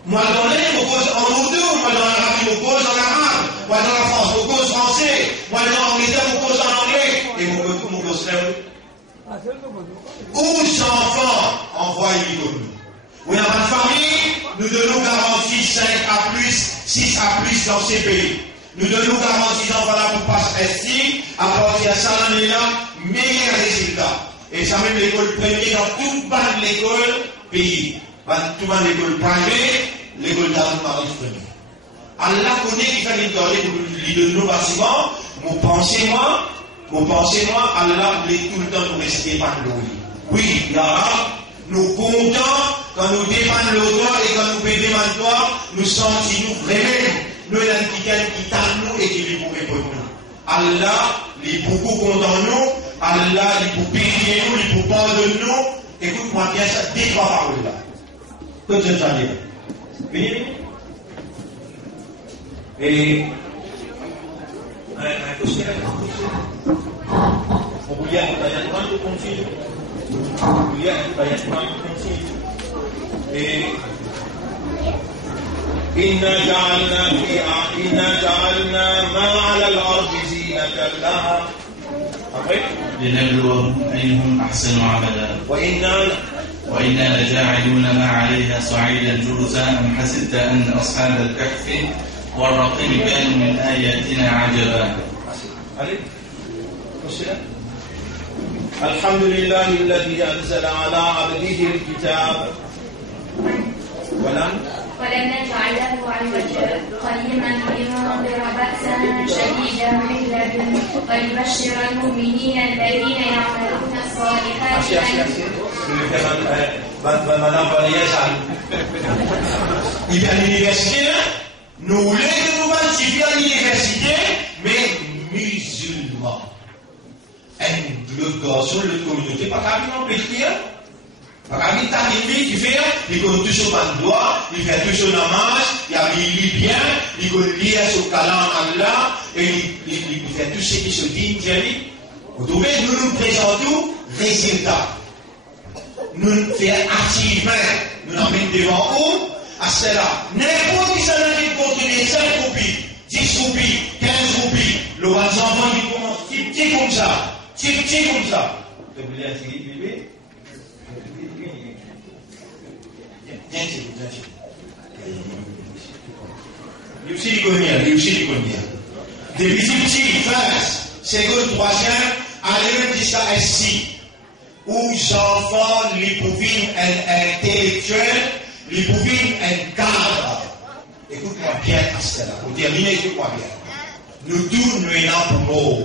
Moi, dans l'année, je me pose en Urdu, moi, dans l'arabe, je me pose en arabe. Moi, dans la France, je me pose français. Moi, dans l'Angleterre, je me pose en anglais. Et je me pose créole. Où enfants envoient l'école? Où il y a une famille, nous donnons garantie 5 à plus, 6 à plus dans ces pays. Nous donnons garantie d'enfants là pour passer estime, à partir de ça, l'année-là, meilleur résultat. Et ça même l'école première dans toute bonne l'école pays. Tout le monde l'école privée, l'école d'Arnaud Marie premier. Allah connaît qu'il fallait donner pour lui nos bâtiments. Mon pensez-moi, Allah voulait tout le temps nous rester par l'eau. Oui, l'arabe, nous comptons quand nous demandons l'autre et quand nous demandons toi, nous sentons nous vraiment, nous avons quelqu'un qui tente nous et qui veut pour nous. Allah, il est beaucoup content nous, Allah, il peut payer nous, il peut pardonner nous. Écoute-moi bien ça, 2-3 paroles là. Que je t'en dis. Venez. Et إنا جعلنا ما على الأرض زينة لها لنبلوهم أيهم أحسن عملا وإنا لجاعلون ما عليها صعيدا جرزا أم حسبت أن أصحاب الكهف والرقيم كانوا من آياتنا عجبا. الحمد لله الذي أنزل على عبده الكتاب Voilà. ولم نجعل له عوجا قيما لينذر بأسا شديدا من لدنه ويبشر المؤمنين الذين يعملون الصالحات Madame Valérie, il est à l'université, nous voulons que nous participions à l'université, mais musulmans. Le garçon, la communauté, pas qu'à venir en pétir. Pas qu'à venir t'arriver, qui fait, il connaît tout sur le doigt, il fait tout sur la marche, il lit bien, il connaît lire sur le calendrier Allah, et il fait tout ce qui se dit, vous trouvez, nous présentons résultat. Nous faisons achievement, nous l'emmènons devant eux, à cela. N'importe qui s'en a contribué 5 roupies, 10 roupies, 15 roupies, le roi des enfants, il commence petit comme ça, petit comme ça. Vous voulez attirer bébé? Viens, il aussi les connaît. Depuis petit, first, second, troisième, aller jusqu'à S6. Où les enfants, les pouvaient intellectuels, les pouvaient un cadre. Écoute-moi bien à cela. Pour terminer, écoute-moi bien. Nous tous, nous sommes pour mort.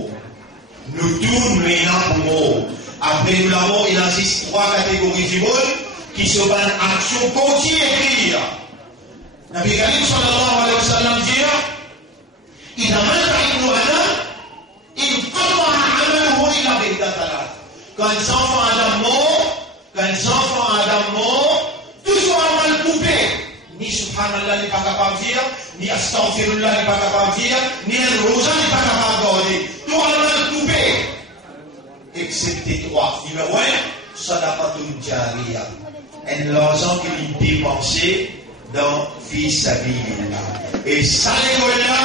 Nous tous, nous sommes pour mort. Après nous l'avons, il existe 3 catégories du monde qui se battent en action continue et écrire. Nabi Karim sallallahu alayhi wa sallam dit, il n'a même pas une nouvelle, il faut avoir un véritable. Quand les enfants Adam mort, tout sera mal coupé. Ni subhanallah n'est pas capable de dire, ni astaghfirullah n'est pas capable de dire, ni un rosa n'est pas capable de garder. Tout sera mal coupé. Excepté 3. Numéro 1, sadaqatun jariyah. Un l'argent qu'il dépensé dans Fils Sabilillah. Et ça, l'école-là,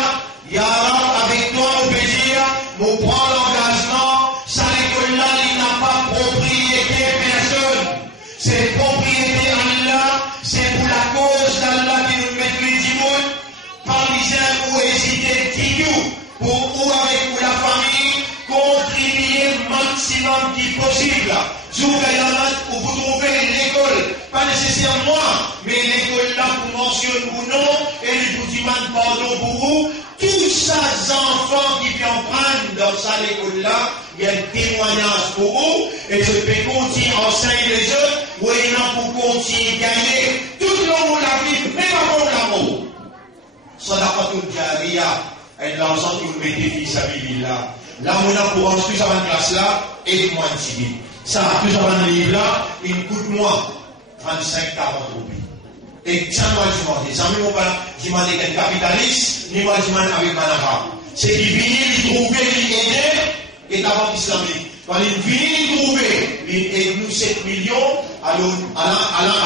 Yara, avec toi, au plaisir, nous prend l'engagement. Ça, l'école-là, il n'a pas propriété personne. C'est propriété Allah, c'est pour la cause d'Allah qui nous met les dimons. Parisiens ou hésiter, dis-nous, pour ou avec pour la famille, contribuer le maximum qui possible. Où vous trouvez l'école, pas nécessairement, mais l'école là pour mentionner ou non, et il vous demande pardon pour vous. Tous ces enfants qui viennent prendre dans cette école-là, il y a un témoignage pour vous, et je peux continuer à enseigner les autres, ou il y en a pour continuer à gagner tout le long de la vie, même avant l'amour. Sadaqatul jariyah, et l'argent que vous mettez fils à Sabilillah. Là, on a pour ensuite ça va une classe là, et moi un civil. Ça, tout ça va dans le livre là, il coûte-moi 35-40 roupies. Et ça, moi, je demande. Les amis m'ont pas demandé qu'un capitaliste, ni moi, je demande avec un arabe. C'est qu'il vient, il trouve, il aide, et d'abord islamique. Quand il vient, il trouve, il aide nous 7 millions, alors, à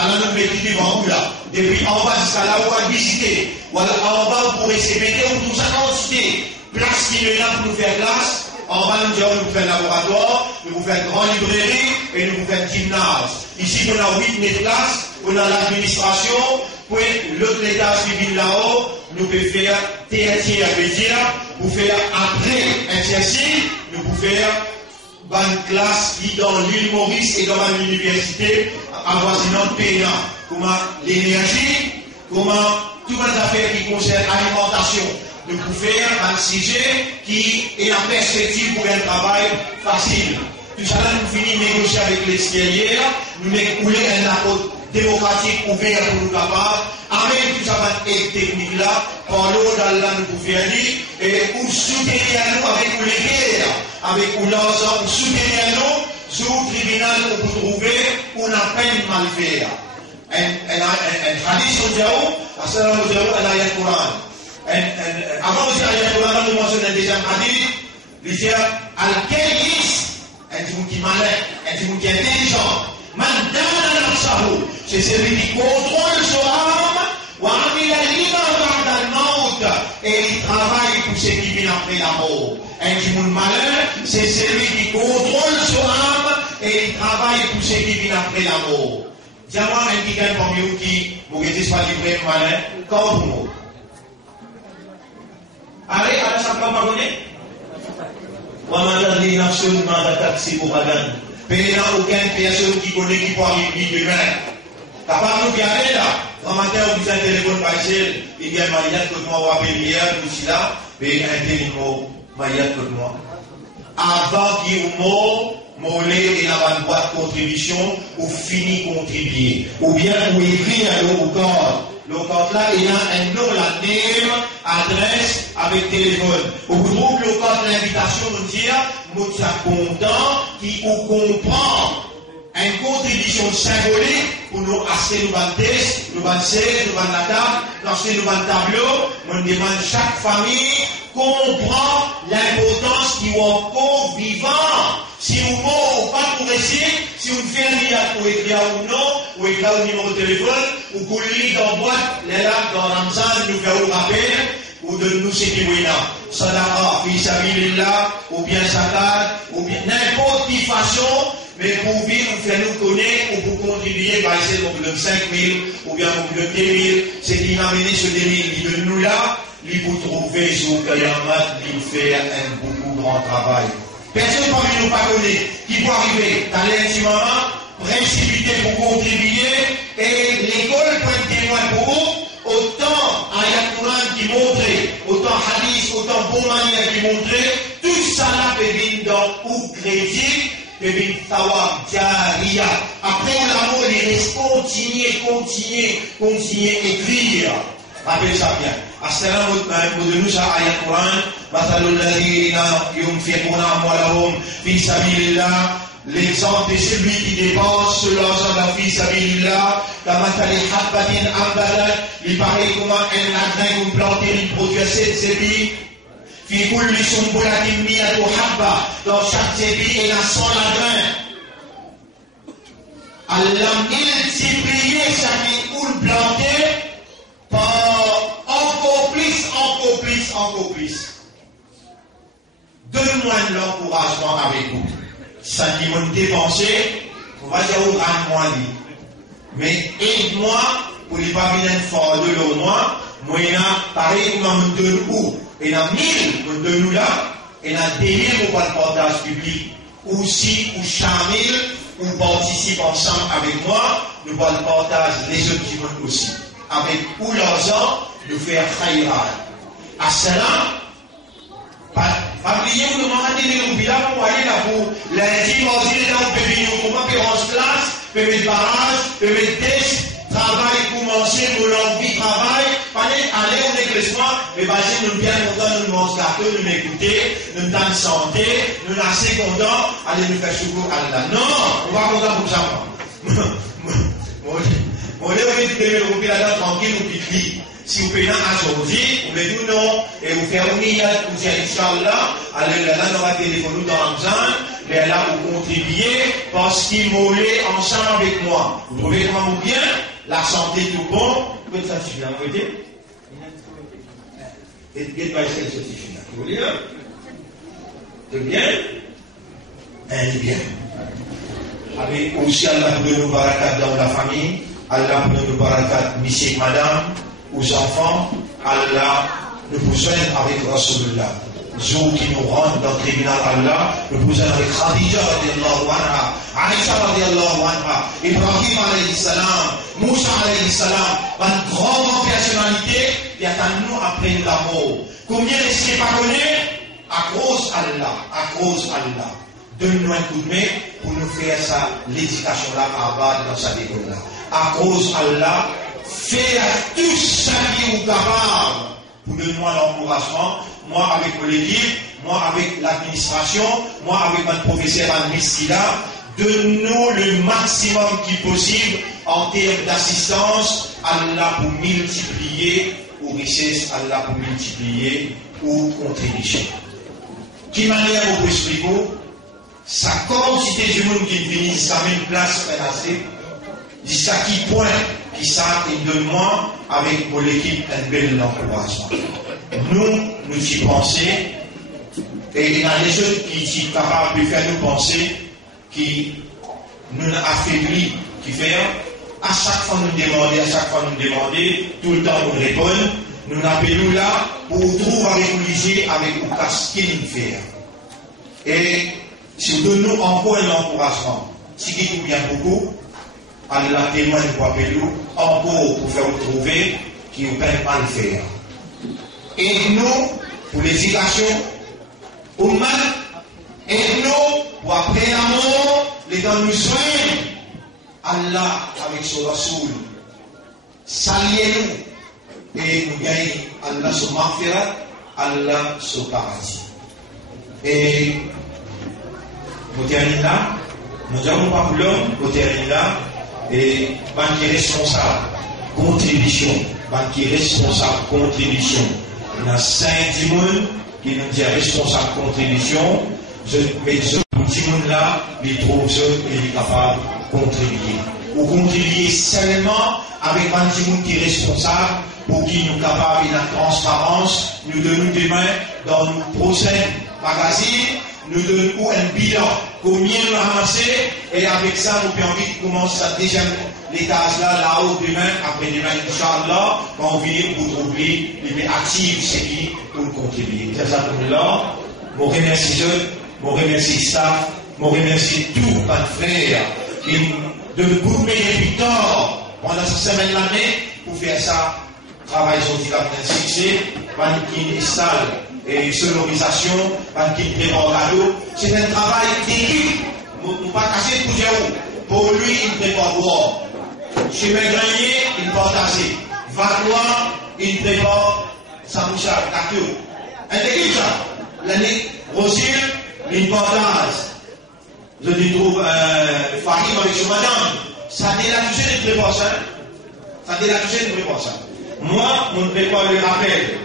la mettre devant vous là. Depuis en bas jusqu'à là où on va visiter. Ou alors en bas, vous pourrez se mettre, ou tout ça, quantité. Place qui est là pour nous faire classe. En bas, nous allons nous faire laboratoire, nous vous faire grande librairie et nous vous faire gymnase. Ici, on a 8 classes, on a l'administration, puis l'autre étage qui vient là-haut, nous pouvons faire tertiaire, vous faire après intensif, nous pouvons faire une classe qui dans l'île Maurice et dans l'université avoisinante Pénin. Comment l'énergie, comment toutes les affaires qui concernent l'alimentation. Nous pouvons faire un sujet qui est la perspective pour un travail facile. Tout ça, nous finissons de négocier avec l'extérieur, nous mettons un accord démocratique ouvert pour nous capables, avec tout ça, cette technique-là, par l'eau d'Allah, nous pouvons faire dire, et pour soutenir nous avec les guerres, avec l'argent, pour soutenir nous, sous le tribunal, on peut trouver une peine mal faire. Un hadith au Diao, à ce moment-là, au Diao, à l'ayat Coran. Avant de dire l'ayat Coran, nous mentionnons un deuxième hadith, il dit, Al-Kayis, un petit qui malin, un petit qui intelligent, c'est celui qui contrôle son âme, et il travaille pour ceux qui viennent après la mort. Un petit malin, c'est celui qui contrôle son âme, et il travaille pour ceux qui viennent après la mort. Dis-moi un petit gars parmi vous qui vous ne dites pas livré malin, quand vous mourrez. Allez, à la chambre, vous connaissez? Wamadali nafsun mada taksi bukadan. Pena aucune personne qui connaît qui peut arriver demain. Capable de garder là, Un matin, on vous a un téléphone partiel, il y a un mariage que moi, on va payer hier, aussi là, mais il y a un téléphone mariage que moi. Avant qu'il y ait un mot, mollet et la boîte de contribution, ou fini contribuer. Ou bien, ou écrire au compte. Le compte là, il y a un nom, la name, adresse, avec téléphone. Au bout de le compte l'invitation, nous dit, nous sommes contents, qui vous comprend. Une contribution symbolique pour nous acheter nos bandes, nos bandes 16, nos bandes la table, acheter nos bandes tableau. On demande chaque famille comprend l'importance qui est encore vivant. Si vous mort ou pas pour essayer, si vous faites un lien pour écrire ou non, ou écrire au numéro de téléphone, ou qu'on lit dans la boîte, les lacs dans l'ensemble, nous faire au rappel, ou de nous c'est qui oui là. Sadara, fisabilillah, ou bien zakat, ou bien n'importe quelle façon. Mais pour vivre, vous faire nous connaître, ou pour contribuer, par exemple, on vous donne 5 000, ou bien on vous donne 10 000, c'est qui m'a amené ce 10 000, il donne nous là, il vous trouver sur Kayamat, il fait un beaucoup grand travail. Personne parmi nous pas connaît, qui peut arriver dans l'intimement, principité pour contribuer, et l'école peut être témoin pour vous, autant ayat Quran qui montrait, autant hadith, autant bon manière qui montrait, tout ça là peut venir dans ou crédit, Bébé Tawab, Diaria. Après, l'amour, il reste continuer, écrire. Rappelez ça bien. Assalamu alaikum, de nous, ayat Quran, Matalul Ladina, Yumfiquna Amwalahum, Fi Sabilillah. L'exemple de celui qui dépense sur l'argent de la fille Sabilillah, Kamatali Habbatin Ambadat, il paraît comment un agrin ou planter, il produit 7 sébis. Fi kulli sumbulatin mi'atu habba, dans chaque sébi il y a 100 lagrins. Allah multiplier chaque poule plantée par encore plus. Donne-moi l'encouragement avec vous. Ça qui m'a dépensé, on va dire au rang-moi lui. Mais aide-moi pour les pas venir fort de l'eau moi, il y a pareil comme me donne où. Il y a 1000 de nous là, il y a 2000 pour le partage public. Ou si, ou 5000, ou participe ensemble avec moi, nous allons le partage les autres qui vont aussi. Avec ou l'argent, nous faire khayrat. À cela, pas oublier ou demander des roupies là pour aller là pour lundi, mardi, là on peut venir, on peut mettre en classe, peut mettre barrage, peut mettre test. Travail, commencer, nous l'envie, travail, aller au déclassement, mais basé, nous bien contents, nous mangons gâteau, nous m'écouter, nous dans santé, nous assez contents, allez nous faire secours à Allah. Non, on va content pour ça. On est venu de payer le roupier là-dedans tranquille, ou pique. Si vous payez un aujourd'hui, vous mettez nous non, et vous faites un milliard pour dire Inch'Allah, allez là, nous va téléphoner dans l'ensemble, mais là, vous contribuez parce qu'il moulait ensemble avec moi. Vous trouvez comment bien? La santé tout bon, peut ça suffit, vous voyez? Et bien, pas essayer de certificat. Vous voulez? C'est bien? C'est bien. Avec aussi Allah pour nous barakat dans la famille, Allah pour nous barakat, monsieur et madame, aux enfants, Allah nous possède avec Rasulullah. Jour qui nous rentre dans le tribunal Allah, nous possède avec Khadija radiallahu anha, Aïcha radiallahu anha, Ibrahim alayhi salam, Moussa alayhi salam, une grande personnalité qui attend nous après la mort. Combien est-ce qu'il n'est pas connu? À cause Allah. Donne-nous un coup de main pour nous faire ça, l'éducation là, à bas dans sa école là. À cause Allah, faire tout ce qui est capable pour donner-moi l'encouragement, moi avec mon équipe, moi avec l'administration, moi avec mon professeur Anne-Miss là, donne-nous le maximum qui est possible en termes d'assistance, Allah pour multiplier aux richesses, Allah pour multiplier aux contributions. Qui manière vous expliquer ça quantité du monde qui vient jusqu'à même place menacée, jusqu'à qui point qui ça et de moi avec mon équipe un bel encouragement. Nous y pensons et il y a des autres qui sont capables de faire nous penser qui nous affaiblit, qui fait à chaque fois nous demander, tout le temps nous répondre, nous appelons là pour trouver avec l'Église avec le casque qu'il nous fait. Et si nous donnons encore un encouragement, ce qui nous vient beaucoup, Allah témoigne pour nous, encore pour faire trouver qui nous peine pas le faire. Et nous, pour l'éducation, humaine, et nous, pour après la mort, les dans nous soins, Allah avec son Rasoul, saluez-nous, et nous gagnons Allah sur Maghfirat, Allah sur paradis. Et nous terminons là, nous avons pas pour l'homme, nous terminons là, et banquier responsable, contribution, banquier responsable, contribution. Il y a 5 timons qui nous disent responsable, contribution. Mais ce timon là, ils trouvent ceux qui sont capables de contribuer. Ou contribuer seulement avec un timon qui est responsable pour qui nous capables de la transparence, nous donnons demain dans nos prochains magazines, nous donnons un bilan, combien nous ramassé, et avec ça, nous pouvons vite commencer à deuxième l'étage là-haut demain, après demain, Inch'Allah, quand on vient pour trouver les actifs, c'est qui pour contribuer. C'est ça pour là. Je remercie eux, je remercie staff, je remercie tous mes frères qui de me couper depuis tard pendant cette semaine l'année pour faire ça, travail sur le succès, qui installe et sonorisation, qui prépare cadeau. C'est un travail d'équipe. Nous ne pas casser pour lui, il prépare boire. Chez mes greniers, il partage. Valois, il prépare sa mouchard, cadeau. Un équipe ça. L'année, Rosile, il partage. Je lui trouve Fahim avec son madame. Ça dit la touche de préparation. Ça dit la touche de préparation. Moi, on prépare le rappel.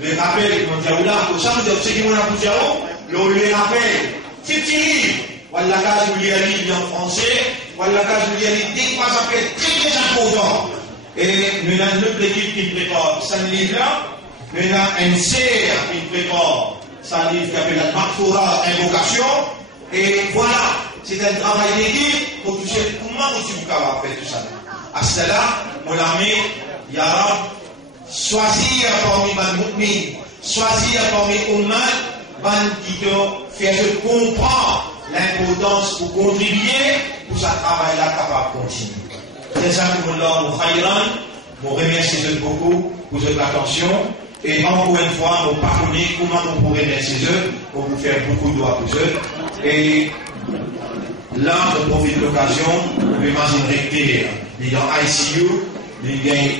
Le rappel, on dit là, pour ça, nous avons ceux qui vont à Boudjao, le rappel. C'est Thierry. Voilà la case où il y a l'île en français. Voilà la case où il y a l'île des trois appels très très importants. Et nous avons une autre équipe qui prépare ce livre-là. Nous avons un CR qui prépare ce livre qui s'appelle la Makfoura Invocation. Et voilà, c'est un travail d'équipe pour toucher comment vous êtes capable de faire tout ça. À cela, mon ami, Yarab, choisir parmi les mu'min, choisir parmi les humains, qui te fait comprendre l'importance pour contribuer pour ce travail-là capable de continuer. Jazakumullahu khayran, je remercie beaucoup pour votre attention. Et encore une fois, vous pardonnez comment vous pourrez remercier eux pour vous faire beaucoup de doigts pour eux. Et là, je profite de l'occasion, je vais m'inviter dans ICU, il gagne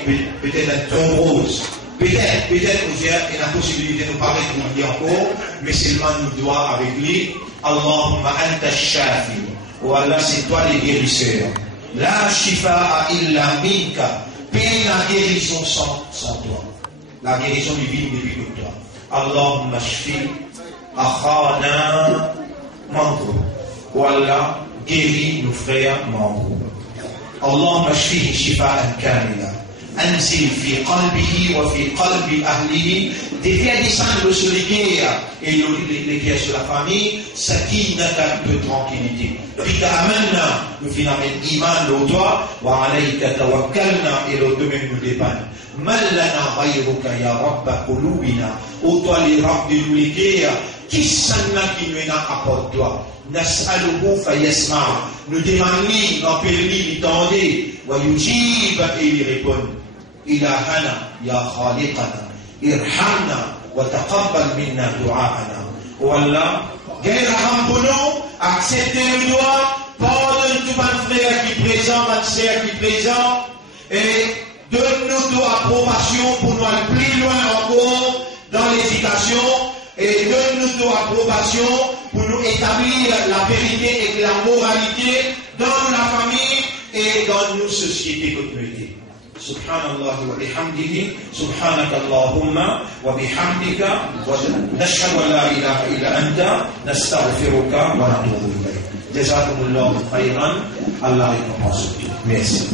peut-être un thrombose. Peut-être, il y a la possibilité de nous parler pour lui encore, mais seulement nous doit avec lui. Allahumma anta shafi. Oh Allah, c'est toi les guérisseurs. La shifa'a illa minka. Paye la guérison sans toi. La guérison divine depuis que toi. Allahumma shfi. Akhana Mango. Oh Allah, guéris nos frères Mango. Allahumma shfihi shifa'an kamila. أنزل في قلبه وفي قلب أهله défais descendre sur les guerres et les guerres sur la famille, sakinata de tranquillité. Bika amanna, nous finissons iman au toi, wa alayka tawakkalna et le domaine nous dépanne. Mallana ghayruka ya rabba qulubina, au toi les rabbes de nous les guerres, qui s'en a qui nous apporte toi. Nas'aluhu fayasma, nous demandons, nous appelons, nous tendons, wa yujib et il répond. إلهنا يا خالقنا ارحمنا وتقبل منا دعاءنا والله غير رحمنا acceptez le doigt pardonne tout mon frère qui est présent ma sœur qui est présent et donne-nous de approbation pour nous aller plus loin encore dans l'éducation et donne-nous de approbation pour nous établir la vérité et la moralité dans la famille et dans nos sociétés communautés. Subhanallah wa bihamdihi, subhanaka Allahumma wa bihamdika, nashhadu an la ilaha illa anta, nastaghfiruka wa natubu ilayk. Jazakumullahu khayran, Allah récompense. Merci.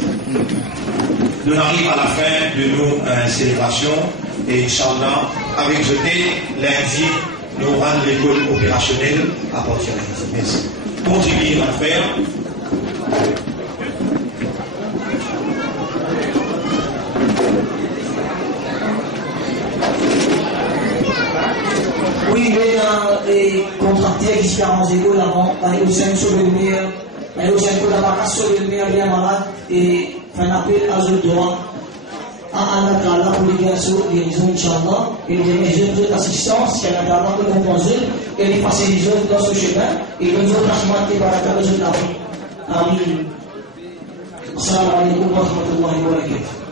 Nous arrivons à la fin de nos célébrations et Inch'Allah, avec jeté, lundi, nous rendons l'école opérationnelle à partir de lundi. Merci. Continuez à faire. Oui, il y a des contractés différents écoles avant, par exemple, sur le meilleur Mais aussi, il faut d'abord sauver le bien malade et faire un appel à ce droit. À Allah Ta'ala pour les guérisons, Inch'Allah, et les mesures d'assistance qu'Allah Ta'ala peut composer et les passer les autres dans ce chemin et les autres rahmat et baraka de ce Amin. Assalamu alaikum wa rahmatullahi wa barakatuh.